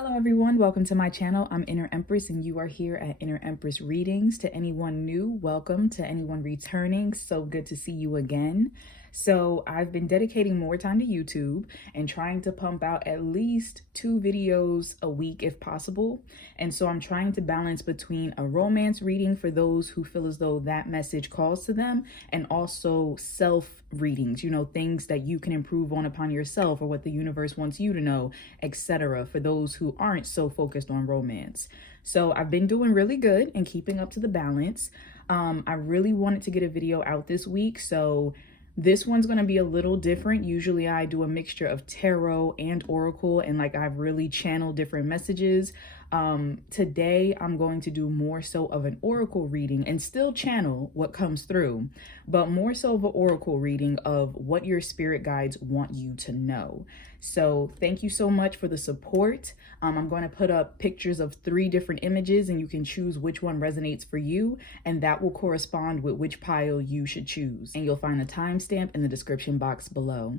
Hello everyone, welcome to my channel. I'm Inner Empress and you are here at Inner Empress Readings. To anyone new, welcome. To anyone returning, so good to see you again. So I've been dedicating more time to YouTube and trying to pump out at least 2 videos a week if possible. And so I'm trying to balance between a romance reading for those who feel as though that message calls to them, and also self readings, things that you can improve on upon yourself or what the universe wants you to know, etc., for those who aren't so focused on romance. So I've been doing really good and keeping up to the balance. I really wanted to get a video out this week, so this one's going to be a little different. Usually I do a mixture of tarot and oracle, and I've really channeled different messages. Today I'm going to do more so of an oracle reading and still channel what comes through, but more so of an oracle reading of what your spirit guides want you to know. So thank you so much for the support. I'm going to put up pictures of 3 different images and you can choose which one resonates for you, and that will correspond with which pile you should choose. And you'll find the timestamp in the description box below.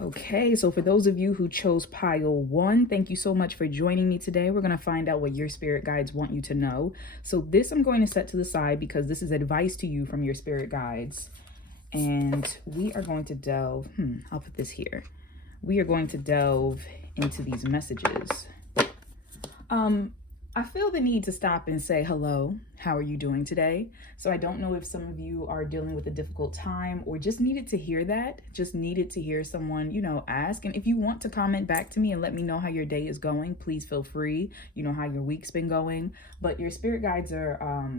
Okay, so for those of you who chose pile 1, thank you so much for joining me today. We're going to find out what your spirit guides want you to know. So this I'm going to set to the side because this is advice to you from your spirit guides. And we are going to delve, I'll put this here. We are going to delve into these messages. I feel the need to stop and say hello. How are you doing today? So I don't know if some of you are dealing with a difficult time or just needed to hear that, just needed to hear someone, ask. And if you want to comment back to me and let me know how your day is going, please feel free. You know how your week's been going. But your spirit guides are,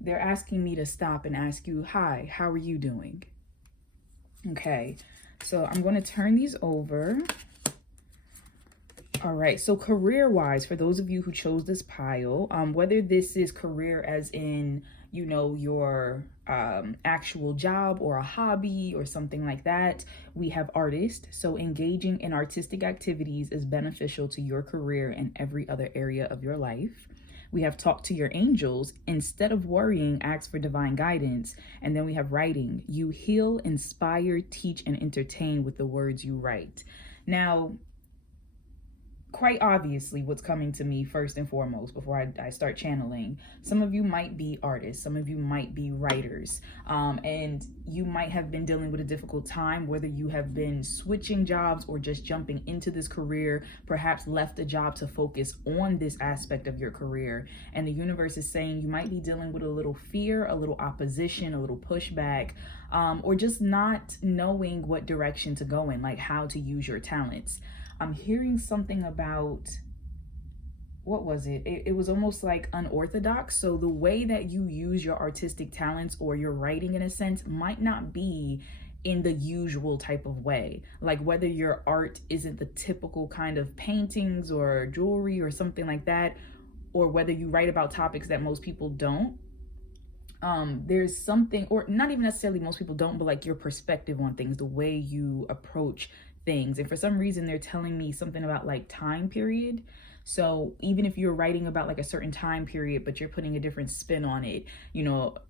they're asking me to stop and ask you, hi, how are you doing? Okay, so I'm going to turn these over. All right, so career-wise, for those of you who chose this pile, whether this is career as in, your actual job or a hobby or something like that, we have artist. So engaging in artistic activities is beneficial to your career and every other area of your life. We have talk to your angels. Instead of worrying, ask for divine guidance. And then we have writing. You heal, inspire, teach, and entertain with the words you write. Now, quite obviously what's coming to me first and foremost before I start channeling, some of you might be artists, some of you might be writers, and you might have been dealing with a difficult time, whether you have been switching jobs or just jumping into this career, perhaps left a job to focus on this aspect of your career. And the universe is saying you might be dealing with a little fear, a little opposition, a little pushback, or just not knowing what direction to go in, like how to use your talents. I'm hearing something about, what was it? It was almost like unorthodox. So the way that you use your artistic talents or your writing, in a sense, might not be in the usual type of way. Like whether your art isn't the typical kind of paintings or jewelry or something like that, or whether you write about topics that most people don't. There's something, or not even necessarily most people don't, but like your perspective on things, the way you approach things. And for some reason they're telling me something about like time period. So even if you're writing about like a certain time period, but you're putting a different spin on it,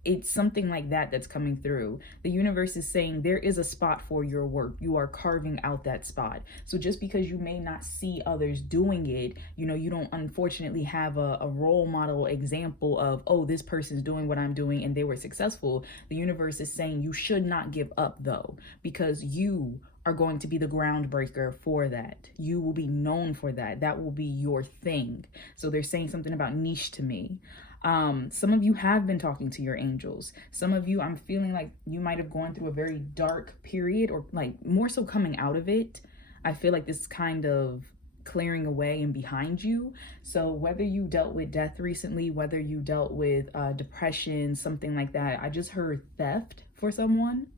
it's something like that that's coming through. The universe is saying there is a spot for your work. You are carving out that spot. So just because you may not see others doing it, you don't unfortunately have a role model example of, oh, this person's doing what I'm doing and they were successful. The universe is saying you should not give up though, because you are going to be the groundbreaker for that. You will be known for that. That will be your thing. So they're saying something about niche to me. Some of you have been talking to your angels. Some of you, I'm feeling like you might have gone through a very dark period, or like more so coming out of it. I feel like this is kind of clearing away and behind you. So whether you dealt with death recently, whether you dealt with depression, something like that, I just heard theft for someone.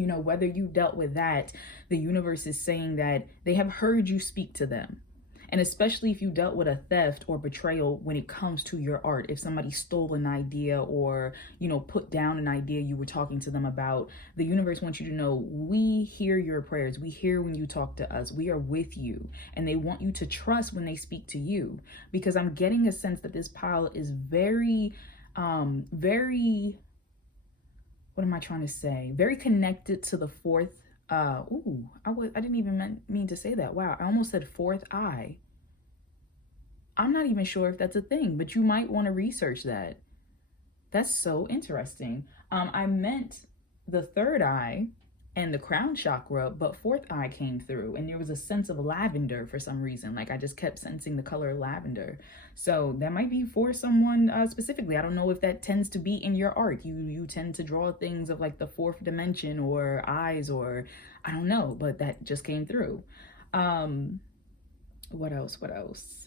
Whether you dealt with that, the universe is saying that they have heard you speak to them. And especially if you dealt with a theft or betrayal when it comes to your art, if somebody stole an idea or, put down an idea you were talking to them about, the universe wants you to know, we hear your prayers. We hear when you talk to us. We are with you. And they want you to trust when they speak to you, because I'm getting a sense that this pile is very very, what am I trying to say? Very connected to the fourth. I didn't even mean to say that. Wow, I almost said fourth eye. I'm not even sure if that's a thing, but you might want to research that. That's so interesting. I meant the third eye and the crown chakra, but fourth eye came through, and there was a sense of lavender for some reason. Like, I just kept sensing the color lavender. So that might be for someone specifically. I don't know if that tends to be in your art. You tend to draw things of like the fourth dimension or eyes, or I don't know, but that just came through. What else? What else?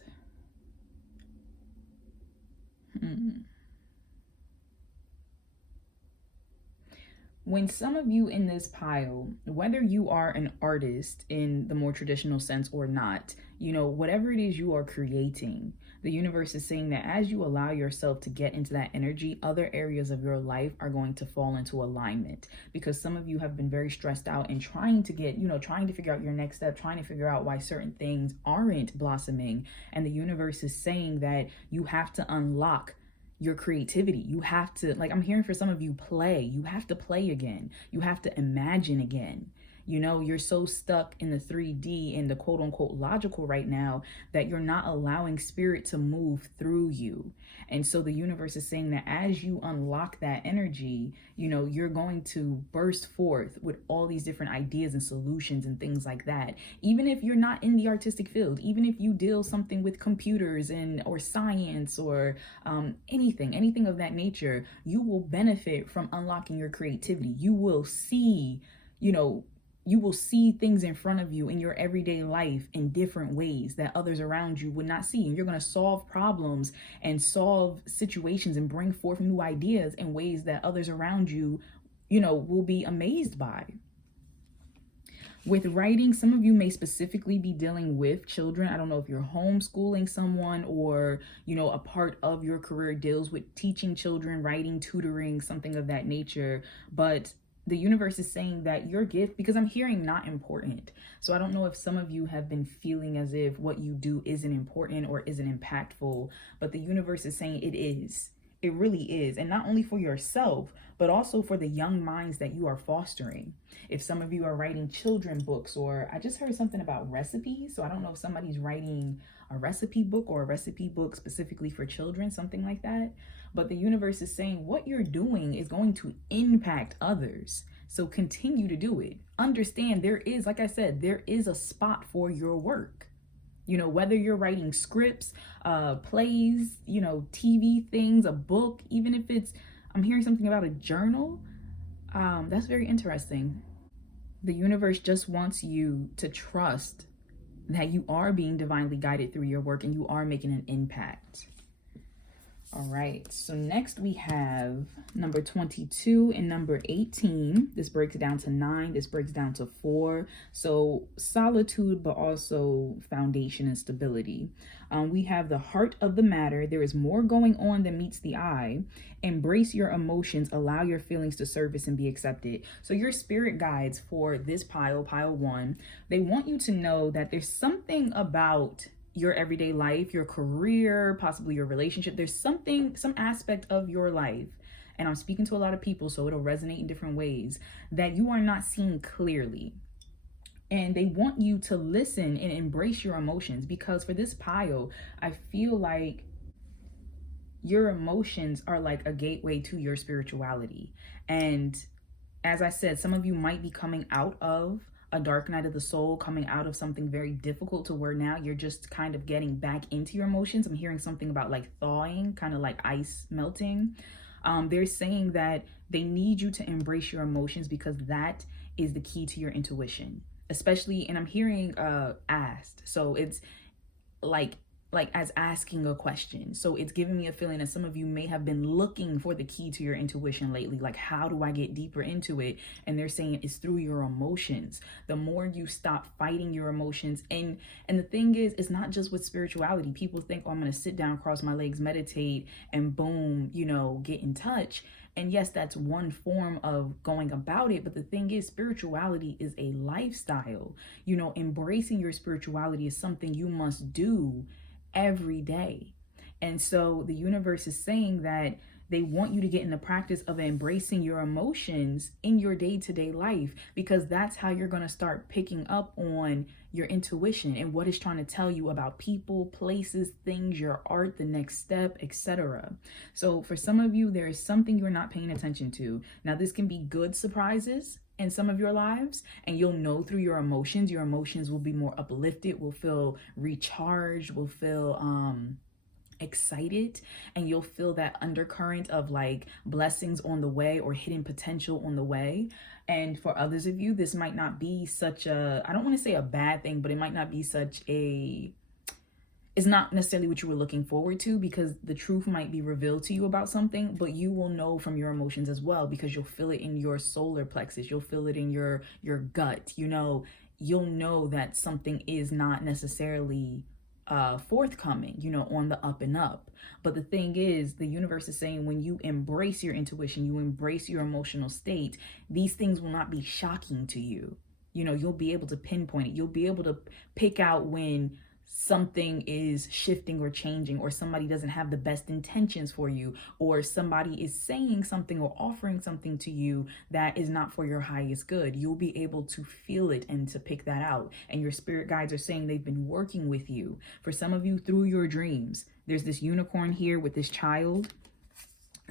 When some of you in this pile, whether you are an artist in the more traditional sense or not, you know, whatever it is you are creating, the universe is saying that as you allow yourself to get into that energy, other areas of your life are going to fall into alignment, because some of you have been very stressed out and trying to get, trying to figure out your next step, trying to figure out why certain things aren't blossoming. And the universe is saying that you have to unlock your creativity. You have to, like, I'm hearing for some of you, play. You have to play again. You have to imagine again. You're so stuck in the 3D and the quote unquote logical right now that you're not allowing spirit to move through you. And so the universe is saying that as you unlock that energy, you're going to burst forth with all these different ideas and solutions and things like that. Even if you're not in the artistic field, even if you deal something with computers or science or anything of that nature, you will benefit from unlocking your creativity. You will see, you will see things in front of you in your everyday life in different ways that others around you would not see. And you're going to solve problems and solve situations and bring forth new ideas in ways that others around you, will be amazed by. With writing, some of you may specifically be dealing with children. I don't know if you're homeschooling someone or, a part of your career deals with teaching children, writing, tutoring, something of that nature. But the universe is saying that your gift, because I'm hearing not important. So I don't know if some of you have been feeling as if what you do isn't important or isn't impactful, but the universe is saying it is. It really is. And not only for yourself, but also for the young minds that you are fostering. If some of you are writing children books, or I just heard something about recipes. So I don't know if somebody's writing a recipe book or a recipe book specifically for children, something like that. But the universe is saying what you're doing is going to impact others. So continue to do it. Understand there is, like I said, there is a spot for your work. Whether you're writing scripts, plays, TV things, a book, even if it's, I'm hearing something about a journal. That's very interesting. The universe just wants you to trust that you are being divinely guided through your work and you are making an impact. All right, so next we have number 22 and number 18. This breaks down to 9. This breaks down to 4. So solitude, but also foundation and stability. We have the heart of the matter. There is more going on than meets the eye. Embrace your emotions. Allow your feelings to surface and be accepted. So your spirit guides for this pile 1, they want you to know that there's something about your everyday life, your career, possibly your relationship. There's some aspect of your life, and I'm speaking to a lot of people, so it'll resonate in different ways, that you are not seeing clearly. And they want you to listen and embrace your emotions, because for this pile, I feel like your emotions are like a gateway to your spirituality. And as I said, some of you might be coming out of a dark night of the soul, coming out of something very difficult, to where now you're just kind of getting back into your emotions. I'm hearing something about like thawing, kind of like ice melting. They're saying that they need you to embrace your emotions, because that is the key to your intuition, especially, and I'm hearing asked. So it's like as asking a question. So it's giving me a feeling that some of you may have been looking for the key to your intuition lately. Like, how do I get deeper into it? And they're saying it's through your emotions. The more you stop fighting your emotions. And the thing is, it's not just with spirituality. People think, oh, I'm going to sit down, cross my legs, meditate, and boom, get in touch. And yes, that's one form of going about it. But the thing is, spirituality is a lifestyle. Embracing your spirituality is something you must do every day. And so the universe is saying that They want you to get in the practice of embracing your emotions in your day-to-day life, because that's how you're going to start picking up on your intuition and what it's trying to tell you about people, places, things, your art, the next step, etc. So for some of you, there is something you're not paying attention to. Now, this can be good surprises in some of your lives, and you'll know through your emotions will be more uplifted, will feel recharged, will feel excited, and you'll feel that undercurrent of like blessings on the way or hidden potential on the way. And for others of you, this might not be such a, I don't want to say a bad thing, but it might not be such a, it's not necessarily what you were looking forward to, because the truth might be revealed to you about something, but you will know from your emotions as well, because you'll feel it in your solar plexus, you'll feel it in your gut, you know, you'll know that something is not necessarily forthcoming, you know, on the up and up. But the thing is, the universe is saying when you embrace your intuition, you embrace your emotional state, these things will not be shocking to you. You know, you'll be able to pinpoint it. You'll be able to pick out when something is shifting or changing, or somebody doesn't have the best intentions for you, or somebody is saying something or offering something to you that is not for your highest good. You'll be able to feel it and to pick that out. And your spirit guides are saying they've been working with you. For some of you, through your dreams, there's this unicorn here with this child.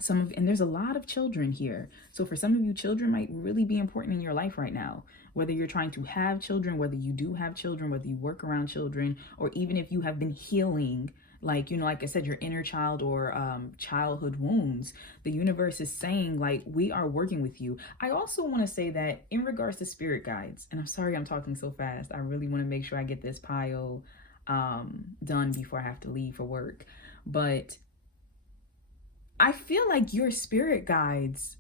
And there's a lot of children here. So for some of you, children might really be important in your life right now. Whether you're trying to have children, whether you do have children, whether you work around children, or even if you have been healing, like, you know, like I said, your inner child or childhood wounds, the universe is saying, like, we are working with you. I also want to say that in regards to spirit guides, and I'm sorry I'm talking so fast. I really want to make sure I get this pile done before I have to leave for work. But I feel like your spirit guides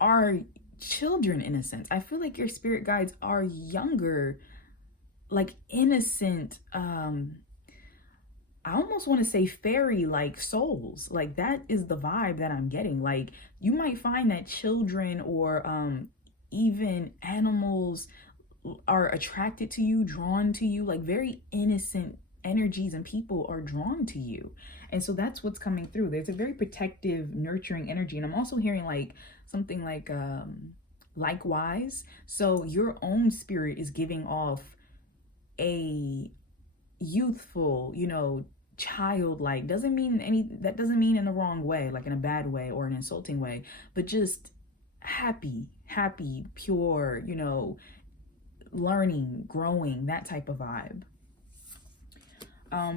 are children in a sense. I feel like your spirit guides are younger, like innocent, I almost want to say fairy-like souls. Like that is the vibe that I'm getting. Like you might find that children or even animals are attracted to you, drawn to you, like very innocent energies and people are drawn to you. And so that's what's coming through. There's a very protective, nurturing energy. And I'm also hearing like something like likewise. So your own spirit is giving off a youthful, you know, childlike, that doesn't mean in the wrong way, like in a bad way or an insulting way, but just happy, pure, you know, learning, growing, that type of vibe.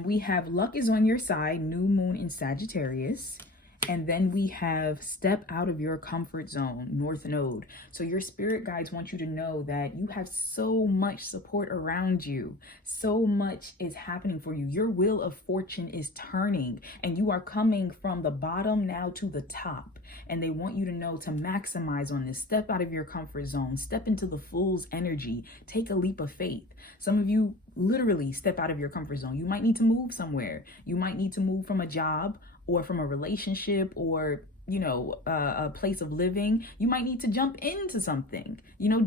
We have luck is on your side, new moon in Sagittarius. And then we have step out of your comfort zone, North Node. So your spirit guides want you to know that you have so much support around you. So much is happening for you. Your wheel of fortune is turning and you are coming from the bottom now to the top. And they want you to know to maximize on this. Step out of your comfort zone. Step into the fool's energy. Take a leap of faith. Some of you literally step out of your comfort zone. You might need to move somewhere. You might need to move from a job or from a relationship or, you know, a place of living. You might need to jump into something, you know,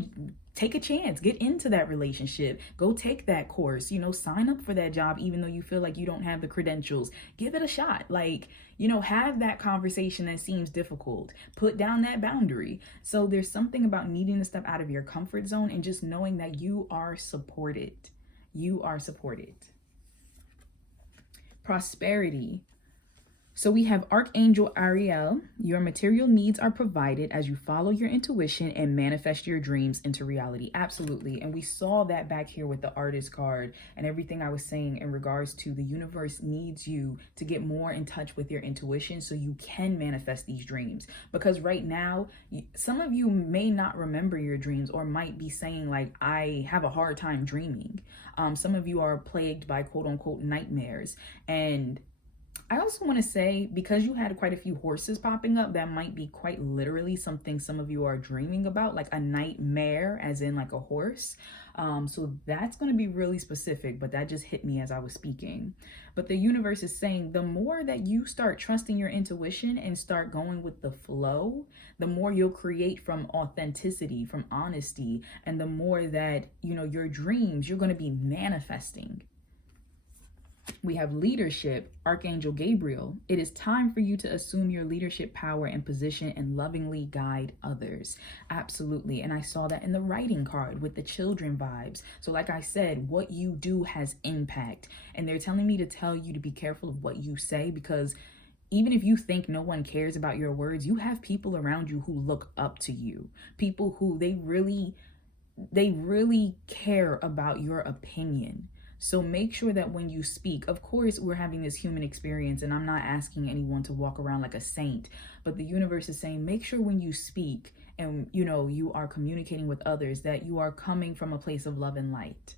take a chance, get into that relationship, go take that course, you know, sign up for that job, even though you feel like you don't have the credentials, give it a shot. Like, you know, have that conversation that seems difficult, put down that boundary. So there's something about needing to step out of your comfort zone and just knowing that you are supported. You are supported. Prosperity. So we have Archangel Ariel. Your material needs are provided as you follow your intuition and manifest your dreams into reality. Absolutely. And we saw that back here with the Artist card and everything I was saying in regards to the universe needs you to get more in touch with your intuition so you can manifest these dreams. Because right now, some of you may not remember your dreams or might be saying like, I have a hard time dreaming. Some of you are plagued by quote unquote nightmares. And I also want to say, because you had quite a few horses popping up, that might be quite literally something some of you are dreaming about, like a nightmare, as in like a horse. So that's going to be really specific, but that just hit me as I was speaking. But the universe is saying the more that you start trusting your intuition and start going with the flow, the more you'll create from authenticity, from honesty, and the more that, you know, your dreams, you're going to be manifesting. We have leadership, Archangel Gabriel. It is time for you to assume your leadership power and position and lovingly guide others. Absolutely. And I saw that in the writing card with the children vibes. So like I said, what you do has impact. And they're telling me to tell you to be careful of what you say, because even if you think no one cares about your words, you have people around you who look up to you. People who they really care about your opinion. So make sure that when you speak, of course, we're having this human experience, and I'm not asking anyone to walk around like a saint, but the universe is saying, make sure when you speak and, you know, you are communicating with others, that you are coming from a place of love and light.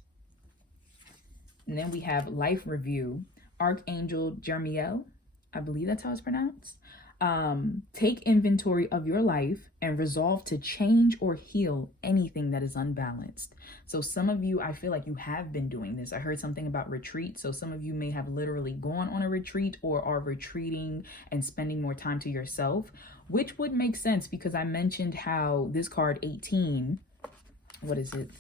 And then we have life review, Archangel Jermiel. I believe that's how it's pronounced. Take inventory of your life and resolve to change or heal anything that is unbalanced. So some of you, I feel like you have been doing this. I heard something about retreat. So some of you may have literally gone on a retreat or are retreating and spending more time to yourself, which would make sense because I mentioned how this card 18, what is it?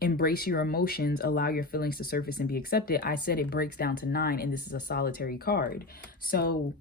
Embrace your emotions, allow your feelings to surface and be accepted. I said it breaks down to 9, and this is a solitary card. So,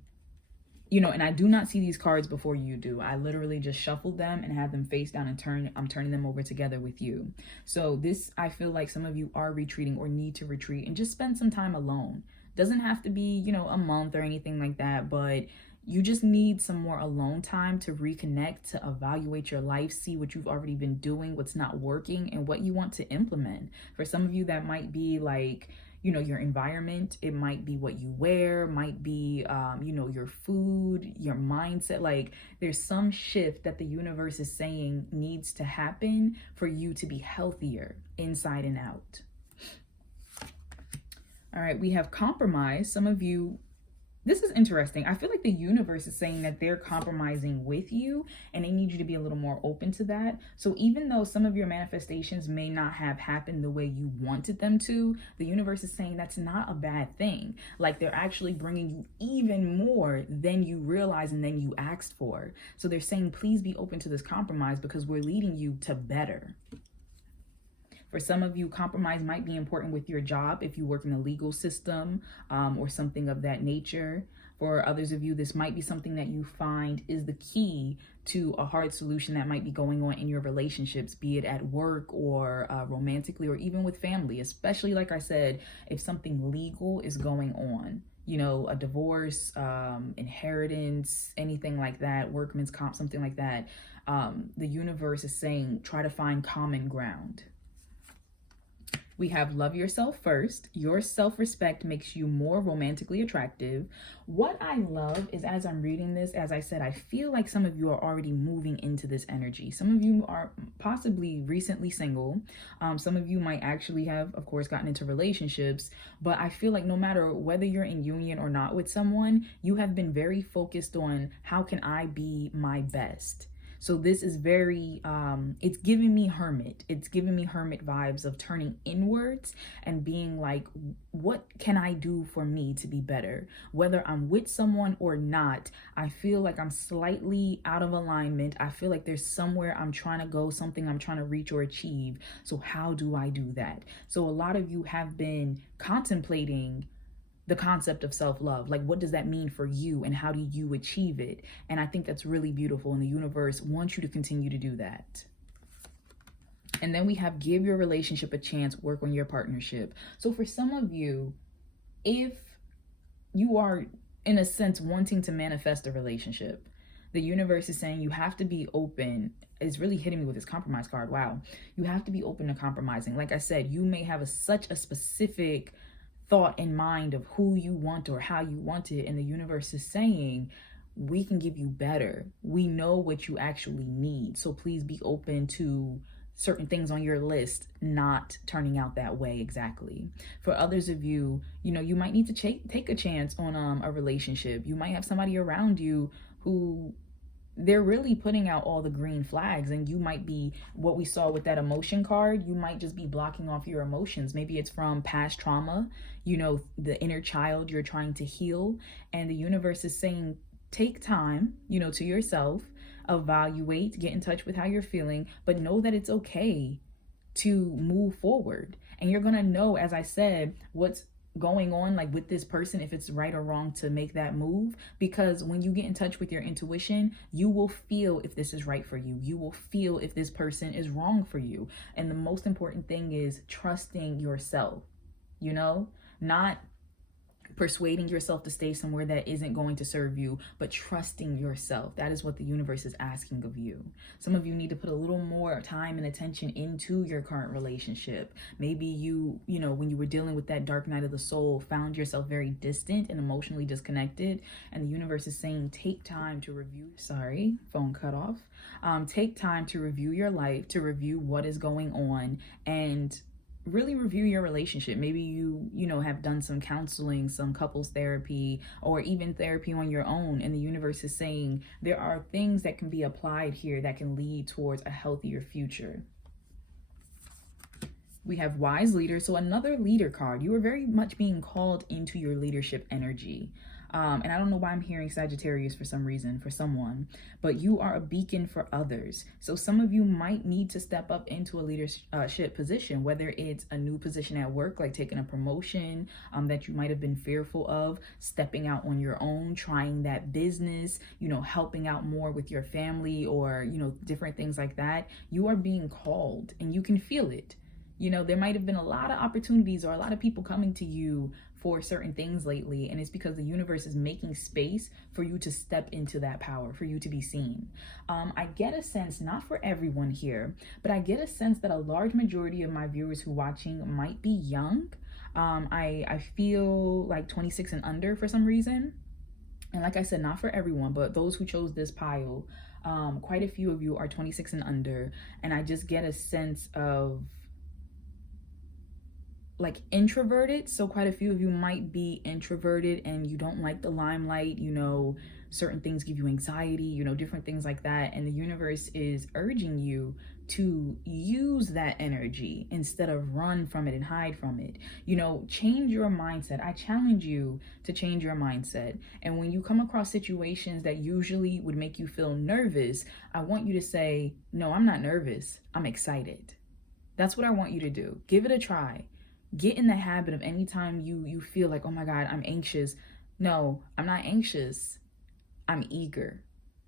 you know, and I do not see these cards before you do. I literally just shuffled them and had them face down and I'm turning them over together with you. So this, I feel like some of you are retreating or need to retreat and just spend some time alone. Doesn't have to be, you know, a month or anything like that, but you just need some more alone time to reconnect, to evaluate your life, see what you've already been doing, what's not working, and what you want to implement. For some of you, that might be like, you know, your environment. It might be what you wear, might be, you know, your food, your mindset. Like there's some shift that the universe is saying needs to happen for you to be healthier inside and out. All right, we have compromise. Some of you, this is interesting. I feel like the universe is saying that they're compromising with you and they need you to be a little more open to that. So even though some of your manifestations may not have happened the way you wanted them to, the universe is saying that's not a bad thing. Like they're actually bringing you even more than you realize and than you asked for. So they're saying, please be open to this compromise because we're leading you to better. For some of you, compromise might be important with your job if you work in the legal system or something of that nature. For others of you, this might be something that you find is the key to a hard solution that might be going on in your relationships, be it at work or romantically or even with family, especially, like I said, if something legal is going on. You know, a divorce, inheritance, anything like that, workman's comp, something like that. The universe is saying, try to find common ground. We have love yourself first. Your self-respect makes you more romantically attractive. What I love is, as I'm reading this, as I said, I feel like some of you are already moving into this energy. Some of you are possibly recently single. Some of you might actually have, of course, gotten into relationships. But I feel like no matter whether you're in union or not with someone, you have been very focused on how can I be my best. So this is very, it's giving me hermit. It's giving me hermit vibes of turning inwards and being like, what can I do for me to be better? Whether I'm with someone or not, I feel like I'm slightly out of alignment. I feel like there's somewhere I'm trying to go, something I'm trying to reach or achieve. So how do I do that? So a lot of you have been contemplating the concept of self-love. Like, what does that mean for you and how do you achieve it? And I think that's really beautiful, and the universe wants you to continue to do that. And then we have give your relationship a chance, work on your partnership. So for some of you, if you are in a sense wanting to manifest a relationship, the universe is saying you have to be open. It's really hitting me with this compromise card. Wow. You have to be open to compromising. Like I said, you may have such a specific thought in mind of who you want or how you want it, and the universe is saying we can give you better. We know what you actually need, so please be open to certain things on your list not turning out that way exactly. For others of you, you know, you might need to take a chance on a relationship. You might have somebody around you who they're really putting out all the green flags, and you might be, what we saw with that emotion card, you might just be blocking off your emotions. Maybe it's from past trauma, you know, the inner child you're trying to heal, and the universe is saying take time, you know, to yourself, evaluate, get in touch with how you're feeling, but know that it's okay to move forward. And you're gonna know, as I said, what's going on like with this person, if it's right or wrong to make that move. Because when you get in touch with your intuition, you will feel if this is right for you. You will feel if this person is wrong for you. And the most important thing is trusting yourself, you know, not persuading yourself to stay somewhere that isn't going to serve you, but trusting yourself. That is what the universe is asking of you. Some of you need to put a little more time and attention into your current relationship. Maybe you know, when you were dealing with that dark night of the soul, found yourself very distant and emotionally disconnected. And the universe is saying, take time to review. Sorry, phone cut off. Take time to review your life, to review what is going on, and really review your relationship. Maybe you know, have done some counseling, some couples therapy, or even therapy on your own, and the universe is saying there are things that can be applied here that can lead towards a healthier future. We have wise leader. So another leader card. You are very much being called into your leadership energy. And I don't know why I'm hearing Sagittarius for some reason, for someone, but you are a beacon for others. So some of you might need to step up into a leadership position, whether it's a new position at work, like taking a promotion that you might have been fearful of, stepping out on your own, trying that business, you know, helping out more with your family, or, you know, different things like that. You are being called and you can feel it. You know, there might have been a lot of opportunities or a lot of people coming to you for certain things lately, and it's because the universe is making space for you to step into that power, for you to be seen. I get a sense, not for everyone here, but I get a sense that a large majority of my viewers who are watching might be young. I feel like 26 and under for some reason. And like I said, not for everyone, but those who chose this pile, quite a few of you are 26 and under, and I just get a sense of like introverted. So quite a few of you might be introverted and you don't like the limelight, you know, certain things give you anxiety, you know, different things like that. And the universe is urging you to use that energy instead of run from it and hide from it. You know, change your mindset. I challenge you to change your mindset. And when you come across situations that usually would make you feel nervous, I want you to say, no, I'm not nervous. I'm excited. That's what I want you to do. Give it a try. Get in the habit of anytime you feel like, oh my God, I'm anxious. No, I'm not anxious. I'm eager.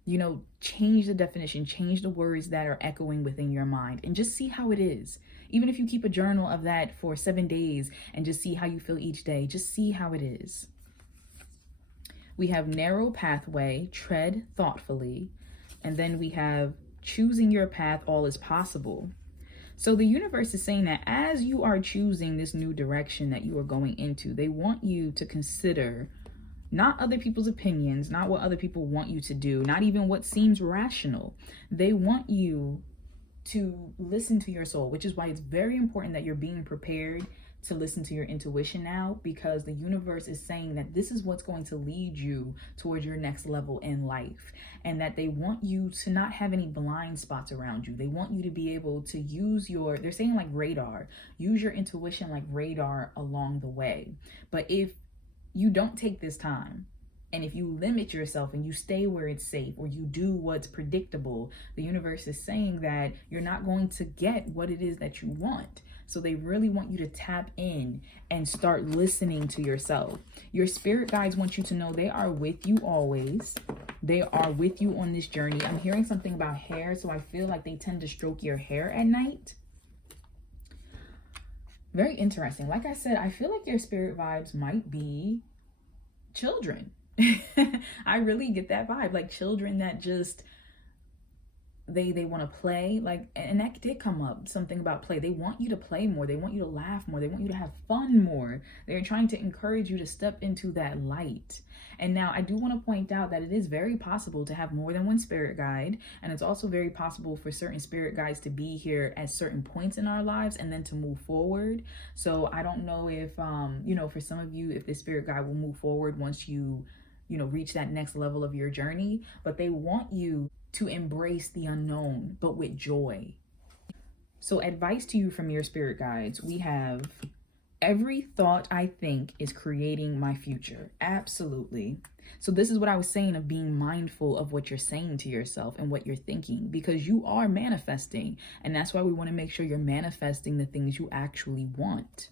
You know, change the definition, change the words that are echoing within your mind, and just see how it is. Even if you keep a journal of that for 7 days and just see how you feel each day, just see how it is. We have narrow pathway, tread thoughtfully. And then we have choosing your path, all is possible. So the universe is saying that as you are choosing this new direction that you are going into, they want you to consider not other people's opinions, not what other people want you to do, not even what seems rational. They want you to listen to your soul, which is why it's very important that you're being prepared to listen to your intuition now, because the universe is saying that this is what's going to lead you towards your next level in life, and that they want you to not have any blind spots around you. They want you to be able to use your, they're saying like radar, use your intuition like radar along the way. But if you don't take this time, and if you limit yourself and you stay where it's safe, or you do what's predictable, the universe is saying that you're not going to get what it is that you want. So they really want you to tap in and start listening to yourself. Your spirit guides want you to know they are with you always. They are with you on this journey. I'm hearing something about hair, so I feel like they tend to stroke your hair at night. Very interesting. Like I said, I feel like your spirit vibes might be children. I really get that vibe, like children that just they want to play, like, and that did come up, something about play. They want you to play more, they want you to laugh more, they want you to have fun more. They're trying to encourage you to step into that light. And now I do want to point out that it is very possible to have more than one spirit guide, and it's also very possible for certain spirit guides to be here at certain points in our lives and then to move forward. So I don't know if you know, for some of you, if the spirit guide will move forward once you know, reach that next level of your journey, but they want you to embrace the unknown, but with joy. So advice to you from your spirit guides, we have, every thought I think is creating my future. Absolutely. So this is what I was saying of being mindful of what you're saying to yourself and what you're thinking, because you are manifesting. And that's why we want to make sure you're manifesting the things you actually want.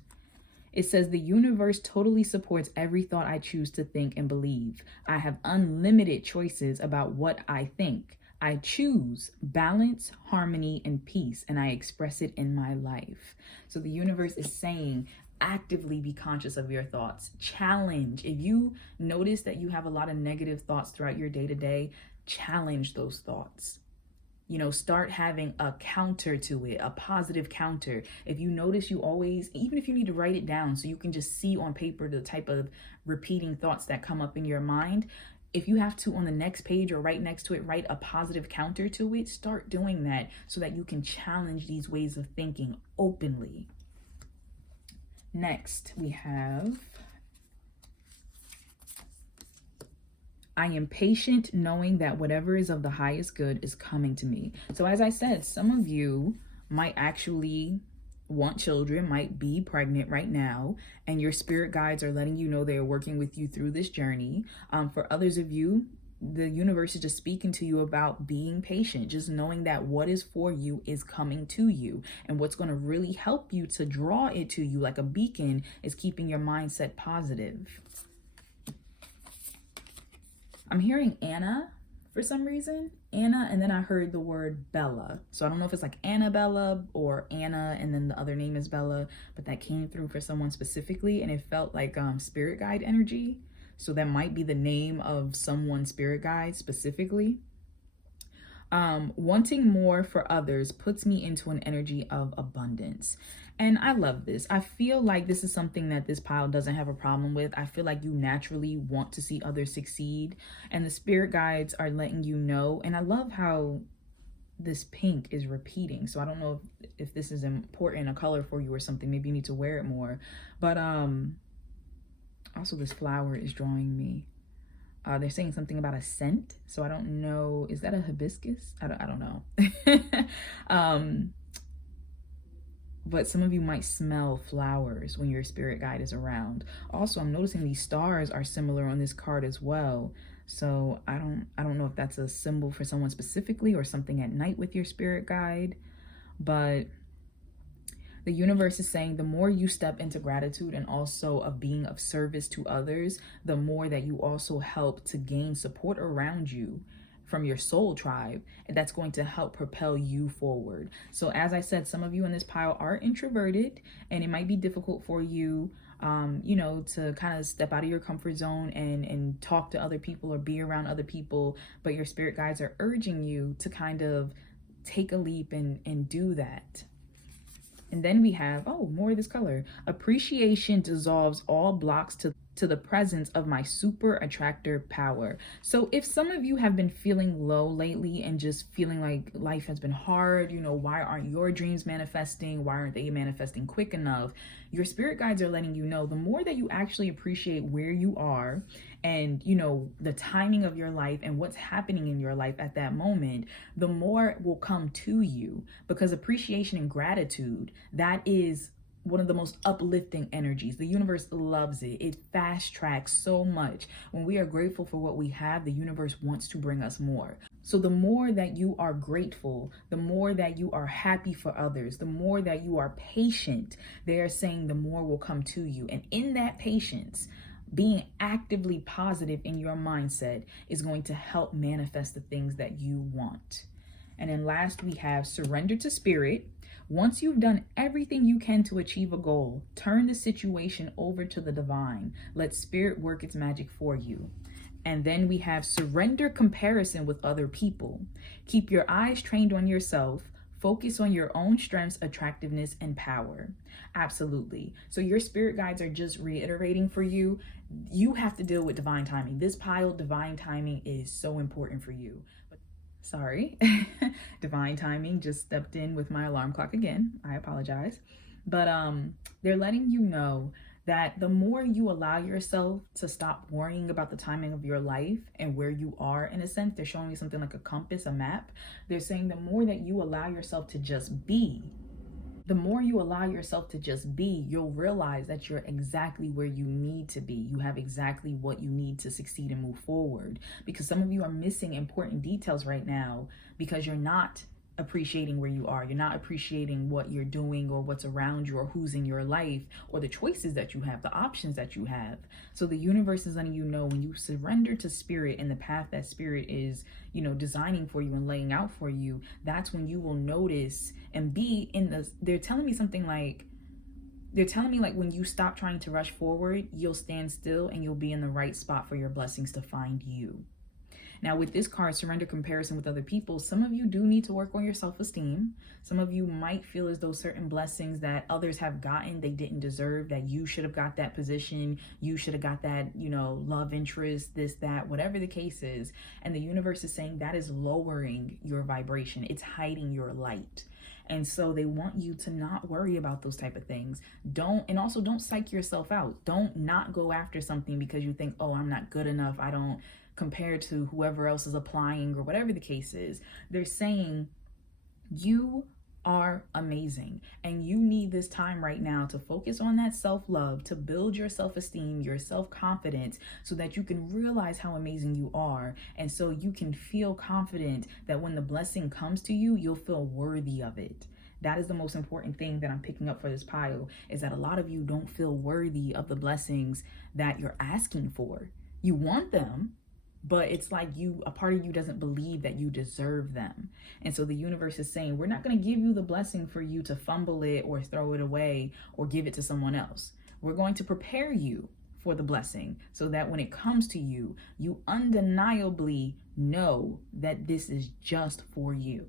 It says the universe totally supports every thought I choose to think and believe. I have unlimited choices about what I think. I choose balance, harmony, and peace, and I express it in my life. So the universe is saying, actively be conscious of your thoughts. Challenge. If you notice that you have a lot of negative thoughts throughout your day to day, challenge those thoughts. You know, start having a counter to it, a positive counter. If you notice you always, even if you need to write it down so you can just see on paper the type of repeating thoughts that come up in your mind, if you have to on the next page or right next to it, write a positive counter to it, start doing that so that you can challenge these ways of thinking openly. Next, we have, I am patient knowing that whatever is of the highest good is coming to me. So as I said, some of you might actually want children, might be pregnant right now, and your spirit guides are letting you know they are working with you through this journey. For others of you, the universe is just speaking to you about being patient, just knowing that what is for you is coming to you. And what's going to really help you to draw it to you like a beacon is keeping your mindset positive. I'm hearing Anna for some reason. Anna, and then I heard the word Bella. So I don't know if it's like Annabella or Anna and then the other name is Bella, but that came through for someone specifically and it felt like spirit guide energy. So that might be the name of someone's spirit guide specifically. Wanting more for others puts me into an energy of abundance. And I love this. I feel like this is something that this pile doesn't have a problem with. I feel like you naturally want to see others succeed. And the spirit guides are letting you know. And I love how this pink is repeating. So I don't know if this is important, a color for you or something. Maybe you need to wear it more. But also this flower is drawing me. They're saying something about a scent. So I don't know. Is that a hibiscus? I don't know. But some of you might smell flowers when your spirit guide is around. Also, I'm noticing these stars are similar on this card as well. So I don't know if that's a symbol for someone specifically or something at night with your spirit guide. But the universe is saying the more you step into gratitude and also of being of service to others, the more that you also help to gain support around you from your soul tribe, and that's going to help propel you forward. So as I said, some of you in this pile are introverted and it might be difficult for you you know, to kind of step out of your comfort zone and talk to other people or be around other people, but your spirit guides are urging you to kind of take a leap and do that. And then we have, oh, more of this color. Appreciation dissolves all blocks to the presence of my super attractor power. So if some of you have been feeling low lately and just feeling like life has been hard, you know, why aren't your dreams manifesting? Why aren't they manifesting quick enough? Your spirit guides are letting you know the more that you actually appreciate where you are and, you know, the timing of your life and what's happening in your life at that moment, the more will come to you, because appreciation and gratitude, that is one of the most uplifting energies. The universe loves it. It fast tracks so much. When we are grateful for what we have, the universe wants to bring us more. So the more that you are grateful, the more that you are happy for others, the more that you are patient, they are saying the more will come to you. And in that patience, being actively positive in your mindset is going to help manifest the things that you want. And then last, we have surrender to spirit. Once you've done everything you can to achieve a goal, turn the situation over to the divine. Let spirit work its magic for you. And then we have surrender comparison with other people. Keep your eyes trained on yourself. Focus on your own strengths, attractiveness, and power. Absolutely. So your spirit guides are just reiterating for you. You have to deal with divine timing. This pile, divine timing is so important for you. Sorry, divine timing just stepped in with my alarm clock again. I apologize. But they're letting you know that the more you allow yourself to stop worrying about the timing of your life and where you are, in a sense, they're showing you something like a compass, a map. They're saying the more that you allow yourself to just be, the more you allow yourself to just be, you'll realize that you're exactly where you need to be. You have exactly what you need to succeed and move forward. Because some of you are missing important details right now because you're not appreciating where you are. You're not appreciating what you're doing or what's around you or who's in your life or the choices that you have, the options that you have. So the universe is letting you know, when you surrender to spirit and the path that spirit is, designing for you and laying out for you, that's when you will notice and be in the, they're telling me like when you stop trying to rush forward, you'll stand still and you'll be in the right spot for your blessings to find you. Now, with this card, surrender comparison with other people, some of you do need to work on your self-esteem. Some of you might feel as though certain blessings that others have gotten, they didn't deserve, that you should have got that position, you should have got that, love interest, this, that, whatever the case is. And the universe is saying that is lowering your vibration. It's hiding your light. And so they want you to not worry about those type of things. Don't psych yourself out. Don't not go after something because you think, oh, I'm not good enough. I don't compare to whoever else is applying or whatever the case is. They're saying you are amazing and you need this time right now to focus on that self-love, to build your self-esteem, your self-confidence, so that you can realize how amazing you are, and so you can feel confident that when the blessing comes to you, you'll feel worthy of it. That is the most important thing that I'm picking up for this pile, is that a lot of you don't feel worthy of the blessings that you're asking for. You want them, but it's like a part of you doesn't believe that you deserve them. And so the universe is saying, we're not going to give you the blessing for you to fumble it or throw it away or give it to someone else. We're going to prepare you for the blessing so that when it comes to you, you undeniably know that this is just for you.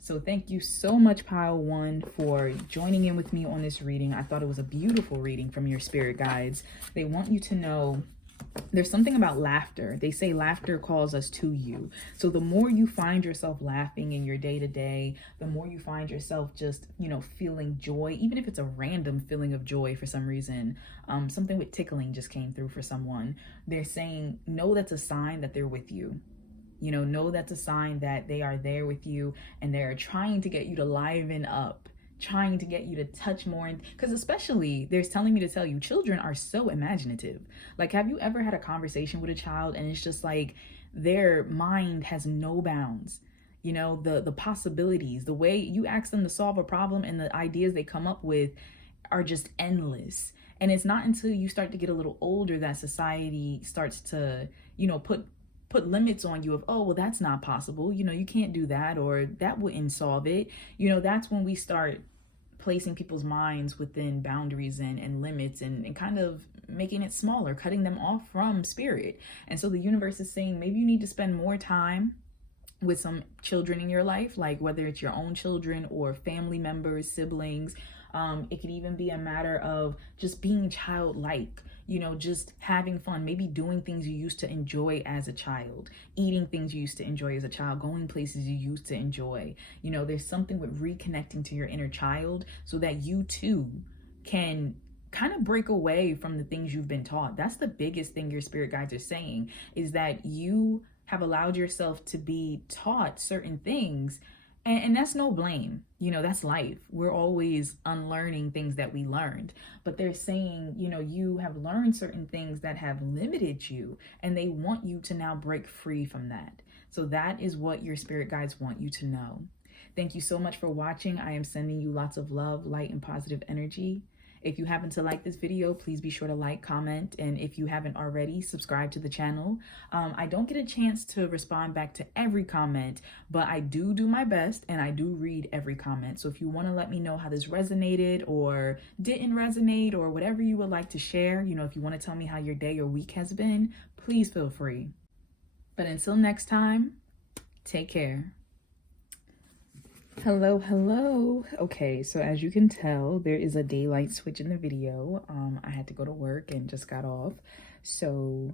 So thank you so much, Pile 1, for joining in with me on this reading. I thought it was a beautiful reading from your spirit guides. They want you to know there's something about laughter. They say laughter calls us to you. So the more you find yourself laughing in your day-to-day, the more you find yourself just, feeling joy, even if it's a random feeling of joy for some reason. Something with tickling just came through for someone. They're saying, know that's a sign that they're with you. Know that's a sign that they are there with you and they're trying to get you to liven up, trying to get you to touch more. Because especially, there's telling me to tell you, children are so imaginative. Like, have you ever had a conversation with a child and it's just like their mind has no bounds? The possibilities, the way you ask them to solve a problem and the ideas they come up with are just endless. And it's not until you start to get a little older that society starts to, put limits on you of, oh, well, that's not possible. You can't do that, or that wouldn't solve it. That's when we start placing people's minds within boundaries and limits and kind of making it smaller, cutting them off from spirit. And so the universe is saying, maybe you need to spend more time with some children in your life, like whether it's your own children or family members, siblings. It could even be a matter of just being childlike, just having fun, maybe doing things you used to enjoy as a child, eating things you used to enjoy as a child, going places you used to enjoy. There's something with reconnecting to your inner child so that you too can kind of break away from the things you've been taught. That's the biggest thing your spirit guides are saying, is that you have allowed yourself to be taught certain things. And that's no blame. That's life. We're always unlearning things that we learned. But they're saying, you have learned certain things that have limited you, and they want you to now break free from that. So that is what your spirit guides want you to know. Thank you so much for watching. I am sending you lots of love, light, and positive energy. If you happen to like this video, please be sure to like, comment, and if you haven't already, subscribe to the channel. I don't get a chance to respond back to every comment, but I do my best and I do read every comment. So if you want to let me know how this resonated or didn't resonate or whatever you would like to share, if you want to tell me how your day or week has been, please feel free. But until next time, take care. Hello. Okay, so as you can tell, there is a daylight switch in the video. I had to go to work and just got off, so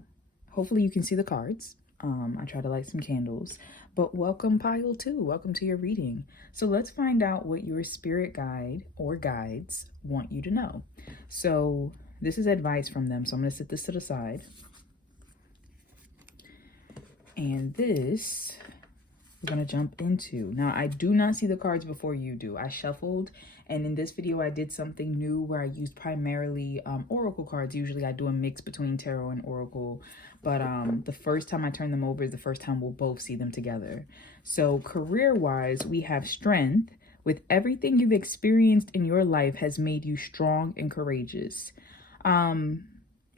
hopefully you can see the cards. I try to light some candles, but welcome, Pile 2. Welcome to your reading. So let's find out what your spirit guide or guides want you to know. So this is advice from them, so I'm going to set this to the side. And this we're going to jump into. Now, I do not see the cards before you do. I shuffled, and in this video, I did something new where I used primarily oracle cards. Usually I do a mix between tarot and oracle, but the first time I turn them over is the first time we'll both see them together. So career-wise, we have strength. With everything you've experienced in your life has made you strong and courageous.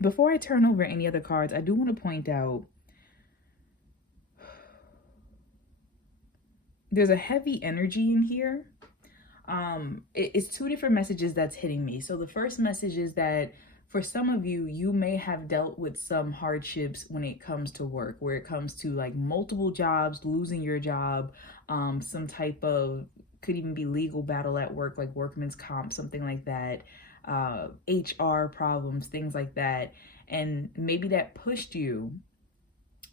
Before I turn over any other cards, I do want to point out there's a heavy energy in here. It's two different messages that's hitting me. So the first message is that for some of you, you may have dealt with some hardships when it comes to work, where it comes to like multiple jobs, losing your job, some type of, could even be legal battle at work, like workman's comp, something like that, HR problems, things like that. And maybe that pushed you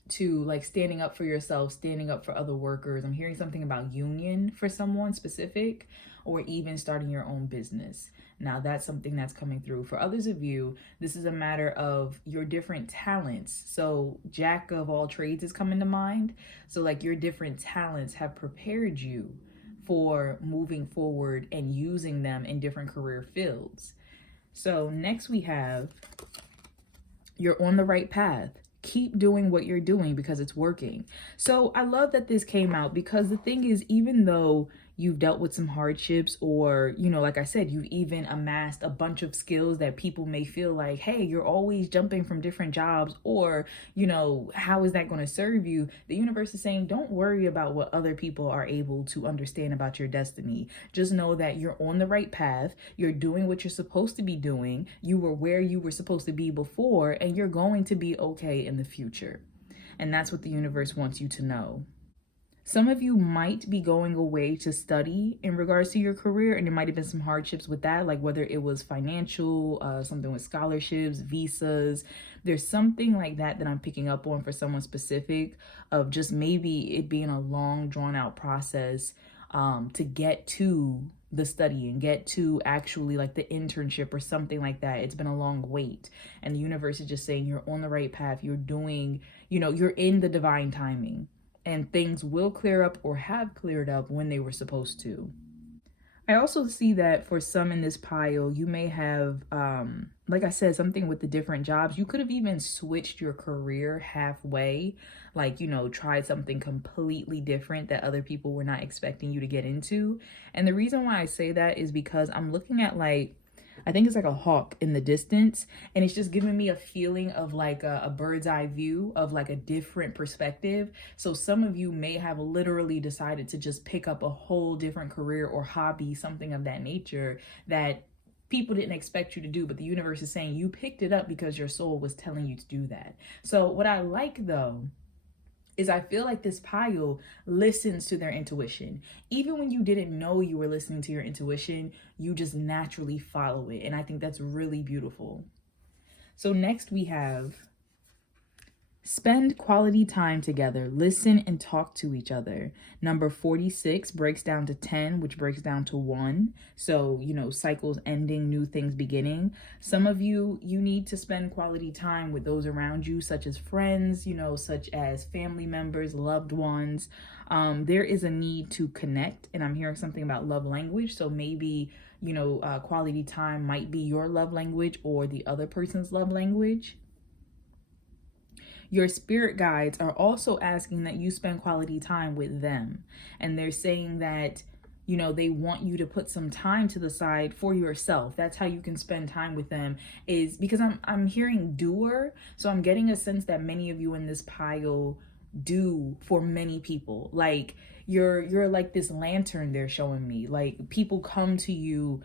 to like standing up for yourself, standing up for other workers. I'm hearing something about union for someone specific, or even starting your own business. Now that's something that's coming through. For others of you, this is a matter of your different talents. So jack of all trades is coming to mind. So like your different talents have prepared you for moving forward and using them in different career fields. So next we have, you're on the right path. Keep doing what you're doing because it's working. So I love that this came out, because the thing is, even though you've dealt with some hardships, or, you know, like I said, you've even amassed a bunch of skills that people may feel like, hey, you're always jumping from different jobs, or, you know, how is that going to serve you? The universe is saying, don't worry about what other people are able to understand about your destiny. Just know that you're on the right path. You're doing what you're supposed to be doing. You were where you were supposed to be before, and you're going to be okay in the future. And that's what the universe wants you to know. Some of you might be going away to study in regards to your career, and there might have been some hardships with that, like whether it was financial, something with scholarships, visas. There's something like that that I'm picking up on for someone specific, of just maybe it being a long, drawn out process to get to the study and get to actually like the internship or something like that. It's been a long wait, and the universe is just saying you're on the right path. You're doing, you know, you're in the divine timing. And things will clear up or have cleared up when they were supposed to. I also see that for some in this pile, you may have, like I said, something with the different jobs. You could have even switched your career halfway, like, you know, tried something completely different that other people were not expecting you to get into. And the reason why I say that is because I'm looking at like, I think it's like a hawk in the distance, and it's just giving me a feeling of like a bird's eye view of like a different perspective. So some of you may have literally decided to just pick up a whole different career or hobby, something of that nature that people didn't expect you to do, but the universe is saying you picked it up because your soul was telling you to do that. So what I like though is I feel like this pile listens to their intuition. Even when you didn't know you were listening to your intuition, you just naturally follow it. And I think that's really beautiful. So next we have spend quality time together, listen and talk to each other. Number 46 breaks down to 10, which breaks down to 1. So, you know, cycles ending, new things beginning. Some of you need to spend quality time with those around you, such as friends, you know, such as family members, loved ones. There is a need to connect, and I'm hearing something about love language. So maybe, you know, quality time might be your love language or the other person's love language. Your spirit guides are also asking that you spend quality time with them. And they're saying that, you know, they want you to put some time to the side for yourself. That's how you can spend time with them, is because I'm hearing doer. So I'm getting a sense that many of you in this pile do for many people. Like you're like this lantern they're showing me. Like people come to you.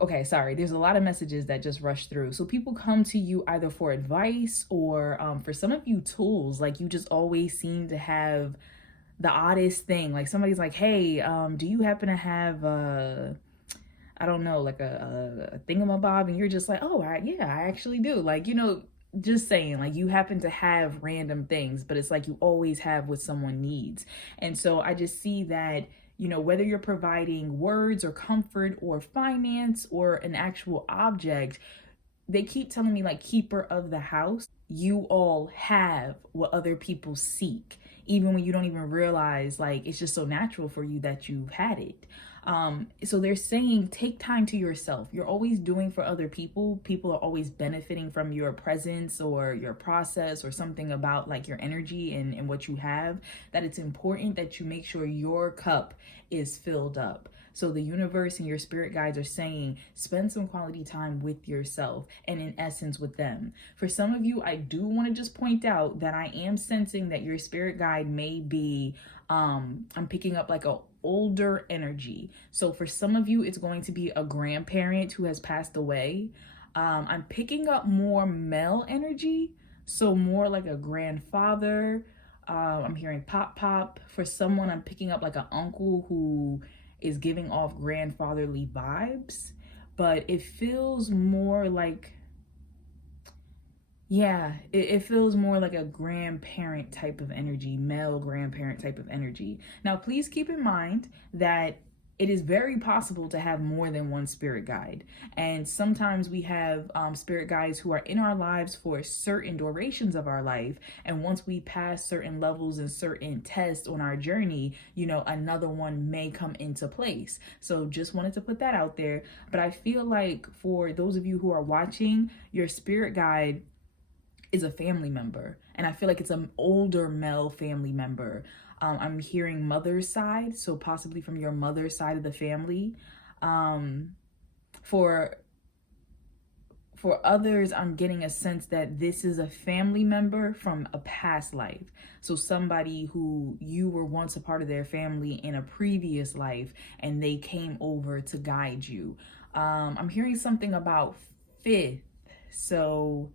Okay, sorry, there's a lot of messages that just rush through. So people come to you either for advice or for some of you tools. Like you just always seem to have the oddest thing. Like somebody's like, hey, do you happen to have I don't know, like a thingamabob? And you're just like, oh, yeah, I actually do. Like, you know, just saying, like you happen to have random things, but it's like you always have what someone needs. And so I just see that, you know, whether you're providing words or comfort or finance or an actual object, they keep telling me like keeper of the house. you all have what other people seek, even when you don't even realize, like, it's just so natural for you that you've had it. So they're saying take time to yourself. You're always doing for other people. People are always benefiting from your presence or your process or something about like your energy and what you have, that it's important that you make sure your cup is filled up. So the universe and your spirit guides are saying spend some quality time with yourself and in essence with them. For some of you, I do want to just point out that I am sensing that your spirit guide may be I'm picking up like a older energy. So for some of you, it's going to be a grandparent who has passed away. I'm picking up more male energy, so more like a grandfather. I'm hearing pop pop. For someone, I'm picking up like an uncle who is giving off grandfatherly vibes, but it feels more like, yeah, it feels more like a grandparent type of energy, male grandparent type of energy. Now, please keep in mind that it is very possible to have more than one spirit guide. And sometimes we have spirit guides who are in our lives for certain durations of our life. And once we pass certain levels and certain tests on our journey, you know, another one may come into place. So just wanted to put that out there. But I feel like for those of you who are watching, your spirit guide is a family member, and I feel like it's an older male family member. I'm hearing mother's side, so possibly from your mother's side of the family. um for others, I'm getting a sense that this is a family member from a past life, so somebody who you were once a part of their family in a previous life and they came over to guide you. I'm hearing something about fifth, so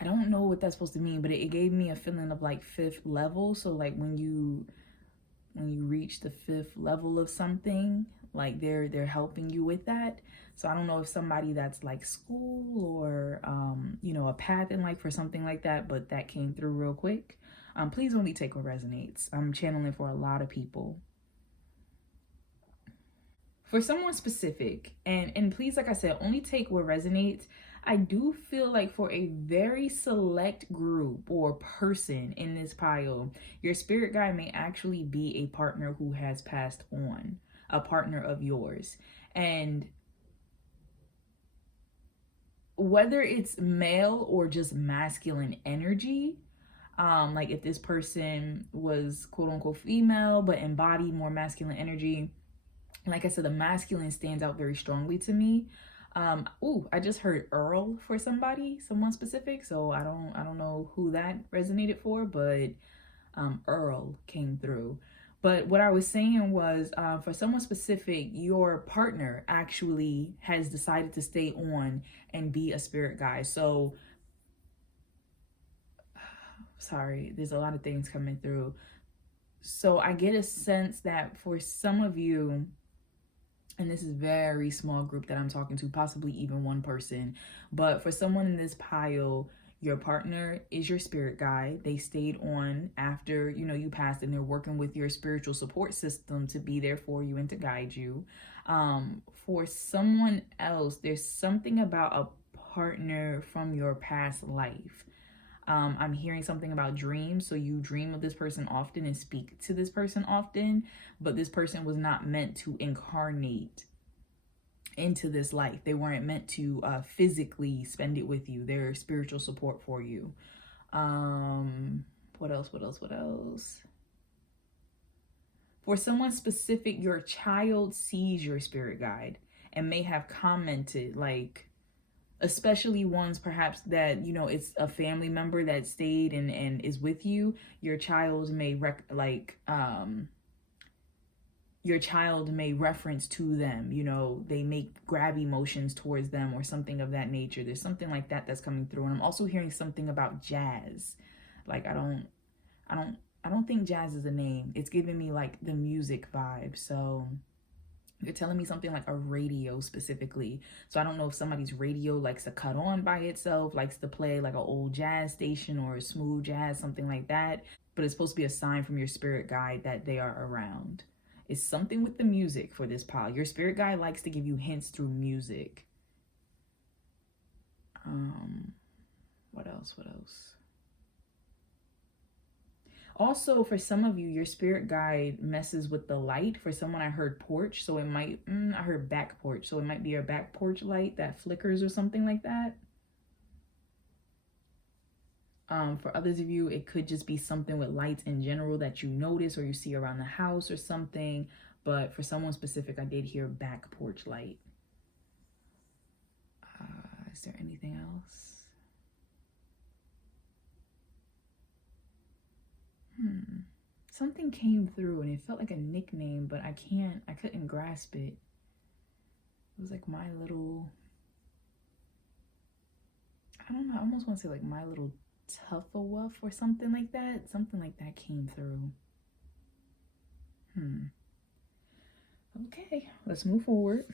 I don't know what that's supposed to mean, but it gave me a feeling of like fifth level. So like when you reach the fifth level of something, like they're helping you with that. So I don't know if somebody that's like school or you know, a path in life for something like that, but that came through real quick. Please only take what resonates. I'm channeling for a lot of people. For someone specific, and please, like I said, only take what resonates. I do feel like for a very select group or person in this pile, your spirit guide may actually be a partner who has passed on, a partner of yours. And whether it's male or just masculine energy, like if this person was quote unquote female but embodied more masculine energy, like I said, the masculine stands out very strongly to me. I just heard Earl for someone specific. So I don't know who that resonated for, but Earl came through. But what I was saying was, for someone specific, your partner actually has decided to stay on and be a spirit guide. So, sorry, there's a lot of things coming through. So I get a sense that for some of you, and this is very small group that I'm talking to, possibly even one person, but for someone in this pile, your partner is your spirit guide. They stayed on after, you know, you passed, and they're working with your spiritual support system to be there for you and to guide you. For someone else, there's something about a partner from your past life. I'm hearing something about dreams. So you dream of this person often and speak to this person often, but this person was not meant to incarnate into this life. They weren't meant to physically spend it with you. They're spiritual support for you. What else? For someone specific, your child sees your spirit guide and may have commented, like, especially ones perhaps that, you know, it's a family member that stayed and is with you. Your child may your child may reference to them, you know, they make grab emotions towards them or something of that nature. There's something like that that's coming through. And I'm also hearing something about jazz. Like I don't think jazz is a name. It's giving me like the music vibe. So you're telling me something like a radio specifically. So I don't know if somebody's radio likes to cut on by itself, likes to play like an old jazz station or a smooth jazz, something like that. But it's supposed to be a sign from your spirit guide that they are around. It's something with the music for this pile. Your spirit guide likes to give you hints through music. What else? What else? Also, for some of you, your spirit guide messes with the light. For someone, I heard porch, so it might, I heard back porch, so it might be your back porch light that flickers or something like that. For others of you, it could just be something with lights in general that you notice or you see around the house or something. But for someone specific, I did hear back porch light. Is there anything else? Something came through and it felt like a nickname, but I couldn't grasp it. It was like my little, I don't know, I almost want to say like my little Tuffawuff or something like that. Something like that came through. Okay, let's move forward.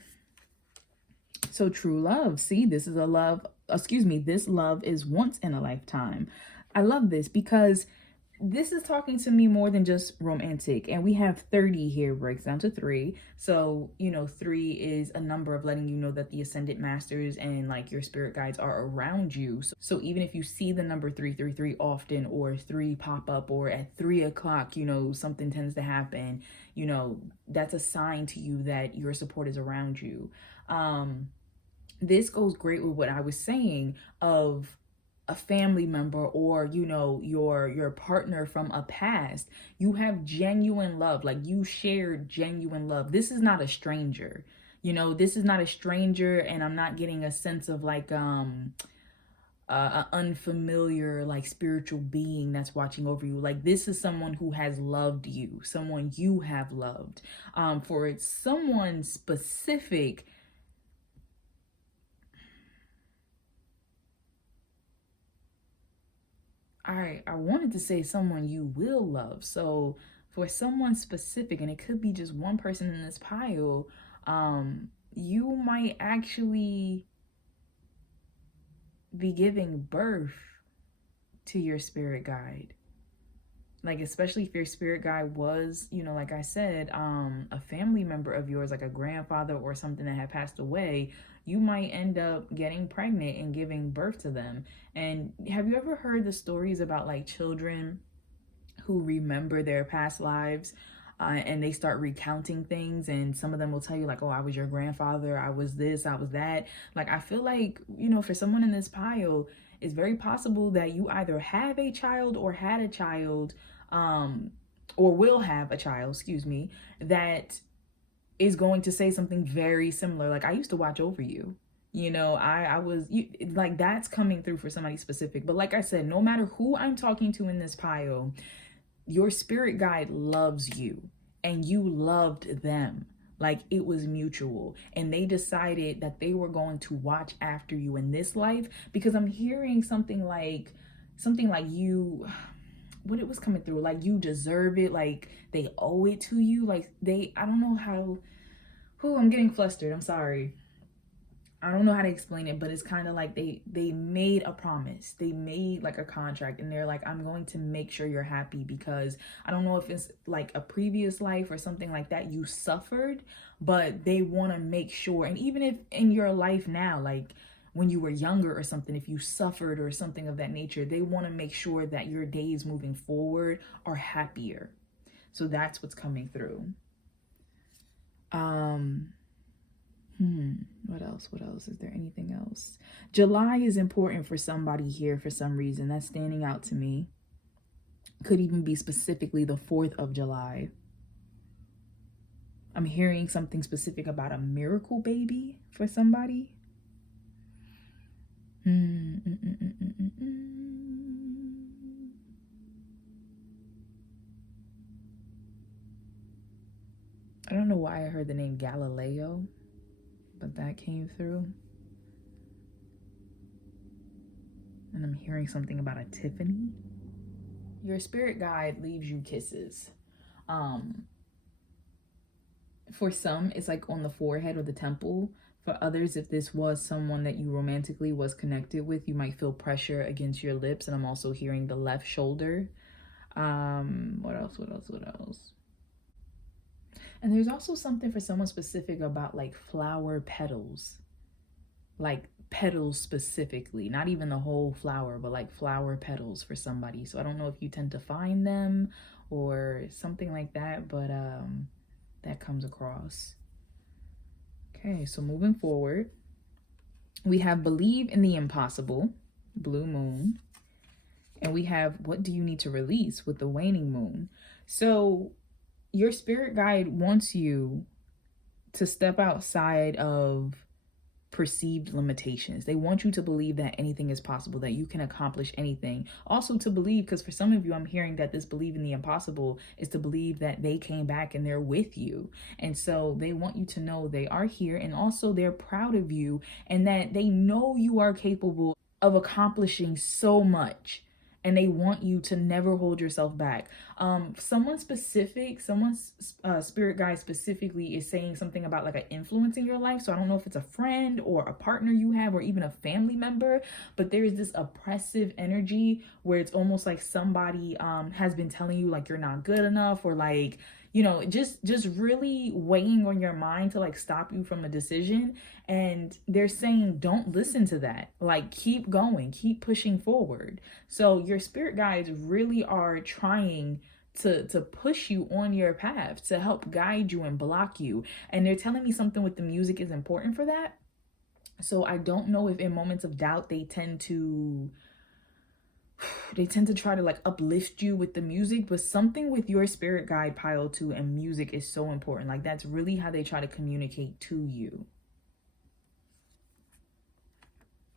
So true love. See, this is a love, this love is once in a lifetime. I love this because this is talking to me more than just romantic. And we have 30 here, breaks down to 3. So, 3 is a number of letting you know that the ascendant masters and like your spirit guides are around you. So even if you see the number 333 often, or 3 pop up, or at 3 o'clock, something tends to happen, that's a sign to you that your support is around you. This goes great with what I was saying of a family member, or your partner from a past. You have genuine love, like you share genuine love. This is not a stranger, this is not a stranger, and I'm not getting a sense of like an unfamiliar like spiritual being that's watching over you. Like this is someone who has loved you, someone you have loved. For someone specific, I wanted to say someone you will love. So for someone specific, and it could be just one person in this pile, you might actually be giving birth to your spirit guide. Like, especially if your spirit guide was, like I said, a family member of yours, like a grandfather or something that had passed away, you might end up getting pregnant and giving birth to them. And have you ever heard the stories about like children who remember their past lives? And they start recounting things, and some of them will tell you like, oh, I was your grandfather, I was this, I was that. Like, I feel like, for someone in this pile, it's very possible that you either have a child or had a child, or will have a child, that is going to say something very similar. Like, I used to watch over you. I was like, that's coming through for somebody specific. But like I said, no matter who I'm talking to in this pile, your spirit guide loves you and you loved them. Like, it was mutual, and they decided that they were going to watch after you in this life, because I'm hearing something like you, what it was coming through, like you deserve it, like they owe it to you, like I don't know how, I'm getting flustered, I'm sorry. I don't know how to explain it, but it's kind of like they made a promise. They made like a contract, and they're like, I'm going to make sure you're happy, because I don't know if it's like a previous life or something like that you suffered, but they want to make sure. And even if in your life now, like when you were younger or something, if you suffered or something of that nature, they want to make sure that your days moving forward are happier. So that's what's coming through. What else? What else? Is there anything else? July is important for somebody here for some reason. That's standing out to me. Could even be specifically the 4th of July. I'm hearing something specific about a miracle baby for somebody. I don't know why I heard the name Galileo, but that came through. And I'm hearing something about a Tiffany. Your spirit guide leaves you kisses. For some, it's like on the forehead or the temple. For others, if this was someone that you romantically was connected with, you might feel pressure against your lips. And I'm also hearing the left shoulder. What else? And there's also something for someone specific about like flower petals. Like petals specifically, not even the whole flower, but like flower petals for somebody. So I don't know if you tend to find them or something like that, but that comes across. Okay, so moving forward, we have believe in the impossible, blue moon, and we have what do you need to release with the waning moon. So your spirit guide wants you to step outside of perceived limitations. They want you to believe that anything is possible, that you can accomplish anything. Also to believe, because for some of you, I'm hearing that this believe in the impossible is to believe that they came back and they're with you. And so they want you to know they are here, and also they're proud of you, and that they know you are capable of accomplishing so much, and they want you to never hold yourself back. Someone's spirit guide specifically is saying something about like an influence in your life. So I don't know if it's a friend or a partner you have or even a family member, but there is this oppressive energy where it's almost like somebody has been telling you like you're not good enough, or like, you know, just really weighing on your mind to like stop you from a decision. And they're saying, don't listen to that. Like, keep going, keep pushing forward. So your spirit guides really are trying to push you on your path, to help guide you and block you. And they're telling me something with the music is important for that. So I don't know if in moments of doubt they tend to try to like uplift you with the music, but something with your spirit guide pile 2 and music is so important. Like, that's really how they try to communicate to you.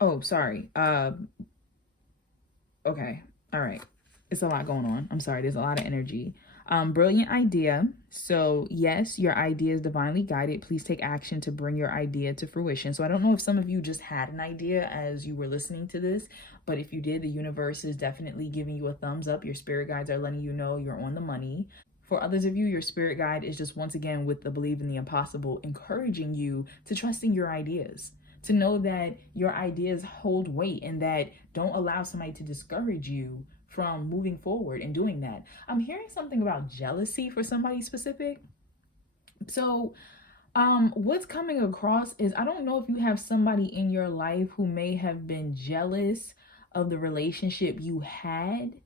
Oh, sorry. Okay. All right. It's a lot going on. I'm sorry. There's a lot of energy. Brilliant idea. So yes, your idea is divinely guided. Please take action to bring your idea to fruition. So I don't know if some of you just had an idea as you were listening to this, but if you did, the universe is definitely giving you a thumbs up. Your spirit guides are letting you know you're on the money. For others of you, your spirit guide is just once again with the believe in the impossible, encouraging you to trust in your ideas, to know that your ideas hold weight, and that don't allow somebody to discourage you from moving forward and doing that. I'm hearing something about jealousy for somebody specific. So what's coming across is, I don't know if you have somebody in your life who may have been jealous of the relationship you had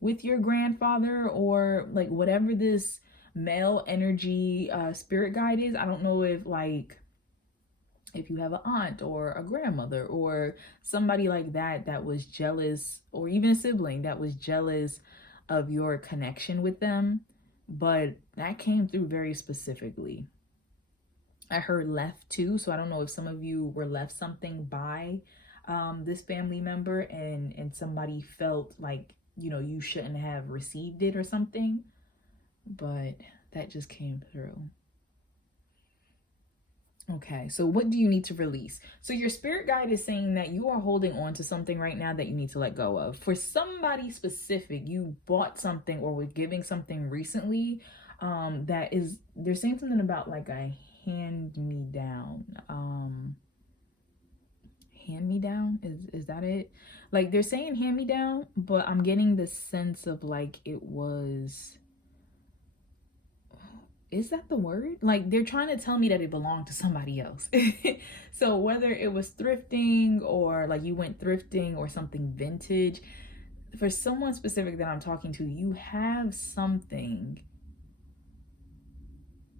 with your grandfather, or like whatever this male energy spirit guide is. I don't know if like if you have an aunt or a grandmother or somebody like that that was jealous, or even a sibling that was jealous of your connection with them, but that came through very specifically. I heard left too, so I don't know if some of you were left something by this family member, and somebody felt like, you know, you shouldn't have received it or something, but that just came through. Okay, so what do you need to release? So your spirit guide is saying that you are holding on to something right now that you need to let go of. For somebody specific, you bought something or were giving something recently that is, they're saying something about like a hand-me-down. Hand-me-down? Is that it? Like, they're saying hand-me-down, but I'm getting the sense of like it was... Is that the word? Like, they're trying to tell me that it belonged to somebody else. So whether it was thrifting, or like you went thrifting, or something vintage, for someone specific that I'm talking to, you have something.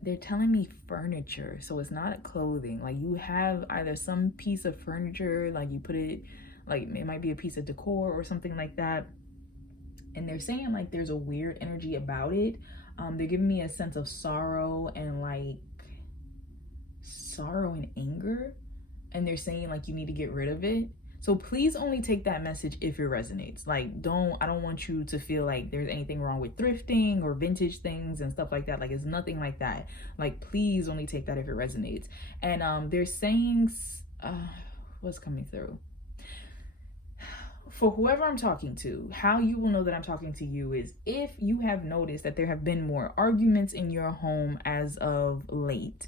They're telling me furniture, so it's not clothing. Like, you have either some piece of furniture, like you put it, like it might be a piece of decor or something like that. And they're saying like there's a weird energy about it. They're giving me a sense of sorrow and anger. And they're saying like you need to get rid of it. So please only take that message if it resonates. Like, I don't want you to feel like there's anything wrong with thrifting or vintage things and stuff like that. Like, it's nothing like that. Like, please only take that if it resonates. And they're saying, what's coming through? For whoever I'm talking to, how you will know that I'm talking to you is if you have noticed that there have been more arguments in your home as of late,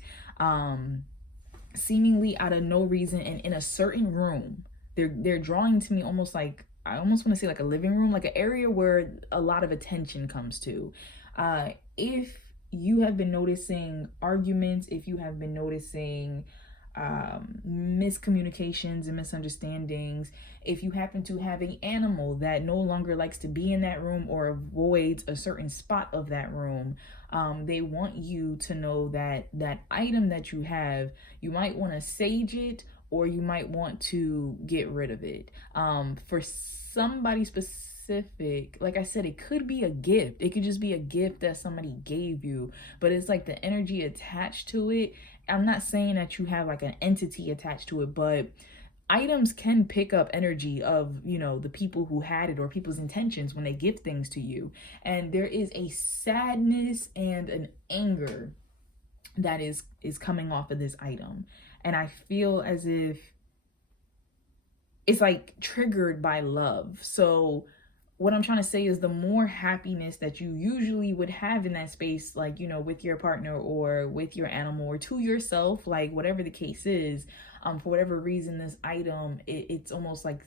seemingly out of no reason, and in a certain room. They're drawing to me almost like, I almost want to say like a living room, like an area where a lot of attention comes to. If you have been noticing arguments, if you have been noticing miscommunications and misunderstandings. If you happen to have an animal that no longer likes to be in that room or avoids a certain spot of that room, they want you to know that that item that you have, you might want to sage it, or you might want to get rid of it. For somebody specific, like I said, it could be a gift. It could just be a gift that somebody gave you, but it's like the energy attached to it. I'm not saying that you have like an entity attached to it, but items can pick up energy of, you know, the people who had it or people's intentions when they give things to you. And there is a sadness and an anger that is coming off of this item. And I feel as if it's like triggered by love. So what I'm trying to say is the more happiness that you usually would have in that space, like, you know, with your partner or with your animal or to yourself, like whatever the case is, for whatever reason, this item, it's almost like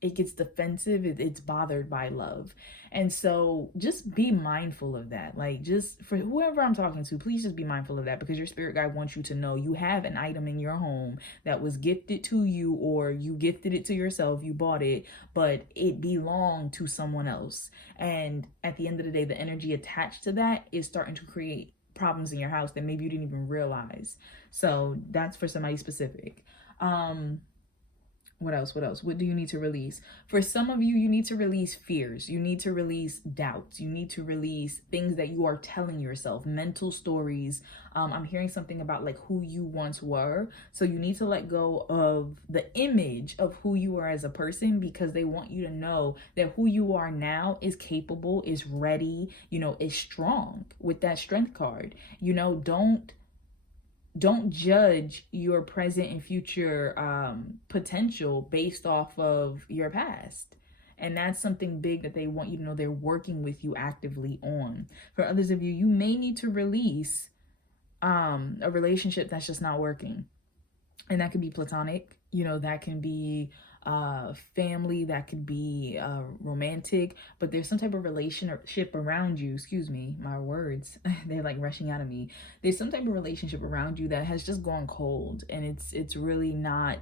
it gets defensive, it's bothered by love. And so just be mindful of that. Like, just for whoever I'm talking to, please just be mindful of that, because your spirit guide wants you to know you have an item in your home that was gifted to you, or you gifted it to yourself, you bought it, but it belonged to someone else. And at the end of the day, the energy attached to that is starting to create problems in your house that maybe you didn't even realize. So that's for somebody specific. What else? What do you need to release? For some of you, you need to release fears. You need to release doubts. You need to release things that you are telling yourself, mental stories. I'm hearing something about like who you once were. So you need to let go of the image of who you are as a person, because they want you to know that who you are now is capable, is ready, you know, is strong with that strength card. You know, don't judge your present and future potential based off of your past. And that's something big that they want you to know they're working with you actively on. For others of you, you may need to release a relationship that's just not working. And that could be platonic, you know, that can be family, that could be romantic, but there's some type of relationship around you, excuse me, my words, they're like rushing out of me. There's some type of relationship around you that has just gone cold, and it's really not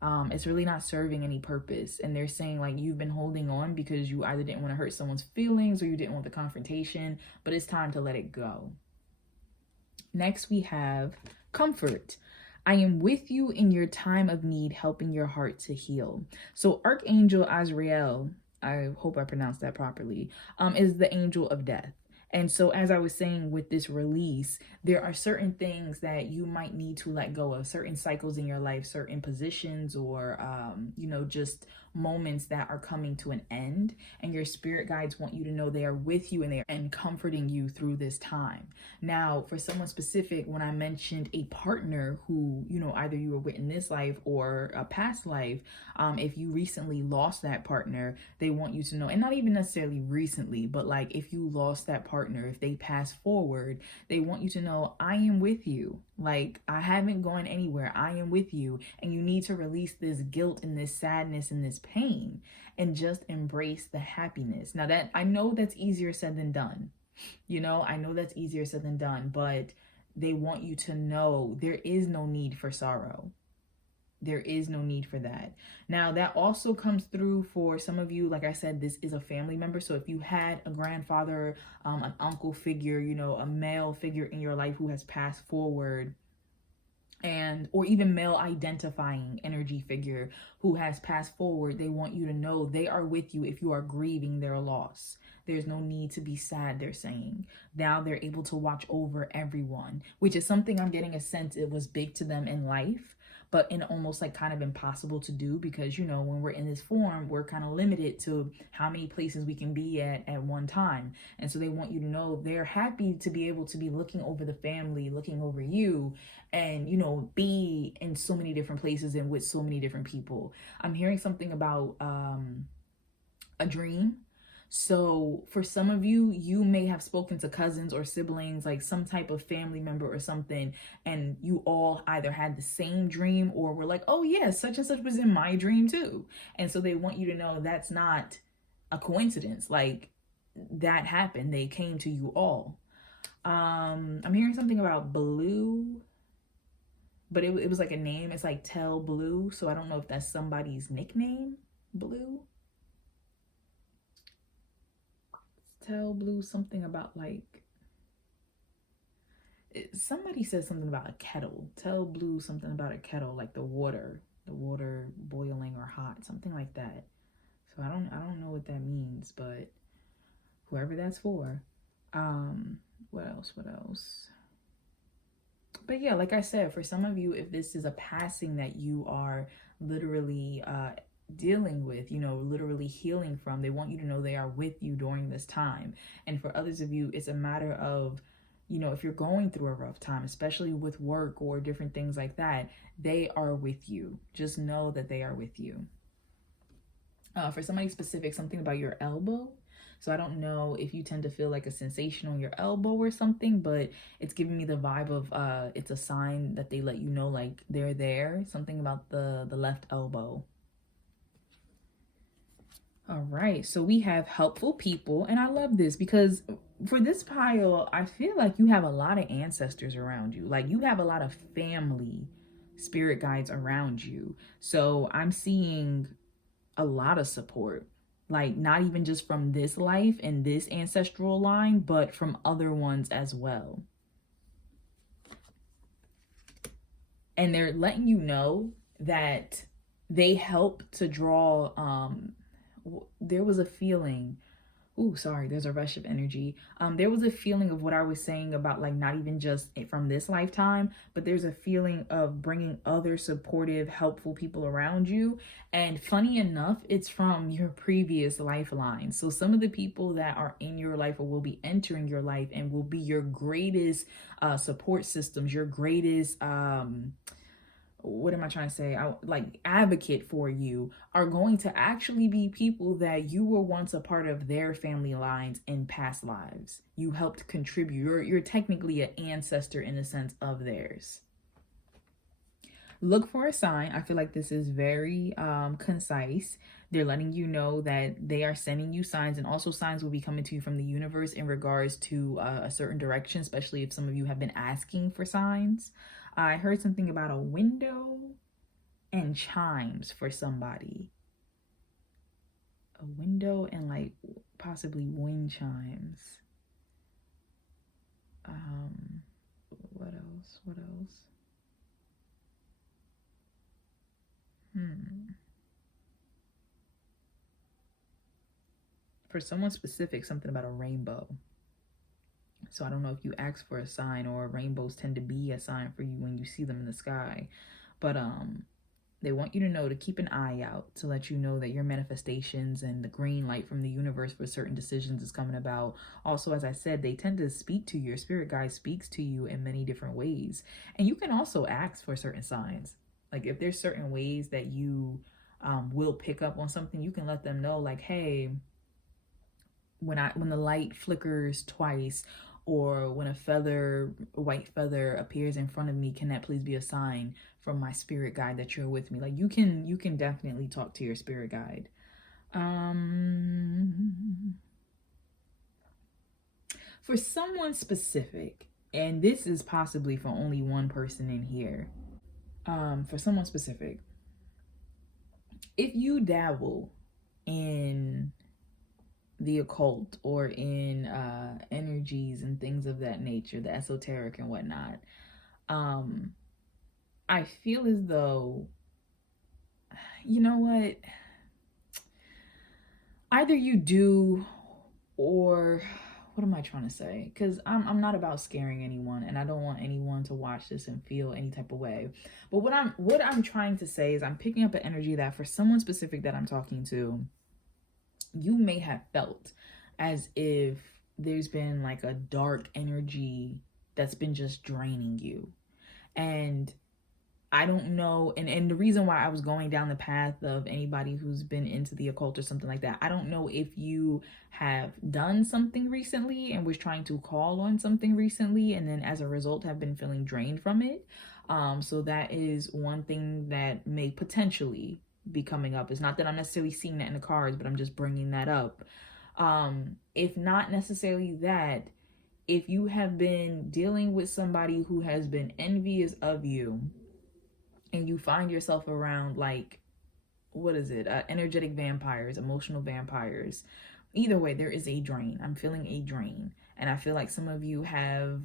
serving any purpose. And they're saying like you've been holding on because you either didn't want to hurt someone's feelings or you didn't want the confrontation, but it's time to let it go. Next, we have comfort. I am with you in your time of need, helping your heart to heal. So Archangel Azrael, I hope I pronounced that properly, is the angel of death. And so as I was saying with this release, there are certain things that you might need to let go of, certain cycles in your life, certain positions, or, you know, just moments that are coming to an end. And your spirit guides want you to know they are with you and comforting you through this time. Now, for someone specific, when I mentioned a partner who, you know, either you were with in this life or a past life, if you recently lost that partner, they want you to know, and not even necessarily recently, but like if you lost that partner, if they pass forward, they want you to know, I am with you. Like, I haven't gone anywhere. I am with you. And you need to release this guilt and this sadness and this pain and just embrace the happiness. Now, that I know that's easier said than done. You know, I know that's easier said than done, but they want you to know there is no need for sorrow. There is no need for that. Now, that also comes through for some of you. Like I said, this is a family member. So if you had a grandfather, an uncle figure, you know, a male figure in your life who has passed forward, and or even male identifying energy figure who has passed forward, they want you to know they are with you if you are grieving their loss. There's no need to be sad, they're saying. Now they're able to watch over everyone, which is something I'm getting a sense it was big to them in life, but in almost like kind of impossible to do, because, you know, when we're in this form, we're kind of limited to how many places we can be at one time. And so they want you to know they're happy to be able to be looking over the family, looking over you, and, you know, be in so many different places and with so many different people. I'm hearing something about a dream. So for some of you, you may have spoken to cousins or siblings, like some type of family member or something, and you all either had the same dream or were like, oh yeah, such and such was in my dream too. And so they want you to know that's not a coincidence. Like, that happened. They came to you all. I'm hearing something about blue. but it was like a name. It's like Tell Blue. So I don't know if that's somebody's nickname, Blue. Tell Blue, something about like, somebody said something about a kettle. Tell Blue something about a kettle, like the water boiling or hot, something like that. So I don't know what that means, but whoever that's for. What else? But yeah, like I said, for some of you, if this is a passing that you are literally dealing with, you know, literally healing from, they want you to know they are with you during this time. And for others of you, it's a matter of, you know, if you're going through a rough time, especially with work or different things like that, they are with you. Just know that they are with you. For somebody specific, something about your elbow. So I don't know if you tend to feel like a sensation on your elbow or something, but it's giving me the vibe of it's a sign that they let you know like they're there. Something about the left elbow. All right, so we have helpful people, and I love this because for this pile, I feel like you have a lot of ancestors around you. Like you have a lot of family spirit guides around you. So I'm seeing a lot of support, like not even just from this life and this ancestral line, but from other ones as well. And they're letting you know that they help to draw, there was a feeling, ooh, sorry, there's a rush of energy. There was a feeling of what I was saying about like not even just from this lifetime, but there's a feeling of bringing other supportive, helpful people around you. And funny enough, it's from your previous lifeline. So some of the people that are in your life or will be entering your life and will be your greatest support systems, your greatest what am I trying to say? Like advocate for you are going to actually be people that you were once a part of their family lines in past lives. You helped contribute. You're technically an ancestor in the sense of theirs. Look for a sign. I feel like this is very concise. They're letting you know that they are sending you signs, and also signs will be coming to you from the universe in regards to a certain direction, especially if some of you have been asking for signs. I heard something about a window and chimes for somebody. A window and like possibly wind chimes. What else? For someone specific, something about a rainbow. So I don't know if you ask for a sign or rainbows tend to be a sign for you when you see them in the sky. But they want you to know to keep an eye out to let you know that your manifestations and the green light from the universe for certain decisions is coming about. Also, as I said, they tend to speak to you. Your spirit guide speaks to you in many different ways. And you can also ask for certain signs. Like if there's certain ways that you will pick up on something, you can let them know like, hey, when the light flickers twice, or when a white feather appears in front of me, can that please be a sign from my spirit guide that you're with me? Like you can definitely talk to your spirit guide. For someone specific, and this is possibly for only one person in here, for someone specific, if you dabble in the occult or in energies and things of that nature, the esoteric and whatnot, I feel as though, you know what, either you do, or what am I trying to say? Because I'm not about scaring anyone, and I don't want anyone to watch this and feel any type of way. But what I'm trying to say is I'm picking up an energy that for someone specific that I'm talking to, you may have felt as if there's been like a dark energy that's been just draining you. And I don't know, and the reason why I was going down the path of anybody who's been into the occult or something like that, I don't know if you have done something recently and was trying to call on something recently, and then as a result have been feeling drained from it. So that is one thing that may potentially be coming up. It's not that I'm necessarily seeing that in the cards, but I'm just bringing that up. If not necessarily that, if you have been dealing with somebody who has been envious of you, and you find yourself around like, what is it? Energetic vampires, emotional vampires. Either way, there is a drain. I'm feeling a drain. And I feel like some of you have,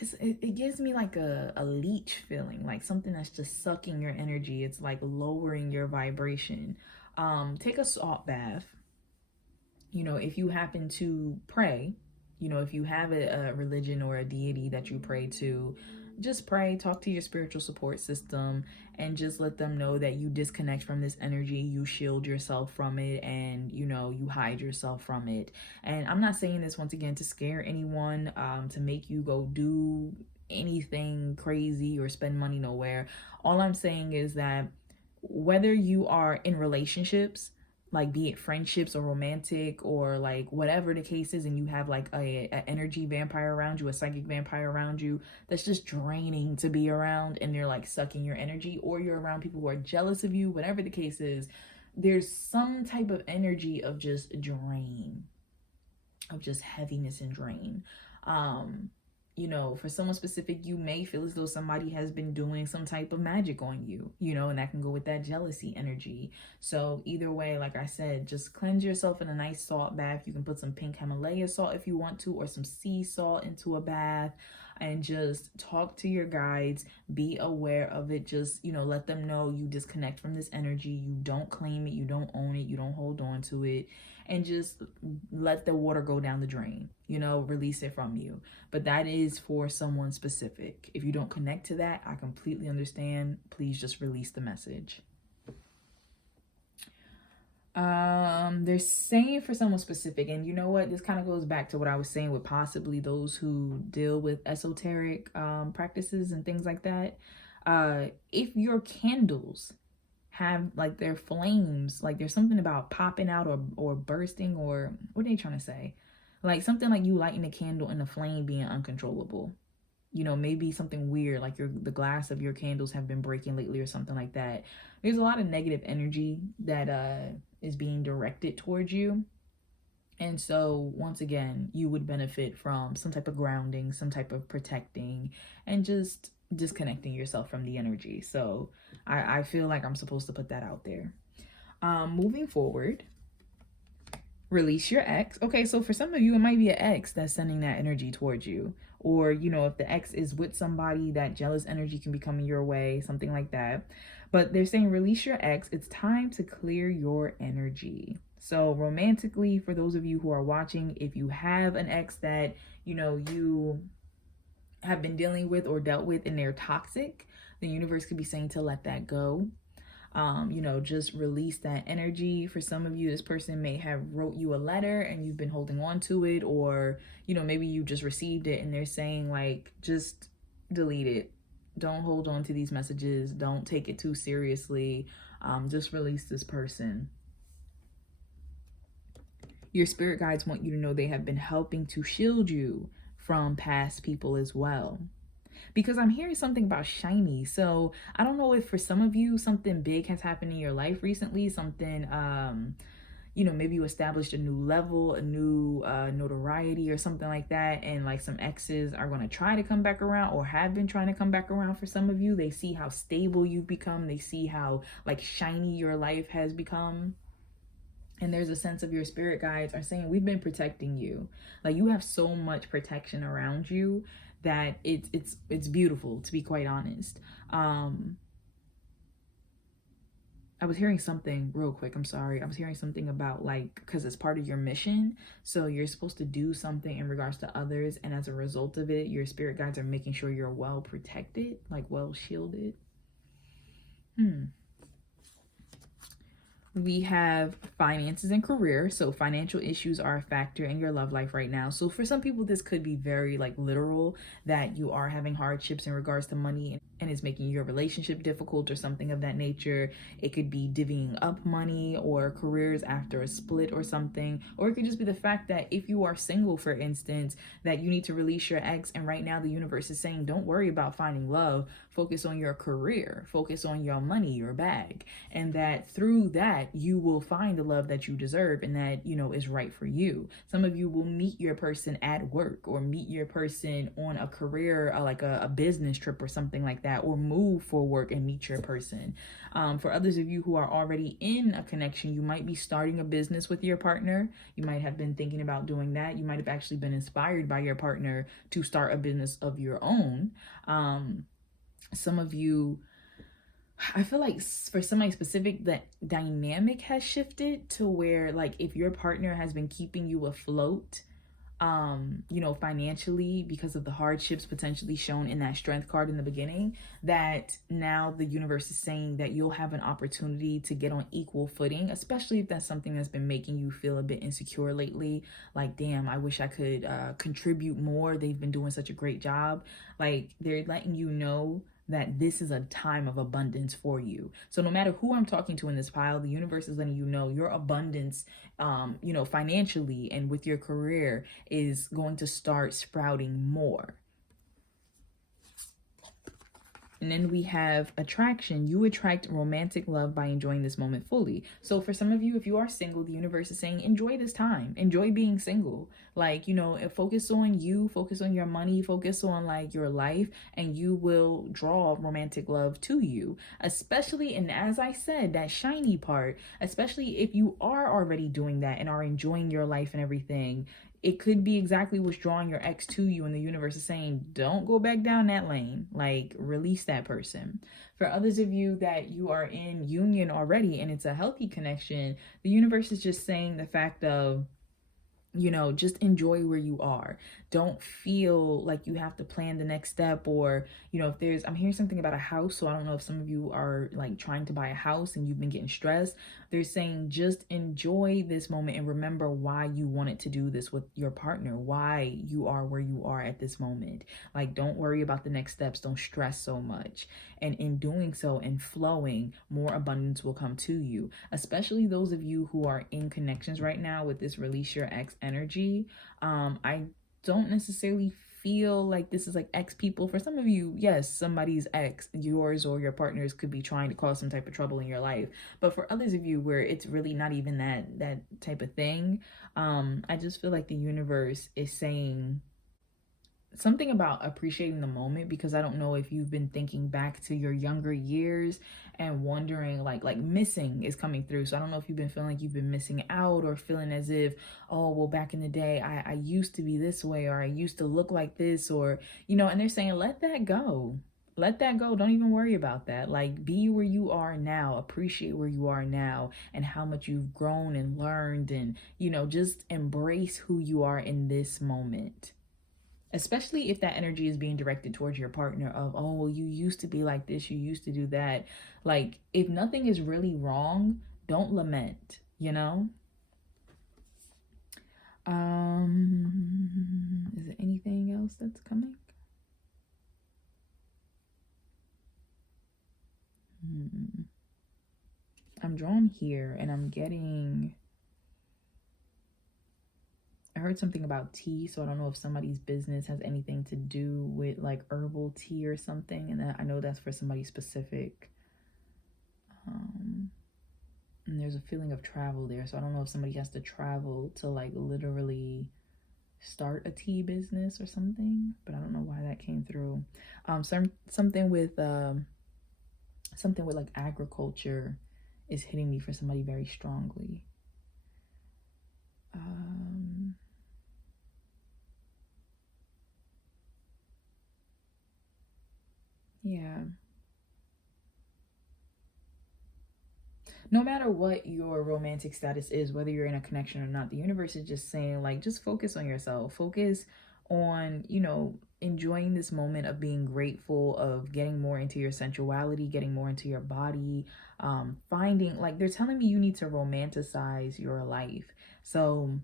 it gives me like a leech feeling, like something that's just sucking your energy. It's like lowering your vibration. Take a salt bath. You know, if you happen to pray, you know, if you have a religion or a deity that you pray to, just pray, talk to your spiritual support system, and just let them know that you disconnect from this energy, you shield yourself from it, and, you know, you hide yourself from it. And I'm not saying this once again to scare anyone, to make you go do anything crazy or spend money nowhere. All I'm saying is that whether you are in relationships, like be it friendships or romantic or like whatever the case is, and you have like a energy vampire around you, a psychic vampire around you that's just draining to be around, and they're like sucking your energy, or you're around people who are jealous of you, whatever the case is, there's some type of energy of just drain, of just heaviness and drain. You know, for someone specific, you may feel as though somebody has been doing some type of magic on you, you know, and that can go with that jealousy energy. So either way, like I said, just cleanse yourself in a nice salt bath. You can put some pink Himalaya salt if you want to, or some sea salt into a bath, and just talk to your guides. Be aware of it. Just, you know, let them know you disconnect from this energy. You don't claim it. You don't own it. You don't hold on to it. And just let the water go down the drain, you know, release it from you. But that is for someone specific. If you don't connect to that, I completely understand. Please just release the message. They're saying for someone specific, and you know what, this kind of goes back to what I was saying with possibly those who deal with esoteric practices and things like that. If your candles have like their flames, like there's something about popping out or bursting, or what are they trying to say, like something like you lighting a candle and the flame being uncontrollable, you know, maybe something weird like the glass of your candles have been breaking lately or something like that. There's a lot of negative energy that is being directed towards you. And so once again, you would benefit from some type of grounding, some type of protecting, and just disconnecting yourself from the energy. So I feel like I'm supposed to put that out there. Moving forward, release your ex. Okay, so for some of you, it might be an ex that's sending that energy towards you. Or, you know, if the ex is with somebody, that jealous energy can be coming your way, something like that. But they're saying release your ex. It's time to clear your energy. So romantically, for those of you who are watching, if you have an ex that, you know, you have been dealing with or dealt with and they're toxic, the universe could be saying to let that go. You know, just release that energy. For some of you, this person may have wrote you a letter and you've been holding on to it, or, you know, maybe you just received it and they're saying like, just delete it. Don't hold on to these messages. Don't take it too seriously. Just release this person. Your spirit guides want you to know they have been helping to shield you from past people as well. Because I'm hearing something about shiny. So I don't know if for some of you, something big has happened in your life recently, something, you know, maybe you established a new level, a new notoriety or something like that. And like some exes are going to try to come back around, or have been trying to come back around for some of you. They see how stable you've become. They see how like shiny your life has become. And there's a sense of your spirit guides are saying, we've been protecting you. Like you have so much protection around you that it's beautiful, to be quite honest. I was hearing something real quick. I'm sorry. I was hearing something about like, because it's part of your mission. So you're supposed to do something in regards to others. And as a result of it, your spirit guides are making sure you're well protected, like well shielded. We have finances and career. So financial issues are a factor in your love life right now. So for some people, this could be very like literal, that you are having hardships in regards to money. and it's making your relationship difficult or something of that nature. It could be divvying up money or careers after a split or something. Or it could just be the fact that if you are single, for instance, that you need to release your ex, and right now the universe is saying, don't worry about finding love. Focus on your career, focus on your money, your bag, and that through that you will find the love that you deserve and that, you know, is right for you. Some of you will meet your person at work or meet your person on a career, like a business trip or something like that, or move for work and meet your person. For others of you who are already in a connection, you might be starting a business with your partner. You might have been thinking about doing that. You might have actually been inspired by your partner to start a business of your own. Some of you, I feel like for somebody specific, that dynamic has shifted to where, like, if your partner has been keeping you afloat, you know, financially because of the hardships potentially shown in that strength card in the beginning, that now the universe is saying that you'll have an opportunity to get on equal footing, especially if that's something that's been making you feel a bit insecure lately. Like, damn, I wish I could contribute more. They've been doing such a great job. Like, they're letting you know that this is a time of abundance for you. So no matter who I'm talking to in this pile, the universe is letting you know your abundance, you know, financially and with your career is going to start sprouting more. And then we have attraction. You attract romantic love by enjoying this moment fully. So for some of you, if you are single, the universe is saying, enjoy this time. Enjoy being single. Like, you know, focus on you, focus on your money, focus on like your life, and you will draw romantic love to you. Especially, and as I said, that shiny part, especially if you are already doing that and are enjoying your life and everything, it could be exactly what's drawing your ex to you, and the universe is saying, don't go back down that lane. Like, release that person. For others of you that you are in union already and it's a healthy connection, the universe is just saying the fact of, you know, just enjoy where you are. Don't feel like you have to plan the next step, or, you know, if there's, I'm hearing something about a house. So I don't know if some of you are like trying to buy a house and you've been getting stressed. They're saying just enjoy this moment and remember why you wanted to do this with your partner, why you are where you are at this moment. Like, don't worry about the next steps. Don't stress so much. And in doing so and flowing, more abundance will come to you, especially those of you who are in connections right now with this release your ex energy. I don't necessarily feel like this is like ex people. For some of you, yes, somebody's ex, yours or your partner's, could be trying to cause some type of trouble in your life. But for others of you where it's really not even that type of thing, I just feel like the universe is saying something about appreciating the moment, because I don't know if you've been thinking back to your younger years and wondering, like missing is coming through. So I don't know if you've been feeling like you've been missing out, or feeling as if, oh, well, back in the day, I used to be this way, or I used to look like this, or, you know, and they're saying, let that go. Let that go. Don't even worry about that. Like, be where you are now, appreciate where you are now and how much you've grown and learned, and, you know, just embrace who you are in this moment. Especially if that energy is being directed towards your partner of, oh, well, you used to be like this, you used to do that. Like, if nothing is really wrong, don't lament, you know? Is there anything else that's coming? I'm drawn here and I'm getting, I heard something about tea, so I don't know if somebody's business has anything to do with like herbal tea or something, and I know that's for somebody specific. And there's a feeling of travel there, so I don't know if somebody has to travel to like literally start a tea business or something, but I don't know why that came through. Something with like agriculture is hitting me for somebody very strongly. Yeah. No matter what your romantic status is, whether you're in a connection or not, the universe is just saying, like, just focus on yourself. Focus on, you know, enjoying this moment of being grateful, of getting more into your sensuality, getting more into your body, finding, like, they're telling me you need to romanticize your life. So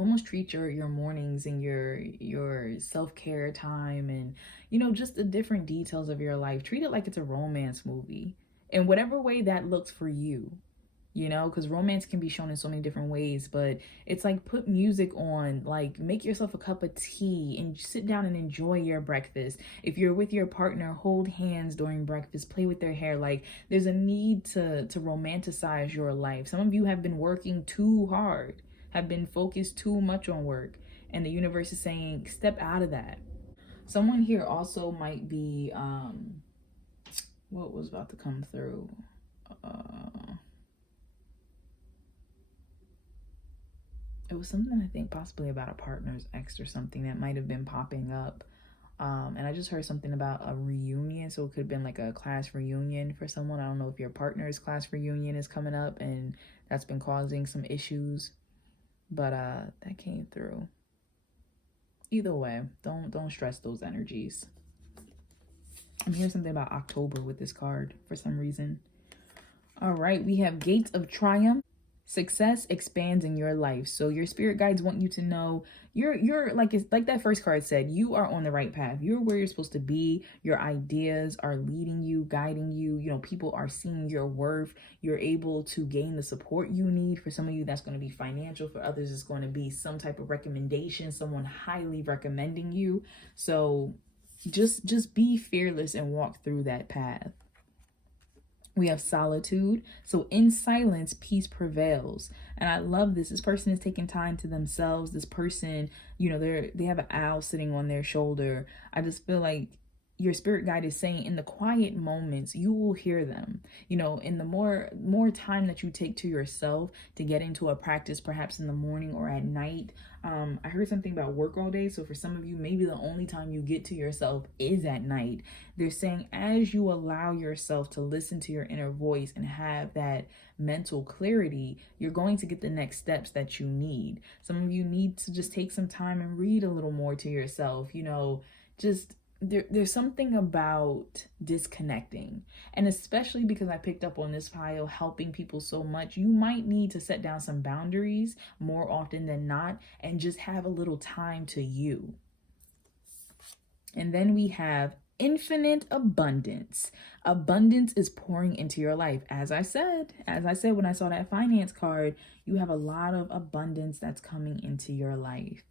almost treat your mornings and your self-care time and, you know, just the different details of your life. Treat it like it's a romance movie in whatever way that looks for you, you know, because romance can be shown in so many different ways. But it's like, put music on, like make yourself a cup of tea and sit down and enjoy your breakfast. If you're with your partner, hold hands during breakfast, play with their hair. Like, there's a need to romanticize your life. Some of you have been working too hard, have been focused too much on work, and the universe is saying, step out of that. Someone here also might be what was about to come through, it was something, I think possibly about a partner's ex or something that might have been popping up. And I just heard something about a reunion. So it could have been like a class reunion for someone. I don't know if your partner's class reunion is coming up and that's been causing some issues. But that came through. Either way, don't stress those energies. I'm hearing something about October with this card for some reason. All right, we have Gates of Triumph. Success expands in your life. So your spirit guides want you to know you're like, it's like that first card said, you are on the right path. You're where you're supposed to be. Your ideas are leading you, guiding you. You know, people are seeing your worth. You're able to gain the support you need. For some of you, that's going to be financial. For others, it's going to be some type of recommendation, someone highly recommending you. So just be fearless and walk through that path. We have solitude. So in silence, peace prevails. And I love this. This person is taking time to themselves. This person, you know, they have an owl sitting on their shoulder. I just feel like your spirit guide is saying, in the quiet moments, you will hear them. You know, in the more time that you take to yourself to get into a practice, perhaps in the morning or at night. I heard something about work all day. So for some of you, maybe the only time you get to yourself is at night. They're saying, as you allow yourself to listen to your inner voice and have that mental clarity, you're going to get the next steps that you need. Some of you need to just take some time and read a little more to yourself. You know, just there's something about disconnecting, and especially because I picked up on this pile helping people so much, you might need to set down some boundaries more often than not and just have a little time to you. And then we have infinite abundance. Abundance is pouring into your life. As I said when I saw that finance card, you have a lot of abundance that's coming into your life.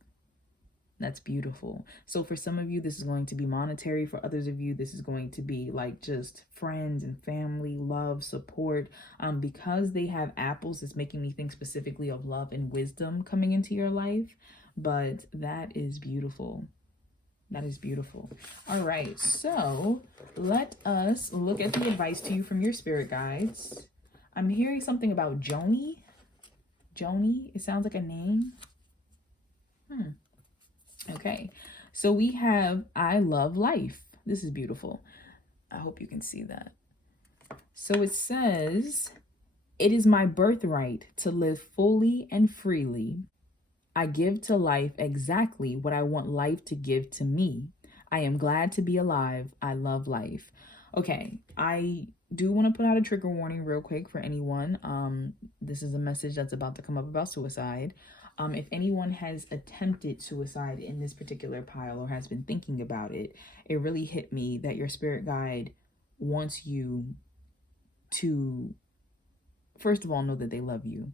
That's beautiful. So for some of you, this is going to be monetary. For others of you, this is going to be like just friends and family, love, support. Because they have apples, it's making me think specifically of love and wisdom coming into your life. But that is beautiful. That is beautiful. All right, so let us look at the advice to you from your spirit guides. I'm hearing something about Joni. Joni, it sounds like a name. Okay, so we have I love life. This is beautiful. I hope you can see that. So it says, it is my birthright to live fully and freely. I give to life exactly what I want life to give to me. I am glad to be alive. I love life. Okay, I do want to put out a trigger warning real quick for anyone. This is a message that's about to come up about suicide. If anyone has attempted suicide in this particular pile or has been thinking about it, it really hit me that your spirit guide wants you to, first of all, know that they love you.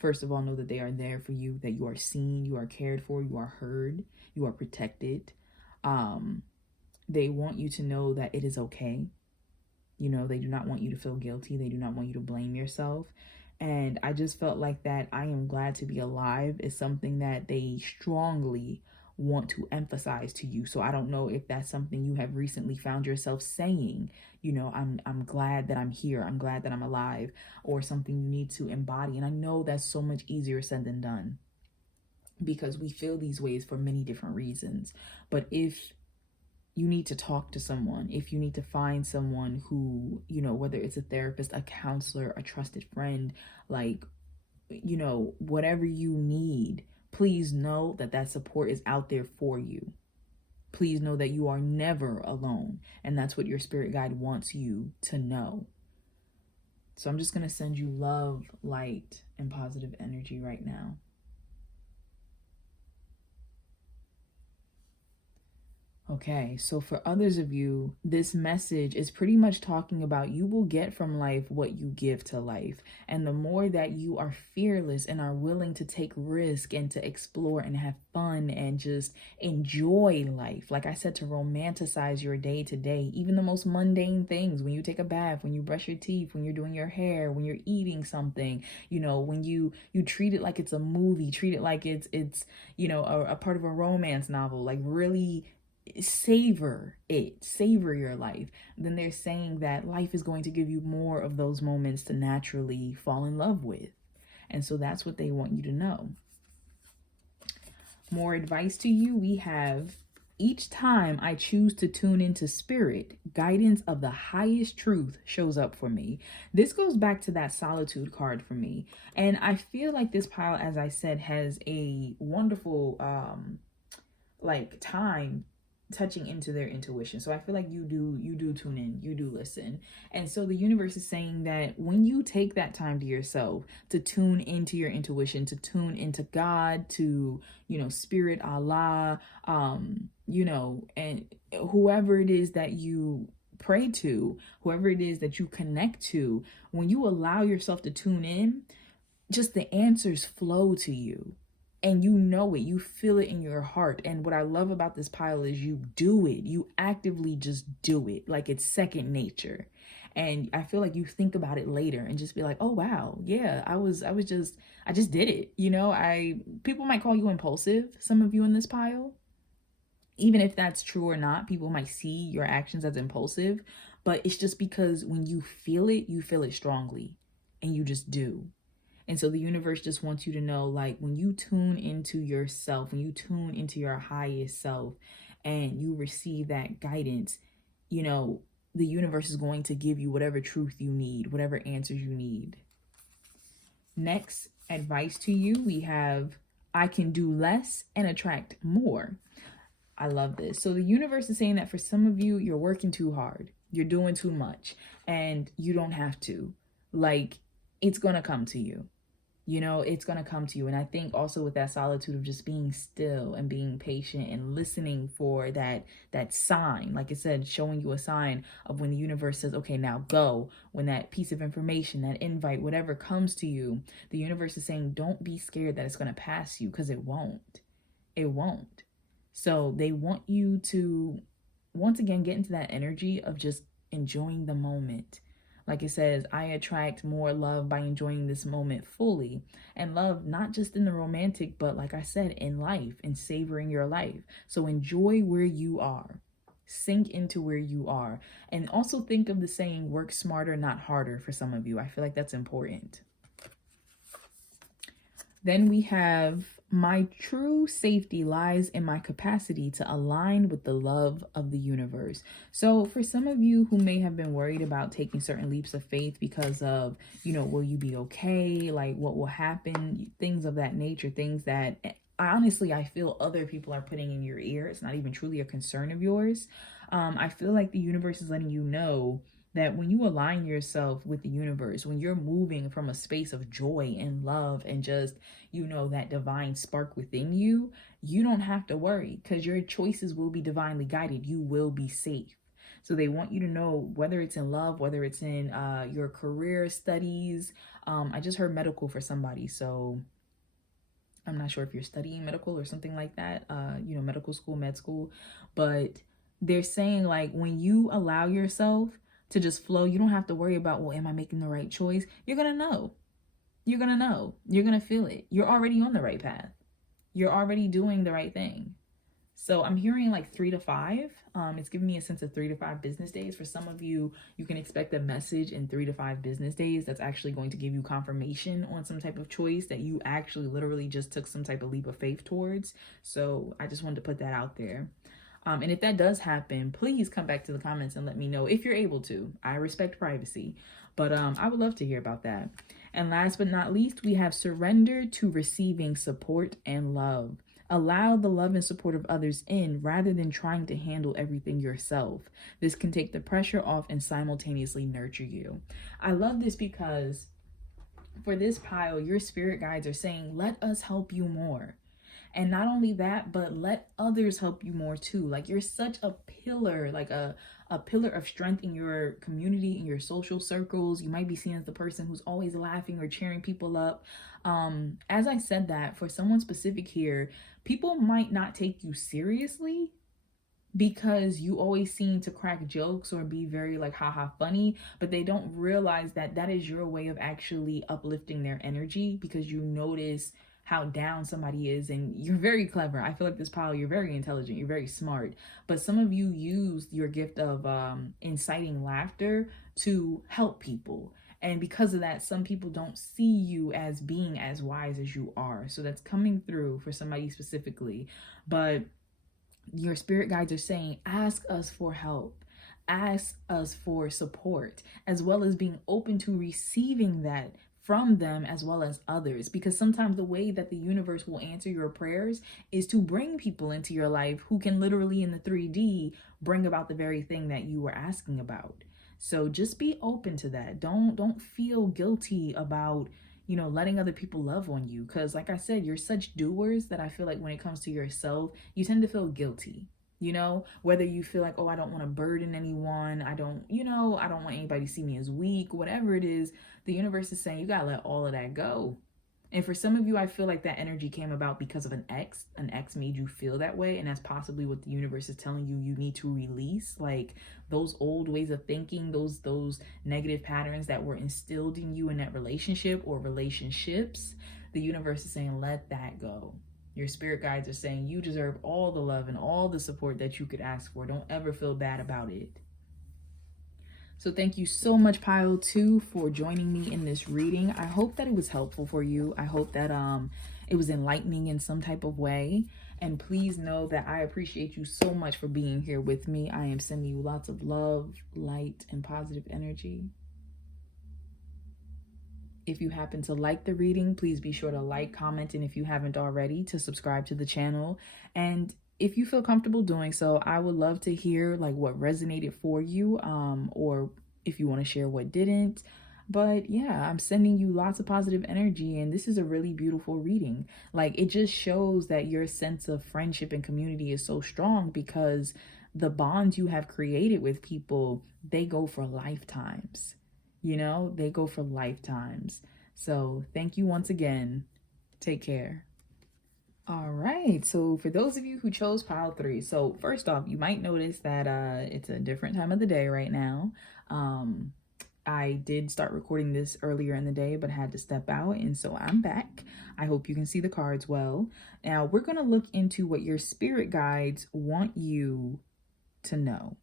First of all, know that they are there for you, that you are seen, you are cared for, you are heard, you are protected. They want you to know that it is okay. You know, they do not want you to feel guilty. They do not want you to blame yourself. And I just felt like that I am glad to be alive is something that they strongly want to emphasize to you. So I don't know if that's something you have recently found yourself saying, you know, I'm glad that I'm here. I'm glad that I'm alive, or something you need to embody. And I know that's so much easier said than done because we feel these ways for many different reasons. But if you need to talk to someone, if you need to find someone who, you know, whether it's a therapist, a counselor, a trusted friend, like, you know, whatever you need, please know that that support is out there for you. Please know that you are never alone. And that's what your spirit guide wants you to know. So I'm just going to send you love, light, and positive energy right now. Okay, so for others of you, this message is pretty much talking about you will get from life what you give to life. And the more that you are fearless and are willing to take risk and to explore and have fun and just enjoy life, like I said, to romanticize your day to day, even the most mundane things, when you take a bath, when you brush your teeth, when you're doing your hair, when you're eating something, when you treat it like it's a movie, treat it like it's a part of a romance novel, like really savor your life. Then they're saying that life is going to give you more of those moments to naturally fall in love with. And so that's what they want you to know. More advice to you, we have: each time I choose to tune into spirit, guidance of the highest truth shows up for me. This goes back to that solitude card for me. And I feel like this pile, as I said, has a wonderful time touching into their intuition. So I feel like you do tune in, you do listen. And so the universe is saying that when you take that time to yourself to tune into your intuition, to tune into God, to spirit, Allah, and whoever it is that you pray to, whoever it is that you connect to, when you allow yourself to tune in, just the answers flow to you. And you know it, you feel it in your heart. And what I love about this pile is you do it. You actively just do it. Like it's second nature. And I feel like you think about it later and just be like, oh wow, yeah, I just did it. People might call you impulsive, some of you in this pile. Even if that's true or not, people might see your actions as impulsive, but it's just because when you feel it strongly and you just do. And so the universe just wants you to know, like, when you tune into yourself, when you tune into your highest self and you receive that guidance, the universe is going to give you whatever truth you need, whatever answers you need. Next advice to you, we have: I can do less and attract more. I love this. So the universe is saying that for some of you, you're working too hard. You're doing too much and you don't have to. Like, it's going to come to you. It's going to come to you. And I think also with that solitude of just being still and being patient and listening for that sign, like I said, showing you a sign of when the universe says, okay, now go. When that piece of information, that invite, whatever comes to you, the universe is saying, don't be scared that it's going to pass you, because it won't. It won't. So they want you to, once again, get into that energy of just enjoying the moment. Like it says, I attract more love by enjoying this moment fully. And love, not just in the romantic, but like I said, in life and savoring your life. So enjoy where you are. Sink into where you are. And also think of the saying, work smarter, not harder, for some of you. I feel like that's important. Then we have: my true safety lies in my capacity to align with the love of the universe. So for some of you who may have been worried about taking certain leaps of faith because of, will you be okay? Like, what will happen? Things of that nature, things that honestly, I feel other people are putting in your ear. It's not even truly a concern of yours. I feel like the universe is letting you know that when you align yourself with the universe, when you're moving from a space of joy and love and just, that divine spark within you, you don't have to worry, because your choices will be divinely guided. You will be safe. So they want you to know, whether it's in love, whether it's in your career, studies. I just heard medical for somebody. So I'm not sure if you're studying medical or something like that, medical school, med school. But they're saying, like, when you allow yourself to just flow, you don't have to worry about, well, am I making the right choice? You're going to know. You're going to know. You're going to feel it. You're already on the right path. You're already doing the right thing. So I'm hearing like 3 to 5. It's giving me a sense of 3 to 5 business days. For some of you, you can expect a message in 3 to 5 business days that's actually going to give you confirmation on some type of choice that you actually literally just took some type of leap of faith towards. So I just wanted to put that out there. And if that does happen, please come back to the comments and let me know if you're able to. I respect privacy, but I would love to hear about that. And last but not least, we have surrender to receiving support and love. Allow the love and support of others in rather than trying to handle everything yourself. This can take the pressure off and simultaneously nurture you. I love this because for this pile, your spirit guides are saying, let us help you more. And not only that, but let others help you more too. Like, you're such a pillar, like a pillar of strength in your community, in your social circles. You might be seen as the person who's always laughing or cheering people up. As I said that, for someone specific here, people might not take you seriously because you always seem to crack jokes or be very like haha funny, but they don't realize that that is your way of actually uplifting their energy, because you notice how down somebody is. And you're very clever. I feel like this pile, you're very intelligent, you're very smart, but some of you use your gift of inciting laughter to help people. And because of that, some people don't see you as being as wise as you are. So that's coming through for somebody specifically. But your spirit guides are saying, ask us for help, ask us for support, as well as being open to receiving that from them as well as others. Because sometimes the way that the universe will answer your prayers is to bring people into your life who can literally in the 3D bring about the very thing that you were asking about. So just be open to that. Don't feel guilty about letting other people love on you. Because like I said, you're such doers that I feel like when it comes to yourself, you tend to feel guilty. Whether you feel like, oh, I don't want to burden anyone. I don't want anybody to see me as weak, whatever it is, the universe is saying you got to let all of that go. And for some of you, I feel like that energy came about because of an ex. An ex made you feel that way. And that's possibly what the universe is telling you need to release. Like those old ways of thinking, those negative patterns that were instilled in you in that relationship or relationships. The universe is saying, let that go. Your spirit guides are saying you deserve all the love and all the support that you could ask for. Don't ever feel bad about it. So thank you so much, Pile 2, for joining me in this reading. I hope that it was helpful for you. I hope that it was enlightening in some type of way. And please know that I appreciate you so much for being here with me. I am sending you lots of love, light, and positive energy. If you happen to like the reading, please be sure to like, comment, and if you haven't already, to subscribe to the channel. And if you feel comfortable doing so, I would love to hear like what resonated for you, or if you want to share what didn't. But yeah, I'm sending you lots of positive energy, and this is a really beautiful reading. Like, it just shows that your sense of friendship and community is so strong because the bonds you have created with people, they go for lifetimes. They go for lifetimes. So thank you once again. Take care. All right, so for those of you who chose pile 3, so first off, you might notice that it's a different time of the day right now. I did start recording this earlier in the day, but had to step out, and so I'm back. I hope you can see the cards well. Now, we're going to look into what your spirit guides want you to know.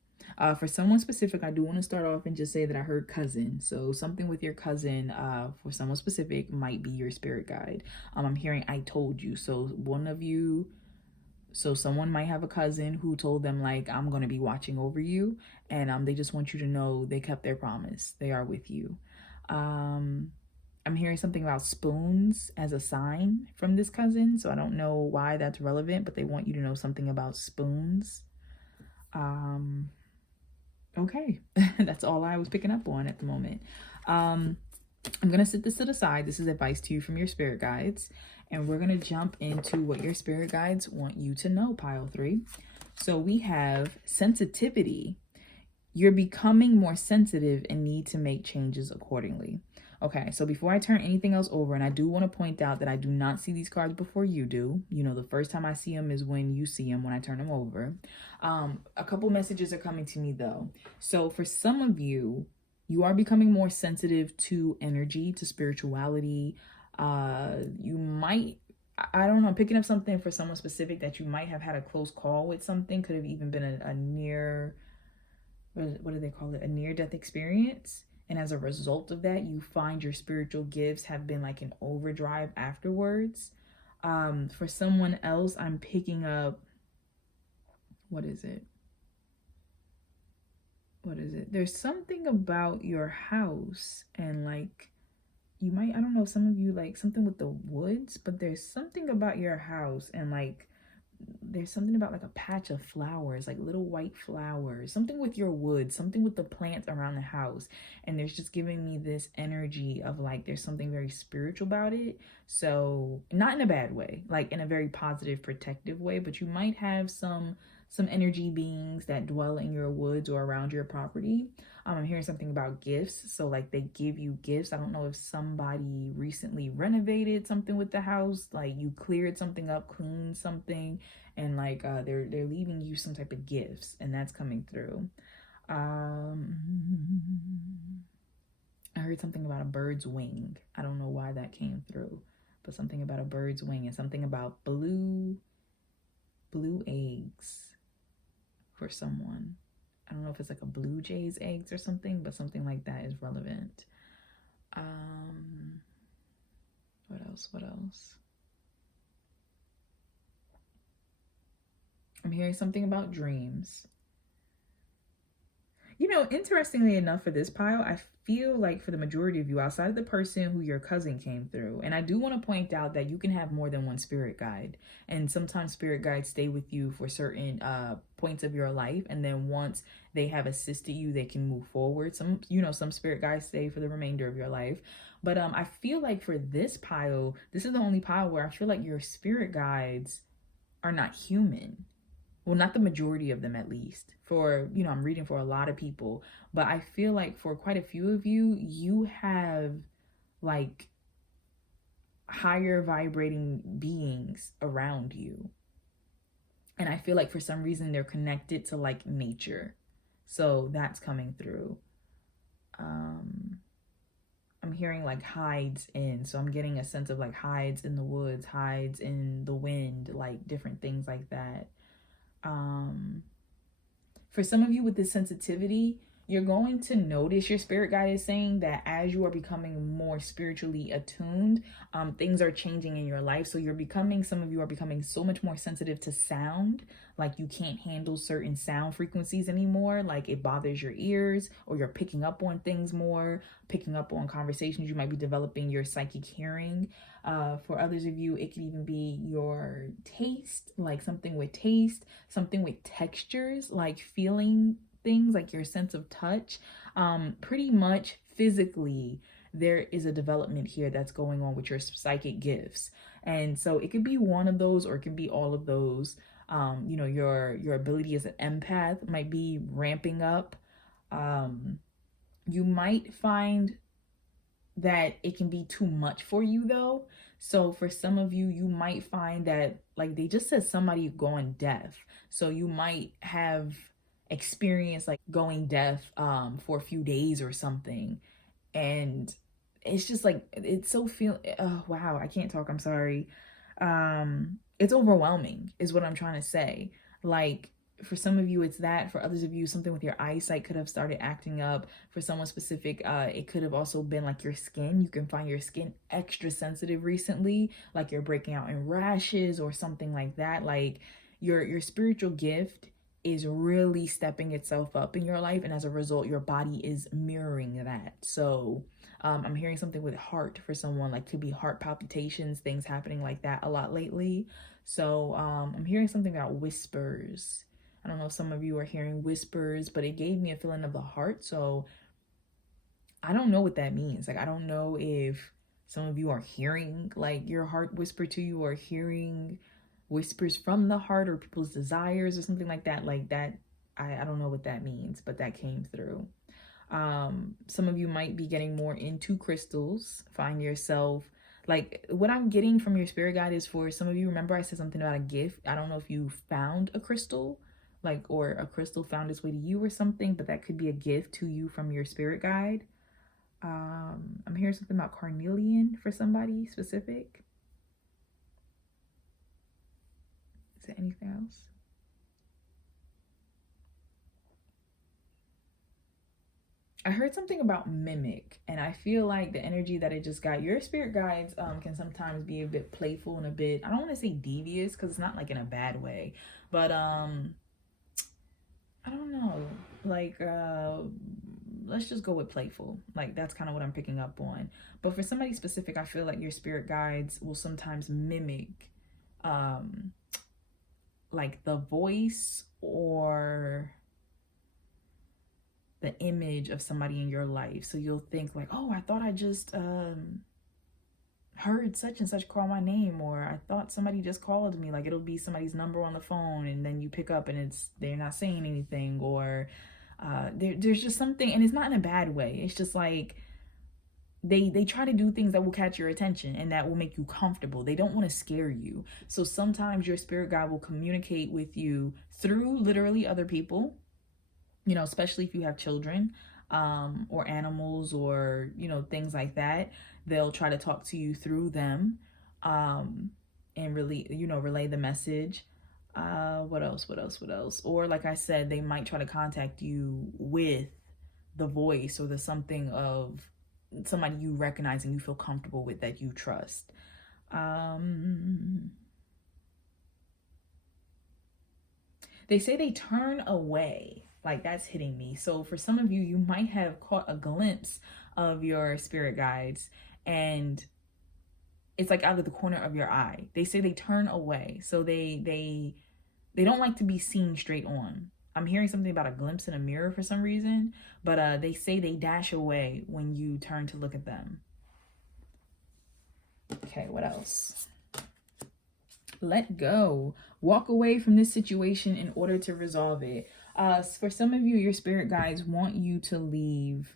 For someone specific, I do want to start off and just say that I heard cousin. So something with your cousin, for someone specific, might be your spirit guide. I'm hearing I told you. So someone might have a cousin who told them like, I'm going to be watching over you. And they just want you to know they kept their promise. They are with you. I'm hearing something about spoons as a sign from this cousin. So I don't know why that's relevant, but they want you to know something about spoons. Okay, that's all I was picking up on at the moment. I'm going to set this to the side. This is advice to you from your spirit guides. And we're going to jump into what your spirit guides want you to know, pile 3. So we have sensitivity. You're becoming more sensitive and need to make changes accordingly. Okay, so before I turn anything else over, and I do want to point out that I do not see these cards before you do. The first time I see them is when you see them, when I turn them over. A couple messages are coming to me though. So for some of you, you are becoming more sensitive to energy, to spirituality. You might, I don't know, picking up something for someone specific that you might have had a close call with something. Could have even been a near, what do they call it? A near-death experience. And as a result of that, you find your spiritual gifts have been like an overdrive afterwards. For someone else, I'm picking up, what is it? There's something about your house and like, you might, I don't know, some of you like something with the woods, but there's something about your house and like there's something about like a patch of flowers, like little white flowers, something with your wood, something with the plants around the house. And there's just giving me this energy of like there's something very spiritual about it. So not in a bad way, like in a very positive, protective way, but you might have some energy beings that dwell in your woods or around your property. I'm hearing something about gifts. So like they give you gifts. I don't know if somebody recently renovated something with the house, like you cleared something up, cleaned something, and like they're leaving you some type of gifts, and that's coming through. Um I heard something about a bird's wing. I don't know why that came through, but something about a bird's wing and something about blue eggs for someone. I don't know if it's like a blue jay's eggs or something, but something like that is relevant. What else? What else? I'm hearing something about dreams. You know, interestingly enough, for this pile, I feel like for the majority of you, outside of the person who your cousin came through, and I do want to point out that you can have more than one spirit guide, and sometimes spirit guides stay with you for certain points of your life, and then once they have assisted you, they can move forward. Some spirit guides stay for the remainder of your life, but I feel like for this pile, this is the only pile where I feel like your spirit guides are not human. Well, not the majority of them, at least. For, I'm reading for a lot of people, but I feel like for quite a few of you, you have like higher vibrating beings around you. And I feel like for some reason they're connected to like nature. So that's coming through. I'm hearing like hides in. So I'm getting a sense of like hides in the woods, hides in the wind, like different things like that. For some of you with this sensitivity, you're going to notice, your spirit guide is saying that as you are becoming more spiritually attuned, things are changing in your life. So some of you are becoming so much more sensitive to sound, like you can't handle certain sound frequencies anymore, like it bothers your ears, or you're picking up on things more, picking up on conversations. You might be developing your psychic hearing. For others of you, it could even be your taste, like something with taste, something with textures, like feeling things, like your sense of touch. Pretty much physically, there is a development here that's going on with your psychic gifts. And so it could be one of those, or it can be all of those. Your ability as an empath might be ramping up. You might find that it can be too much for you though. So for some of you, you might find that, like they just said, somebody going deaf. So you might have experienced like going deaf for a few days or something. And it's just like, it's so oh wow, I can't talk, I'm sorry. It's overwhelming is what I'm trying to say. Like for some of you, it's that. For others of you, something with your eyesight could have started acting up. For someone specific, it could have also been like your skin. You can find your skin extra sensitive recently, like you're breaking out in rashes or something like that. Like your spiritual gift is really stepping itself up in your life, and as a result, your body is mirroring that. So I'm hearing something with heart for someone, like could be heart palpitations, things happening like that a lot lately. So I'm hearing something about whispers. I don't know if some of you are hearing whispers, but it gave me a feeling of the heart. So I don't know what that means. Like, I don't know if some of you are hearing like your heart whisper to you, or hearing whispers from the heart, or people's desires or something like that. Like that, I don't know what that means, but that came through. Some of you might be getting more into crystals. Find yourself, like what I'm getting from your spirit guide is, for some of you, remember I said something about a gift. I don't know if you found a crystal, like, or a crystal found its way to you or something, but that could be a gift to you from your spirit guide. I'm hearing something about carnelian for somebody specific. Is there anything else? I heard something about mimic, and I feel like the energy that it just got, your spirit guides can sometimes be a bit playful and a bit, I don't want to say devious, because it's not like in a bad way, but I don't know, like let's just go with playful. Like that's kind of what I'm picking up on. But for somebody specific, I feel like your spirit guides will sometimes mimic like the voice or the image of somebody in your life. So you'll think like, oh, I thought I just heard such and such call my name, or I thought somebody just called me. Like it'll be somebody's number on the phone, and then you pick up and they're not saying anything, or there's just something, and it's not in a bad way. It's just like they try to do things that will catch your attention and that will make you comfortable. They don't want to scare you. So sometimes your spirit guide will communicate with you through literally other people, you know, especially if you have children, or animals, or, you know, things like that. They'll try to talk to you through them, and really, you know, relay the message. What else? Or like I said, they might try to contact you with the voice or the something of somebody you recognize and you feel comfortable with, that you trust. They say they turn away. Like that's hitting me. So for some of you, you might have caught a glimpse of your spirit guides, and it's like out of the corner of your eye. They say they turn away. So they don't like to be seen straight on. I'm hearing something about a glimpse in a mirror for some reason, but they say they dash away when you turn to look at them. Okay, what else? Let go. Walk away from this situation in order to resolve it. For some of you, your spirit guides want you to leave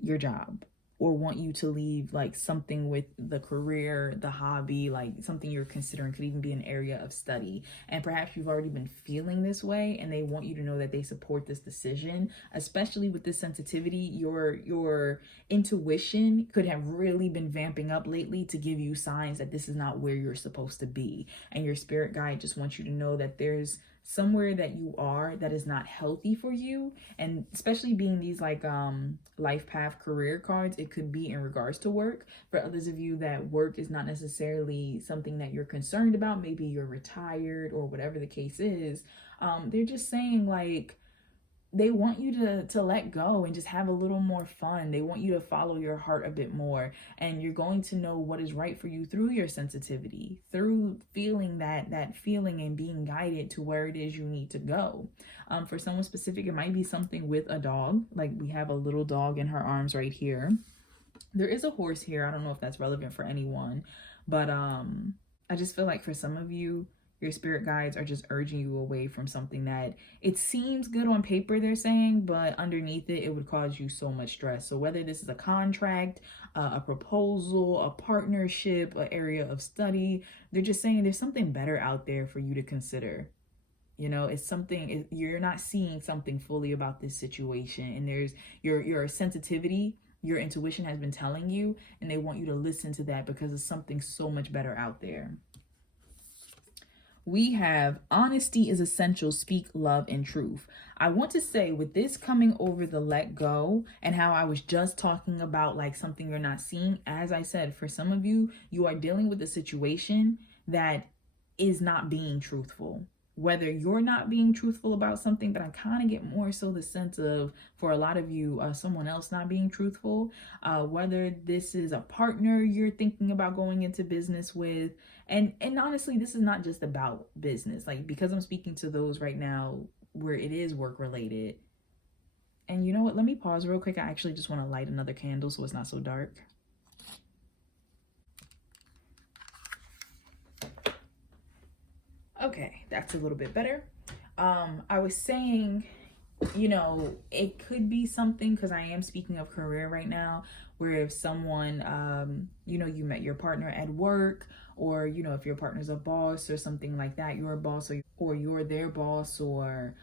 your job, or want you to leave like something with the career, the hobby, like something you're considering. Could even be an area of study. And perhaps you've already been feeling this way, and they want you to know that they support this decision. Especially with this sensitivity, your intuition could have really been vamping up lately to give you signs that this is not where you're supposed to be. And your spirit guide just wants you to know that there's somewhere that you are that is not healthy for you. And especially being these like life path career cards, it could be in regards to work. For others of you, that work is not necessarily something that you're concerned about. Maybe you're retired or whatever the case is. They're just saying like they want you to let go and just have a little more fun. They want you to follow your heart a bit more, and you're going to know what is right for you through your sensitivity, through feeling that feeling and being guided to where it is you need to go. For someone specific, it might be something with a dog. Like we have a little dog in her arms right here. There is a horse here. I don't know if that's relevant for anyone, but I just feel like for some of you, your spirit guides are just urging you away from something that it seems good on paper, they're saying, but underneath it, it would cause you so much stress. So whether this is a contract, a proposal, a partnership, an area of study, they're just saying there's something better out there for you to consider. You know, it's something, you're not seeing something fully about this situation, and there's your sensitivity, your intuition has been telling you, and they want you to listen to that because it's something so much better out there. We have honesty is essential, speak love and truth. I want to say with this coming over the let go, and how I was just talking about like something you're not seeing, as I said, for some of you, you are dealing with a situation that is not being truthful. Whether you're not being truthful about something, but I kind of get more so the sense of, for a lot of you, someone else not being truthful, whether this is a partner you're thinking about going into business with. And honestly, this is not just about business, like, because I'm speaking to those right now where it is work related. And you know what, let me pause real quick. I actually just want to light another candle so it's not so dark. Okay, that's a little bit better. I was saying, you know, it could be something, because I am speaking of career right now, where if someone, you know, you met your partner at work, or, you know, if your partner's a boss or something like that, you're a boss, or you're their boss, or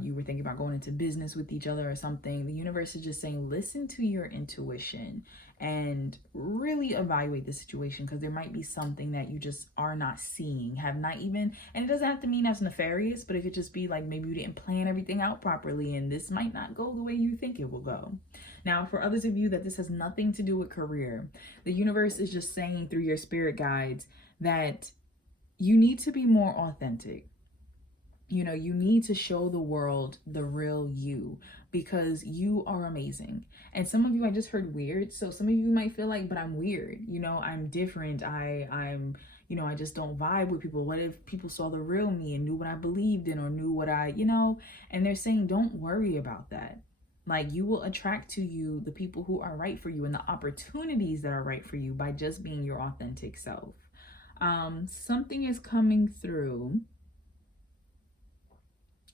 you were thinking about going into business with each other or something, the universe is just saying, listen to your intuition and really evaluate the situation, because there might be something that you just are not seeing, have not even, and it doesn't have to mean that's nefarious, but it could just be like maybe you didn't plan everything out properly and this might not go the way you think it will go. Now, for others of you that this has nothing to do with career, the universe is just saying through your spirit guides that you need to be more authentic. You know, you need to show the world the real you, because you are amazing. And some of you, I just heard weird. So some of you might feel like, but I'm weird. You know, I'm different. I'm, you know, I just don't vibe with people. What if people saw the real me and knew what I believed in, or knew what I, and they're saying, don't worry about that. Like, you will attract to you the people who are right for you and the opportunities that are right for you by just being your authentic self. Something is coming through.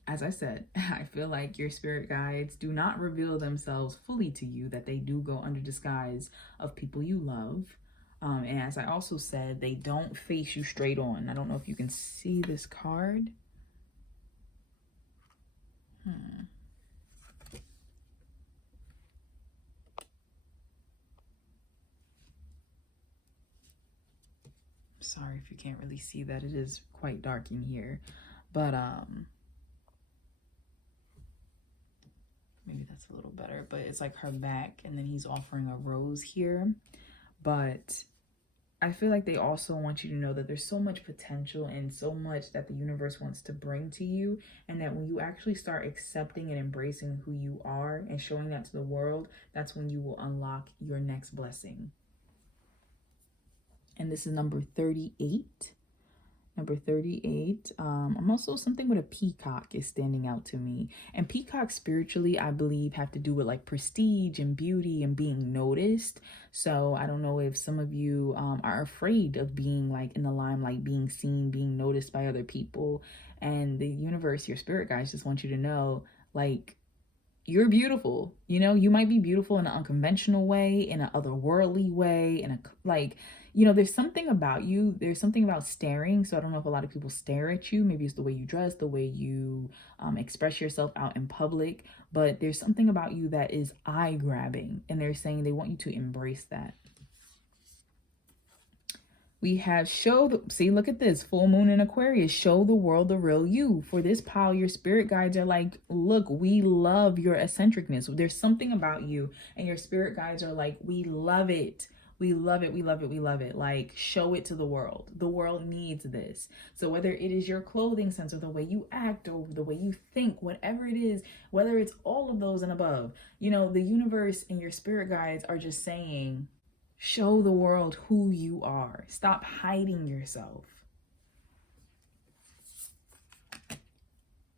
As I said, I feel like your spirit guides do not reveal themselves fully to you, that they do go under disguise of people you love. And as I also said, they don't face you straight on. I don't know if you can see this card. Sorry if you can't really see that. It is quite dark in here. But maybe that's a little better. But it's like her back, and then he's offering a rose here. But I feel like they also want you to know that there's so much potential and so much that the universe wants to bring to you, and that when you actually start accepting and embracing who you are and showing that to the world, that's when you will unlock your next blessing. And this is number 38. Number 38. I'm also, something with a peacock is standing out to me. And peacocks spiritually, I believe, have to do with like prestige and beauty and being noticed. So I don't know if some of you are afraid of being like in the limelight, being seen, being noticed by other people. And the universe, your spirit guides, just want you to know, like, you're beautiful. You know, you might be beautiful in an unconventional way, in an otherworldly way, in a, like, there's something about you. There's something about staring. So I don't know if a lot of people stare at you. Maybe it's the way you dress, the way you express yourself out in public. But there's something about you that is eye-grabbing. And they're saying they want you to embrace that. We have see, look at this, full moon in Aquarius, show the world the real you. For this pile, your spirit guides are like, look, we love your eccentricness. There's something about you, and your spirit guides are like, we love it. We love it. We love it. We love it. Like, show it to the world. The world needs this. So whether it is your clothing sense, or the way you act, or the way you think, whatever it is, whether it's all of those and above, the universe and your spirit guides are just saying, show the world who you are. Stop hiding yourself.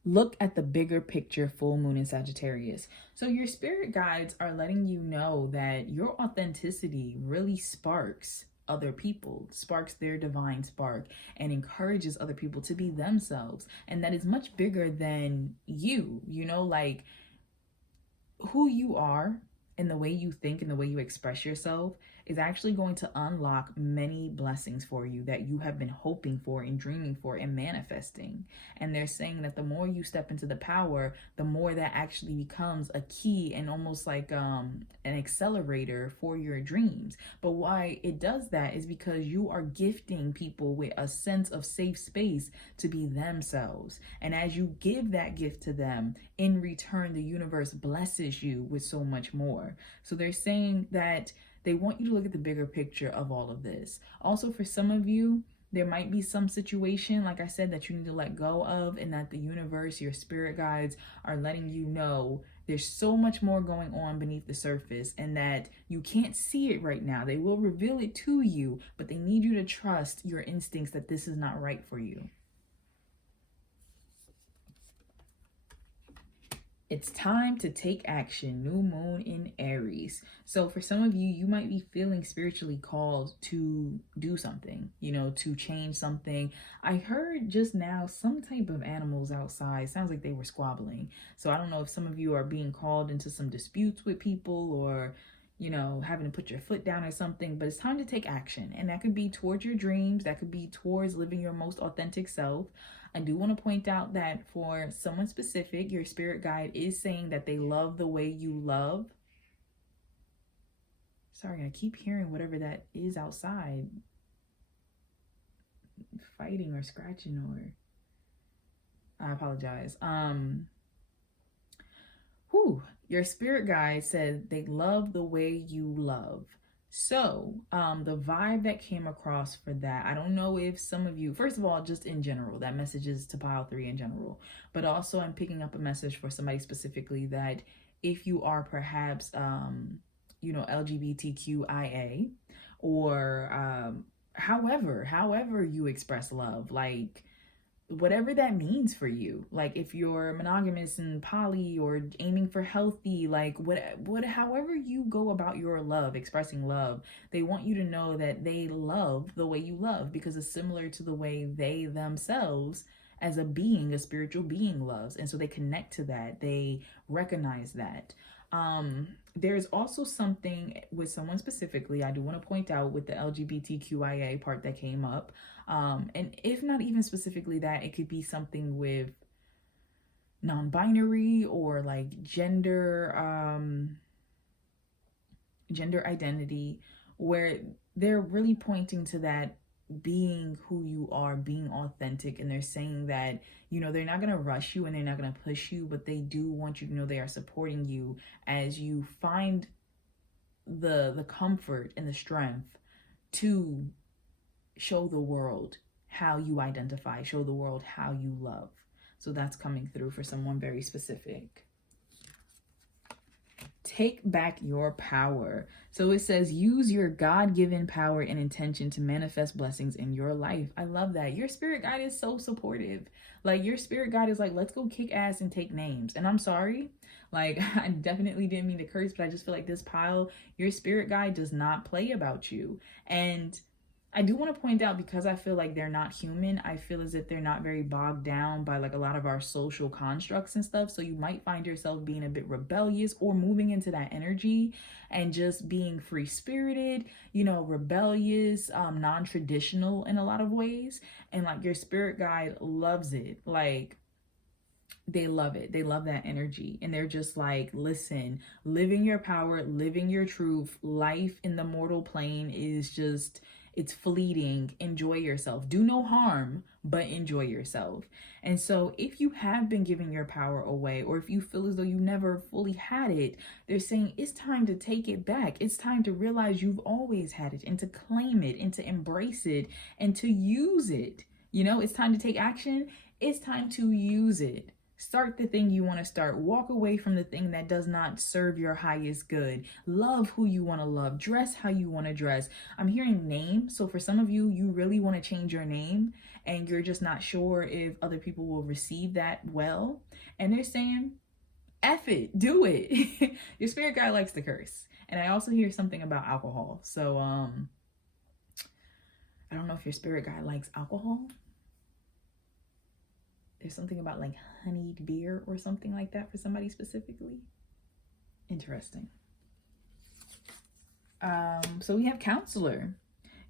Look at the bigger picture, full moon in Sagittarius. So your spirit guides are letting you know that your authenticity really sparks other people, sparks their divine spark, and encourages other people to be themselves. And that is much bigger than you, like who you are and the way you think and the way you express yourself is actually going to unlock many blessings for you that you have been hoping for and dreaming for and manifesting. And they're saying that the more you step into the power, the more that actually becomes a key and almost like an accelerator for your dreams. But why it does that is because you are gifting people with a sense of safe space to be themselves. And as you give that gift to them, in return, the universe blesses you with so much more. So they're saying that they want you to look at the bigger picture of all of this. Also, for some of you, there might be some situation, like I said, that you need to let go of, and that the universe, your spirit guides, are letting you know there's so much more going on beneath the surface, and that you can't see it right now. They will reveal it to you, but they need you to trust your instincts that this is not right for you. It's time to take action. New moon in Aries. So for some of you, you might be feeling spiritually called to do something, to change something. I heard just now some type of animals outside. Sounds like they were squabbling. So I don't know if some of you are being called into some disputes with people, or having to put your foot down or something, but it's time to take action. And that could be towards your dreams. That could be towards living your most authentic self. I do want to point out that for someone specific, your spirit guide is saying that they love the way you love. Sorry, I keep hearing whatever that is outside. Fighting or scratching, or I apologize. Your spirit guide said they love the way you love. So the vibe that came across for that, I don't know if some of you, first of all, just in general, that message is to pile 3 in general, but also I'm picking up a message for somebody specifically that if you are perhaps, LGBTQIA, or however you express love, like whatever that means for you. Like if you're monogamous and poly or aiming for healthy, like what however you go about your love, expressing love, they want you to know that they love the way you love, because it's similar to the way they themselves as a being, a spiritual being, loves. And so they connect to that, they recognize that. There's also something with someone specifically I do want to point out with the LGBTQIA part that came up. And if not even specifically that, it could be something with non-binary or like gender identity, where they're really pointing to that being who you are, being authentic. And they're saying that, you know, they're not going to rush you and they're not going to push you, but they do want you to know they are supporting you as you find the comfort and the strength to show the world how you identify, show the world how you love. So that's coming through for someone very specific. Take back your power. So it says, use your God-given power and intention to manifest blessings in your life. I love that. Your spirit guide is so supportive. Like your spirit guide is like, let's go kick ass and take names. And I'm sorry, like I definitely didn't mean to curse, but I just feel like this pile, your spirit guide does not play about you. And I do want to point out, because I feel like they're not human, I feel as if they're not very bogged down by like a lot of our social constructs and stuff. So you might find yourself being a bit rebellious or moving into that energy and just being free spirited, you know, rebellious, non-traditional in a lot of ways. And like your spirit guide loves it. Like they love it. They love that energy. And they're just like, listen, living your power, living your truth, life in the mortal plane is just, it's fleeting. Enjoy yourself. Do no harm, but enjoy yourself. And so if you have been giving your power away, or if you feel as though you never fully had it, they're saying it's time to take it back. It's time to realize you've always had it, and to claim it, and to embrace it, and to use it. You know, it's time to take action. It's time to use it. Start the thing you want to start. Walk away from the thing that does not serve your highest good. Love who you want to love. Dress how you want to dress. I'm hearing name. So for some of you, you really want to change your name and you're just not sure if other people will receive that well. And they're saying, F it, do it. Your spirit guide likes to curse. And I also hear something about alcohol. So I don't know if your spirit guide likes alcohol. There's something about like honeyed beer or something like that for somebody specifically. Interesting. So we have counselor.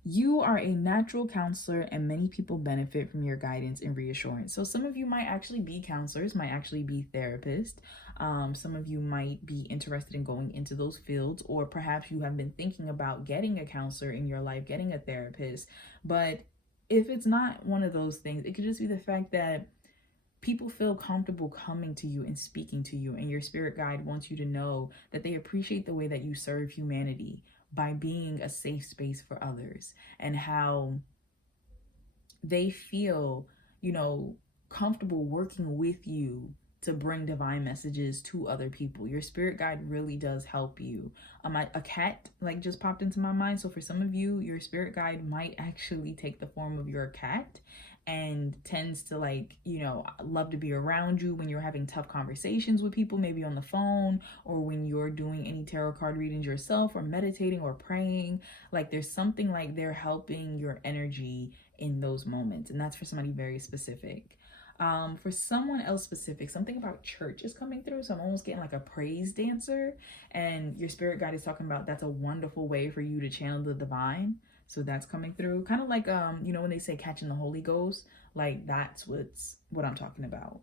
You are a natural counselor and many people benefit from your guidance and reassurance. So some of you might actually be counselors, might actually be therapists. Some of you might be interested in going into those fields, or perhaps you have been thinking about getting a counselor in your life, getting a therapist. But if it's not one of those things, it could just be the fact that people feel comfortable coming to you and speaking to you, and your spirit guide wants you to know that they appreciate the way that you serve humanity by being a safe space for others, and how they feel, you know, comfortable working with you to bring divine messages to other people. Your spirit guide really does help you. A cat like just popped into my mind. So for some of you, your spirit guide might actually take the form of your cat and tends to, like, you know, love to be around you when you're having tough conversations with people, maybe on the phone, or when you're doing any tarot card readings yourself, or meditating or praying. Like there's something like they're helping your energy in those moments. And that's for somebody very specific. For someone else specific, something about church is coming through. So I'm almost getting like a praise dancer, and your spirit guide is talking about that's a wonderful way for you to channel the divine. So that's coming through, kind of like, you know, when they say catching the Holy Ghost, like that's what I'm talking about.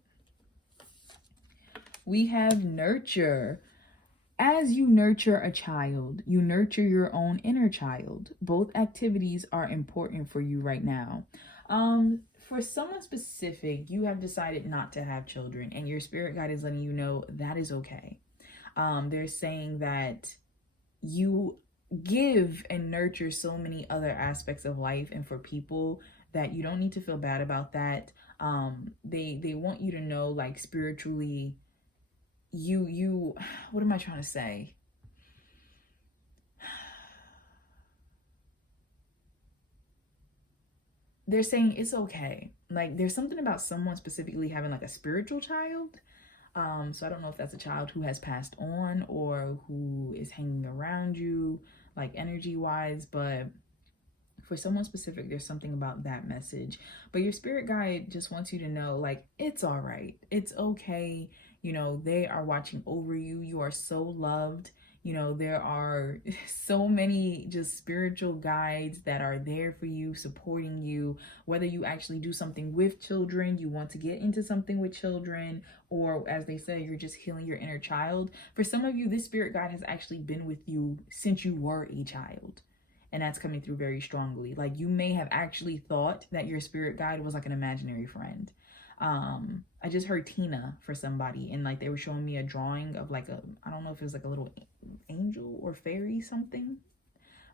We have nurture. As you nurture a child, you nurture your own inner child. Both activities are important for you right now. For someone specific, you have decided not to have children, and your spirit guide is letting you know that is okay. They're saying that you give and nurture so many other aspects of life and for people that you don't need to feel bad about that. They want you to know, like, spiritually, you what am I trying to say? they're saying it's okay. Like, there's something about someone specifically having like a spiritual child. So I don't know if that's a child who has passed on or who is hanging around you, like energy wise, but for someone specific, there's something about that message. But your spirit guide just wants you to know, like, it's all right. It's okay. You know, they are watching over you. You are so loved. You know, there are so many just spiritual guides that are there for you, supporting you, whether you actually do something with children, you want to get into something with children, or as they say, you're just healing your inner child. For some of you, this spirit guide has actually been with you since you were a child. And that's coming through very strongly. Like, you may have actually thought that your spirit guide was like an imaginary friend. I just heard Tina for somebody, and like they were showing me a drawing of like I don't know if it was like a little angel or fairy something,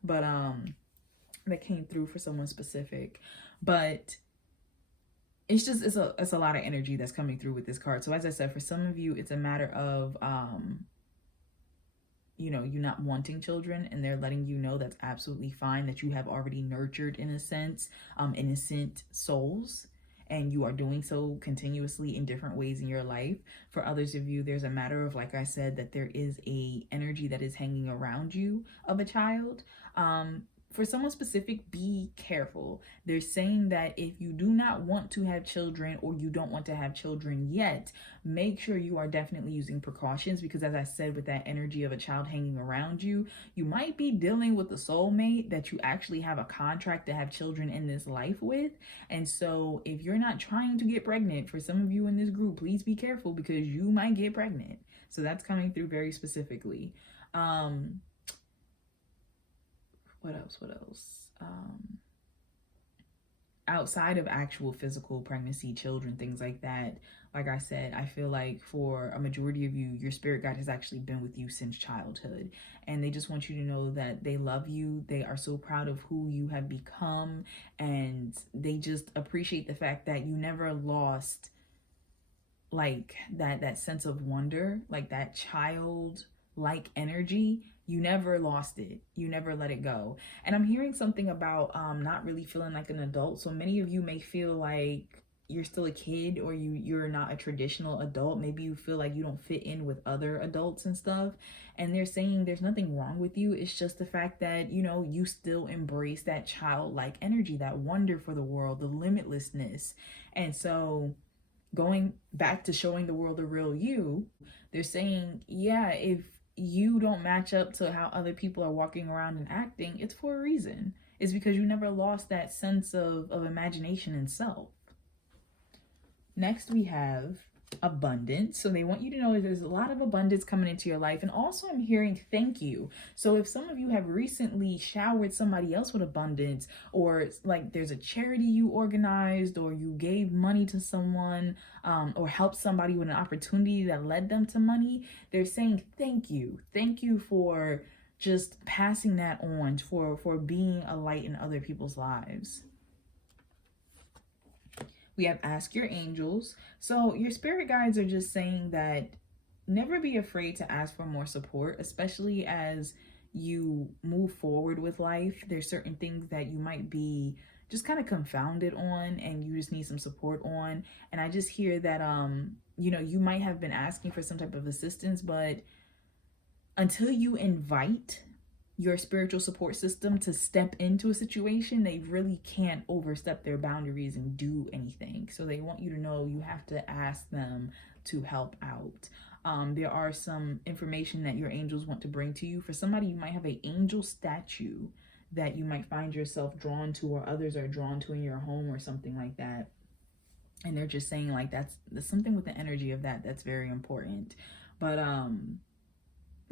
but that came through for someone specific. But it's just it's a lot of energy that's coming through with this card. So as I said, for some of you, it's a matter of you know, you not wanting children, and they're letting you know that's absolutely fine, that you have already nurtured, in a sense, innocent souls, and you are doing so continuously in different ways in your life. For others of you, there's a matter of, like I said, that there is a energy that is hanging around you of a child. For someone specific, be careful. They're saying that if you do not want to have children, or you don't want to have children yet, make sure you are definitely using precautions, because as I said, with that energy of a child hanging around you, you might be dealing with a soulmate that you actually have a contract to have children in this life with. And so if you're not trying to get pregnant, for some of you in this group, please be careful, because you might get pregnant. So that's coming through very specifically. What else? Outside of actual physical pregnancy, children, things like that, like I said, I feel like for a majority of you, your spirit guide has actually been with you since childhood. And they just want you to know that they love you. They are so proud of who you have become. And they just appreciate the fact that you never lost like that sense of wonder, like that child-like energy. You never lost it. You never let it go. And I'm hearing something about not really feeling like an adult. So many of you may feel like you're still a kid, or you're not a traditional adult. Maybe you feel like you don't fit in with other adults and stuff. And they're saying there's nothing wrong with you. It's just the fact that, you know, you still embrace that childlike energy, that wonder for the world, the limitlessness. And so going back to showing the world the real you, they're saying, yeah, if you don't match up to how other people are walking around and acting, it's for a reason. It's because you never lost that sense of imagination and self. Next, we have abundance. So they want you to know there's a lot of abundance coming into your life. And also I'm hearing thank you. So if some of you have recently showered somebody else with abundance, or like there's a charity you organized, or you gave money to someone, or helped somebody with an opportunity that led them to money, they're saying thank you. Thank you for just passing that on, for being a light in other people's lives. We have ask your angels. So your spirit guides are just saying that never be afraid to ask for more support, especially as you move forward with life. There's certain things that you might be just kind of confounded on, and you just need some support on. And I just hear that, you know, you might have been asking for some type of assistance, but until you invite your spiritual support system to step into a situation, they really can't overstep their boundaries and do anything. So they want you to know you have to ask them to help out. There are some information that your angels want to bring to you. For somebody, you might have an angel statue that you might find yourself drawn to, or others are drawn to in your home or something like that. And they're just saying like there's something with the energy of that that's very important. But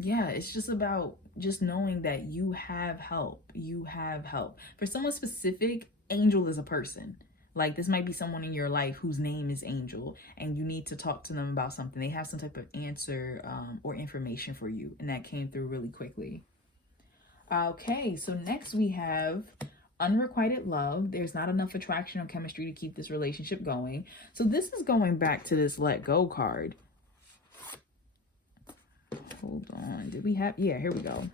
yeah, it's just about just knowing that you have help. You have help. For someone specific, angel is a person. Like, this might be someone in your life whose name is Angel, and you need to talk to them about something. They have some type of answer or information for you, and that came through really quickly. Okay, so next we have unrequited love. There's not enough attraction or chemistry to keep this relationship going. So this is going back to this let go card. Hold on, did we have, yeah, here we go,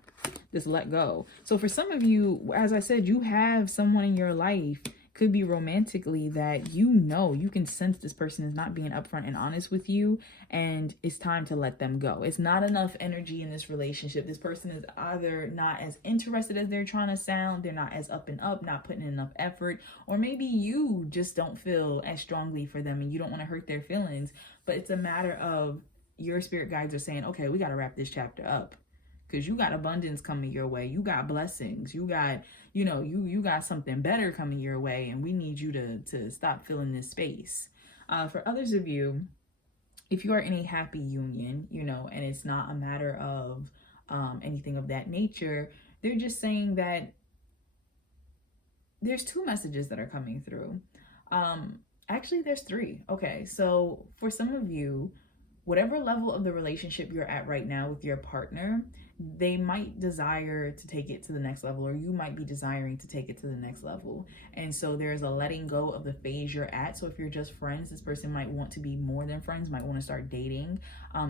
this let go. So for some of you, as I said, you have someone in your life Could be romantically that you can sense this person is not being upfront and honest with you, and it's time to let them go. It's not enough energy in this relationship. This person is either not as interested as they're trying to sound, they're not as up and up, not putting in enough effort, or maybe you just don't feel as strongly for them and you don't want to hurt their feelings. But it's a matter of your spirit guides are saying, okay, we got to wrap this chapter up, because you got abundance coming your way, you got blessings, you got you got something better coming your way, and we need you to stop filling this space. For others of you, if you are in a happy union, and it's not a matter of anything of that nature, they're just saying that there's two messages that are coming through. Actually, there's three. Okay, so for some of you, whatever level of the relationship you're at right now with your partner, they might desire to take it to the next level, or you might be desiring to take it to the next level. And so there's a letting go of the phase you're at. So if you're just friends, this person might want to be more than friends, might want to start dating.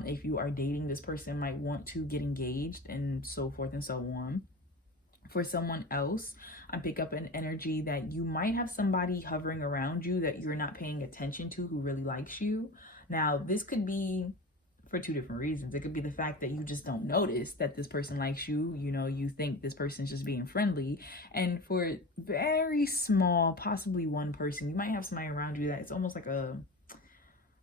If you are dating, this person might want to get engaged, and so forth and so on. For someone else, I pick up an energy that you might have somebody hovering around you that you're not paying attention to who really likes you. Now, this could be for two different reasons. It could be the fact that you just don't notice that this person likes you. You think this person's just being friendly. And for very small, possibly one person, you might have somebody around you that it's almost like I don't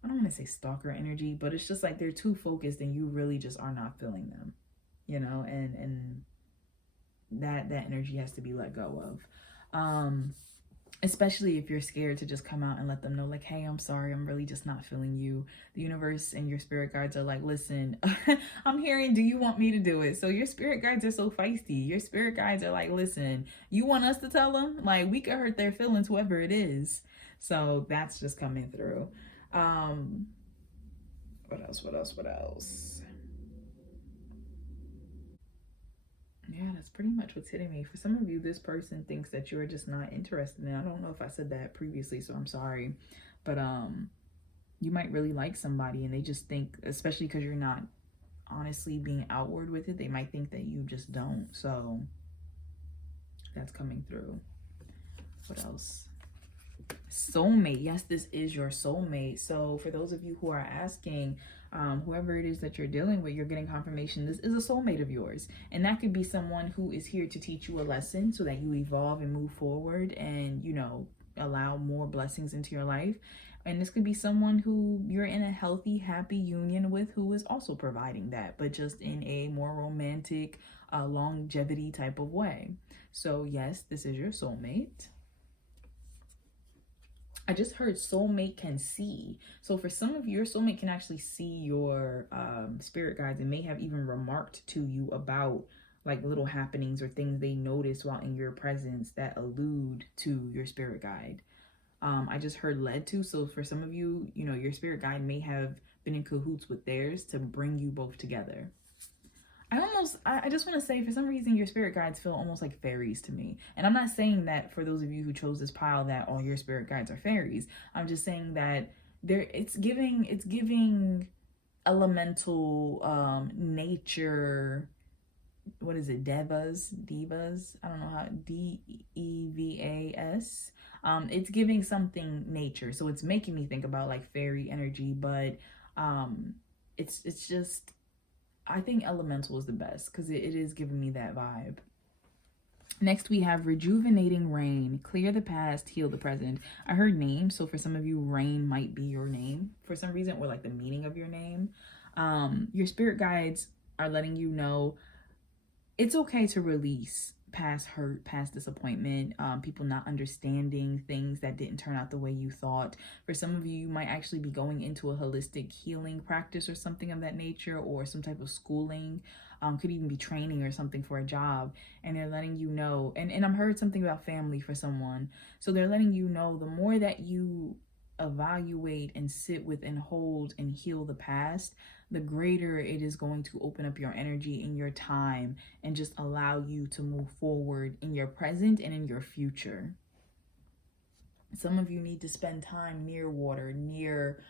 want to say stalker energy, but it's just like they're too focused and you really just are not feeling them, and that energy has to be let go of. Especially if you're scared to just come out and let them know, like, hey, I'm sorry, I'm really just not feeling you. The universe and your spirit guides are like, listen, I'm hearing, do you want me to do it? So your spirit guides are so feisty. Your spirit guides are like, listen, you want us to tell them? Like, we could hurt their feelings, whoever it is. So that's just coming through. What else? Yeah, that's pretty much what's hitting me. For some of you, this person thinks that you're just not interested in. I don't know if I said that previously, so I'm sorry. But you might really like somebody and they just think, especially because you're not honestly being outward with it, they might think that you just don't. So that's coming through. What else? Soulmate. Yes, this is your soulmate. So for those of you who are asking, whoever it is that you're dealing with, you're getting confirmation this is a soulmate of yours. And that could be someone who is here to teach you a lesson so that you evolve and move forward and, allow more blessings into your life. And this could be someone who you're in a healthy, happy union with, who is also providing that, but just in a more romantic, longevity type of way. So yes, this is your soulmate. I just heard soulmate can see. So for some of you, your soulmate can actually see your spirit guides and may have even remarked to you about like little happenings or things they notice while in your presence that allude to your spirit guide. I just heard led to. So for some of you, your spirit guide may have been in cahoots with theirs to bring you both together. I just want to say, for some reason, your spirit guides feel almost like fairies to me. And I'm not saying that for those of you who chose this pile that all your spirit guides are fairies. I'm just saying that it's giving elemental, nature. What is it? Divas. I don't know how. Devas. It's giving something nature. So it's making me think about like fairy energy, but it's just, I think elemental is the best because it is giving me that vibe. Next, we have rejuvenating rain. Clear the past, heal the present. I heard name. So for some of you, rain might be your name for some reason, or like the meaning of your name. Your spirit guides are letting you know it's okay to release past hurt, past disappointment, people not understanding things that didn't turn out the way you thought. For some of you, you might actually be going into a holistic healing practice or something of that nature, or some type of schooling, could even be training or something for a job. And they're letting you know, and I've heard something about family for someone. So they're letting you know the more that you evaluate and sit with and hold and heal the past, the greater it is going to open up your energy and your time and just allow you to move forward in your present and in your future. Some of you need to spend time near water, near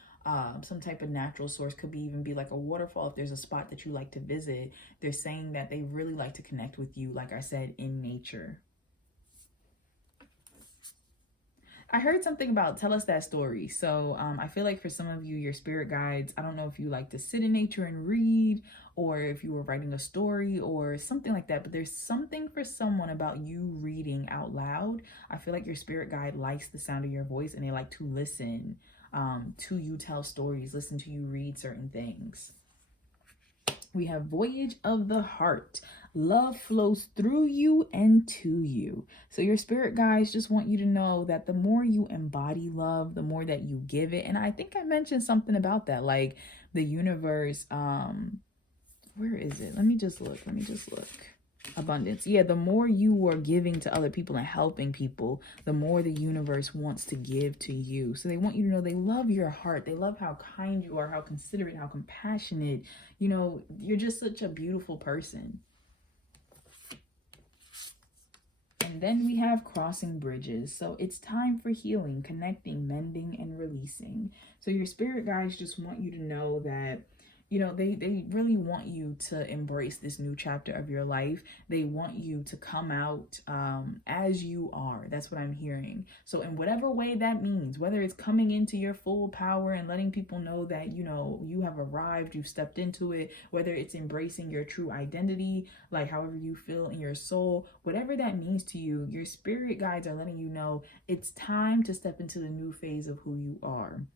some type of natural source. Could even be like a waterfall if there's a spot that you like to visit. They're saying that they really like to connect with you, like I said, in nature. I heard something about tell us that story. So I feel like for some of you, your spirit guides, I don't know if you like to sit in nature and read, or if you were writing a story or something like that, but there's something for someone about you reading out loud. I feel like your spirit guide likes the sound of your voice, and they like to listen to you tell stories, listen to you read certain things. We have Voyage of the Heart. Love flows through you and to you. So your spirit guides just want you to know that the more you embody love, the more that you give it. And I think I mentioned something about that, like the universe, where is it? Let me just look. Abundance. Yeah, the more you are giving to other people and helping people, the more the universe wants to give to you. So they want you to know they love your heart. They love how kind you are, how considerate, how compassionate. You know, you're just such a beautiful person. And then we have crossing bridges. So it's time for healing, connecting, mending, and releasing. So your spirit guides just want you to know that, you know, they really want you to embrace this new chapter of your life. They want you to come out as you are. That's what I'm hearing. So in whatever way that means, whether it's coming into your full power and letting people know that, you know, you have arrived, you've stepped into it, whether it's embracing your true identity, like however you feel in your soul, whatever that means to you, your spirit guides are letting you know it's time to step into the new phase of who you are.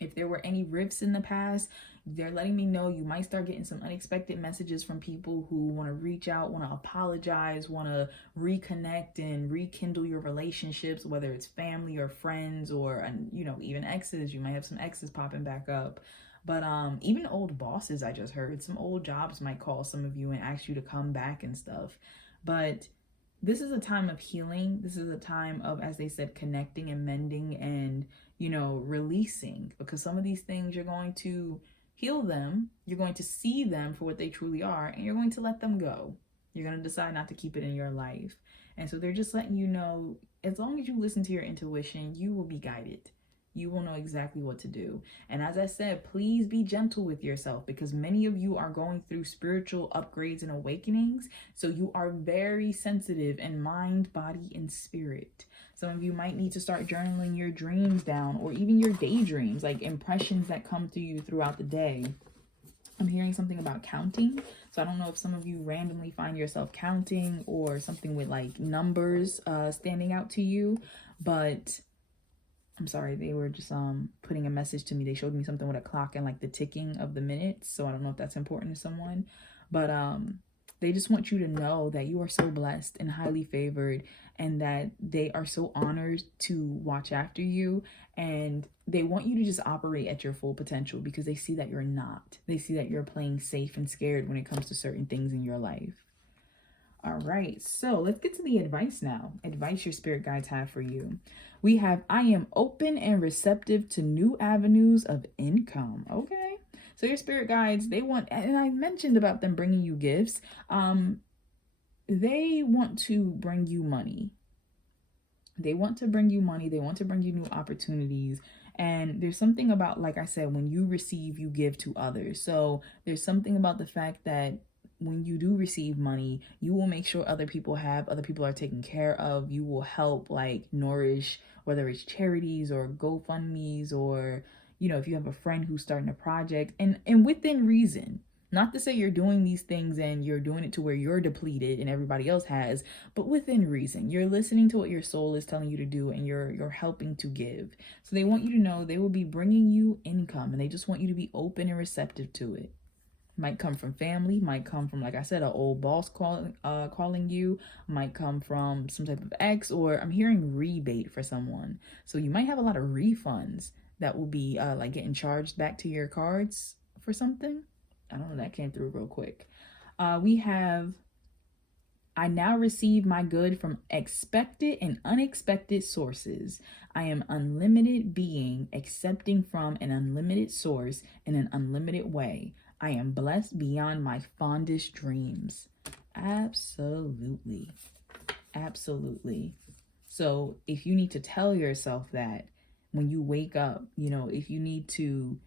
If there were any rifts in the past, they're letting me know you might start getting some unexpected messages from people who want to reach out, want to apologize, want to reconnect and rekindle your relationships, whether it's family or friends or, you know, even exes. You might have some exes popping back up. But even old bosses, I just heard, some old jobs might call some of you and ask you to come back and stuff. But this is a time of healing. This is a time of, as they said, connecting and mending and, you know, releasing, because some of these things you're going to heal them. You're going to see them for what they truly are, and you're going to let them go. You're going to decide not to keep it in your life. And so they're just letting you know, as long as you listen to your intuition, you will be guided. You will know exactly what to do. And as I said, please be gentle with yourself, because many of you are going through spiritual upgrades and awakenings. So you are very sensitive in mind, body, and spirit. Some of you might need to start journaling your dreams down, or even your daydreams, like impressions that come to you throughout the day. I'm hearing something about counting. So I don't know if some of you randomly find yourself counting or something with like numbers standing out to you, but I'm sorry, they were just putting a message to me. They showed me something with a clock and like the ticking of the minutes. So I don't know if that's important to someone, but they just want you to know that you are so blessed and highly favored, and that they are so honored to watch after you, and they want you to just operate at your full potential, because they see that you're not. They see that you're playing safe and scared when it comes to certain things in your life. All right, so let's get to the advice now. Advice your spirit guides have for you. We have, I am open and receptive to new avenues of income. Okay, so your spirit guides, they want, and I mentioned about them bringing you gifts. They want to bring you money. They want to bring you money. They want to bring you new opportunities. And there's something about, like I said, when you receive, you give to others. So there's something about the fact that when you do receive money, you will make sure other people are taken care of. You will help like nourish, whether it's charities or GoFundMe's, or, you know, if you have a friend who's starting a project, and within reason. Not to say you're doing these things and you're doing it to where you're depleted and everybody else has, but within reason. You're listening to what your soul is telling you to do, and you're helping to give. So they want you to know they will be bringing you income, and they just want you to be open and receptive to it. Might come from family, might come from, like I said, an old boss calling you, might come from some type of ex, or I'm hearing rebate for someone. So you might have a lot of refunds that will be like getting charged back to your cards for something. I don't know, that came through real quick. We have, I now receive my good from expected and unexpected sources. I am unlimited being, accepting from an unlimited source in an unlimited way. I am blessed beyond my fondest dreams. Absolutely. Absolutely. So if you need to tell yourself that when you wake up, you know, if you need to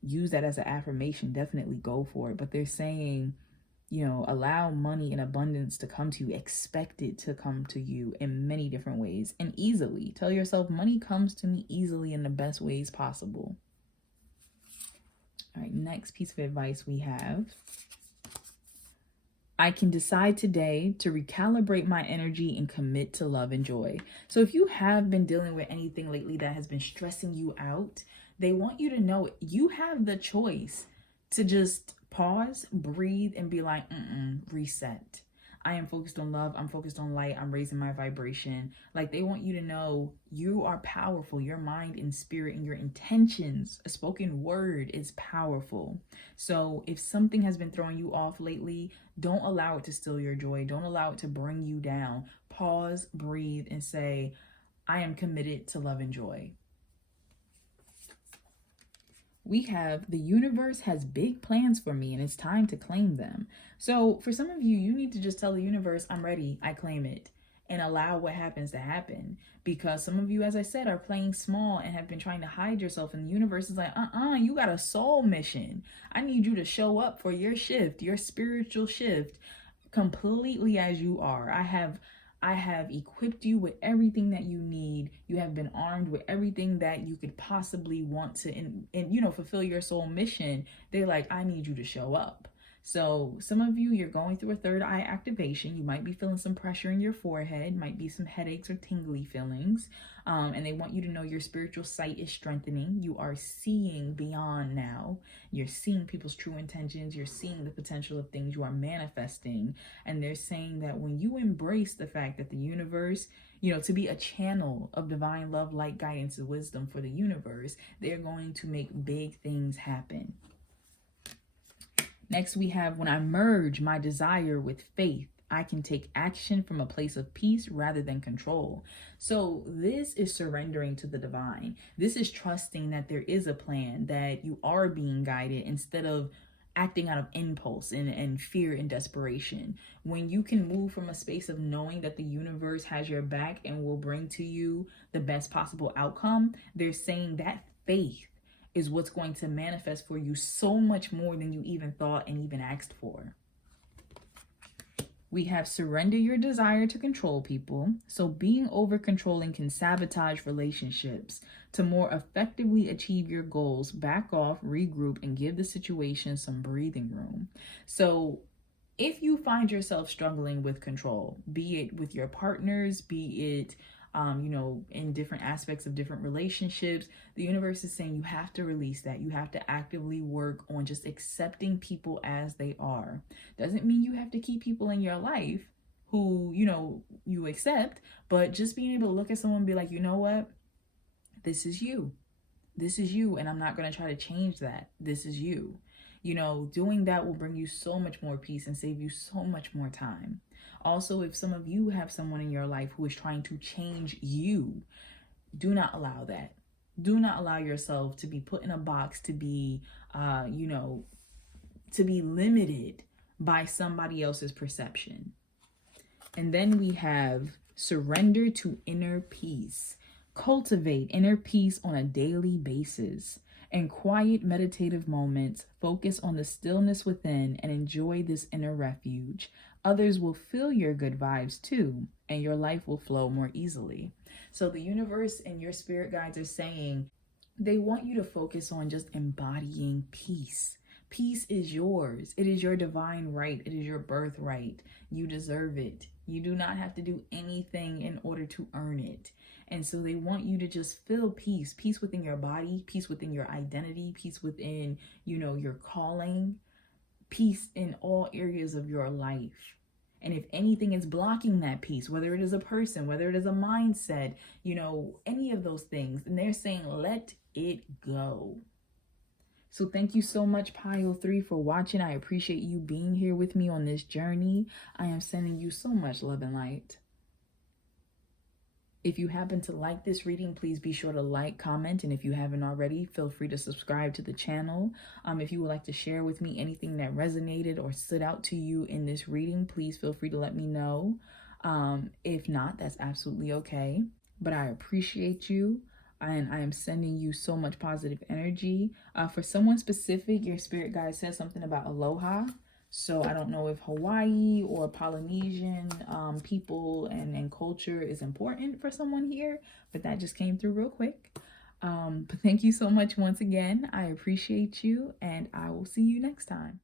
use that as an affirmation, definitely go for it. But they're saying You know, allow money in abundance to come to you. Expect it to come to you in many different ways and easily. Tell yourself, money comes to me easily in the best ways possible. All right, next piece of advice we have. I can decide today to recalibrate my energy and commit to love and joy. So if you have been dealing with anything lately that has been stressing you out, they want you to know you have the choice to just pause, breathe, and be like, reset. I am focused on love. I'm focused on light. I'm raising my vibration. Like, they want you to know you are powerful. Your mind and spirit and your intentions, a spoken word is powerful. So if something has been throwing you off lately, don't allow it to steal your joy. Don't allow it to bring you down. Pause, breathe, and say, I am committed to love and joy. We have the universe has big plans for me and it's time to claim them. So for some of you, you need to just tell the universe, I'm ready, I claim it, and allow what happens to happen. Because some of you, as I said, are playing small and have been trying to hide yourself, and the universe is like, you got a soul mission. I need you to show up for your shift, your spiritual shift, completely as you are. I have equipped you with everything that you need. You have been armed with everything that you could possibly want to, and fulfill your soul mission. They're like, I need you to show up. So some of you, you're going through a third eye activation. You might be feeling some pressure in your forehead, might be some headaches or tingly feelings. And they want you to know your spiritual sight is strengthening. You are seeing beyond now. You're seeing people's true intentions. You're seeing the potential of things. You are manifesting. And they're saying that when you embrace the fact that the universe, to be a channel of divine love, light, guidance, and wisdom for the universe, they're going to make big things happen. Next, we have when I merge my desire with faith, I can take action from a place of peace rather than control. So this is surrendering to the divine. This is trusting that there is a plan, that you are being guided instead of acting out of impulse and fear and desperation. When you can move from a space of knowing that the universe has your back and will bring to you the best possible outcome, they're saying that faith is what's going to manifest for you so much more than you even thought and even asked for. We have surrender your desire to control people. So being over controlling can sabotage relationships. To more effectively achieve your goals, back off, regroup, and give the situation some breathing room. So if you find yourself struggling with control, be it with your partners, be it in different aspects of different relationships, the universe is saying you have to release that. You have to actively work on just accepting people as they are. Doesn't mean you have to keep people in your life who, you accept, but just being able to look at someone and be like, you know what? This is you. This is you, and I'm not going to try to change that. This is you. Doing that will bring you so much more peace and save you so much more time. Also, if some of you have someone in your life who is trying to change you, do not allow that. Do not allow yourself to be put in a box, to be, to be limited by somebody else's perception. And then we have surrender to inner peace. Cultivate inner peace on a daily basis. In quiet meditative moments, focus on the stillness within and enjoy this inner refuge. Others will feel your good vibes too, and your life will flow more easily. So the universe and your spirit guides are saying they want you to focus on just embodying peace. Peace is yours. It is your divine right. It is your birthright. You deserve it. You do not have to do anything in order to earn it. And so they want you to just feel peace, peace within your body, peace within your identity, peace within, your calling, peace in all areas of your life. And if anything is blocking that peace, whether it is a person, whether it is a mindset, any of those things, and they're saying, let it go. So thank you so much, Pile 3, for watching. I appreciate you being here with me on this journey. I am sending you so much love and light. If you happen to like this reading, please be sure to like, comment, and if you haven't already, feel free to subscribe to the channel. If you would like to share with me anything that resonated or stood out to you in this reading, please feel free to let me know. If not, that's absolutely okay. But I appreciate you, and I am sending you so much positive energy. For someone specific, your spirit guide says something about aloha. So I don't know if Hawaii or Polynesian people and culture is important for someone here, but that just came through real quick. But thank you so much once again. I appreciate you, and I will see you next time.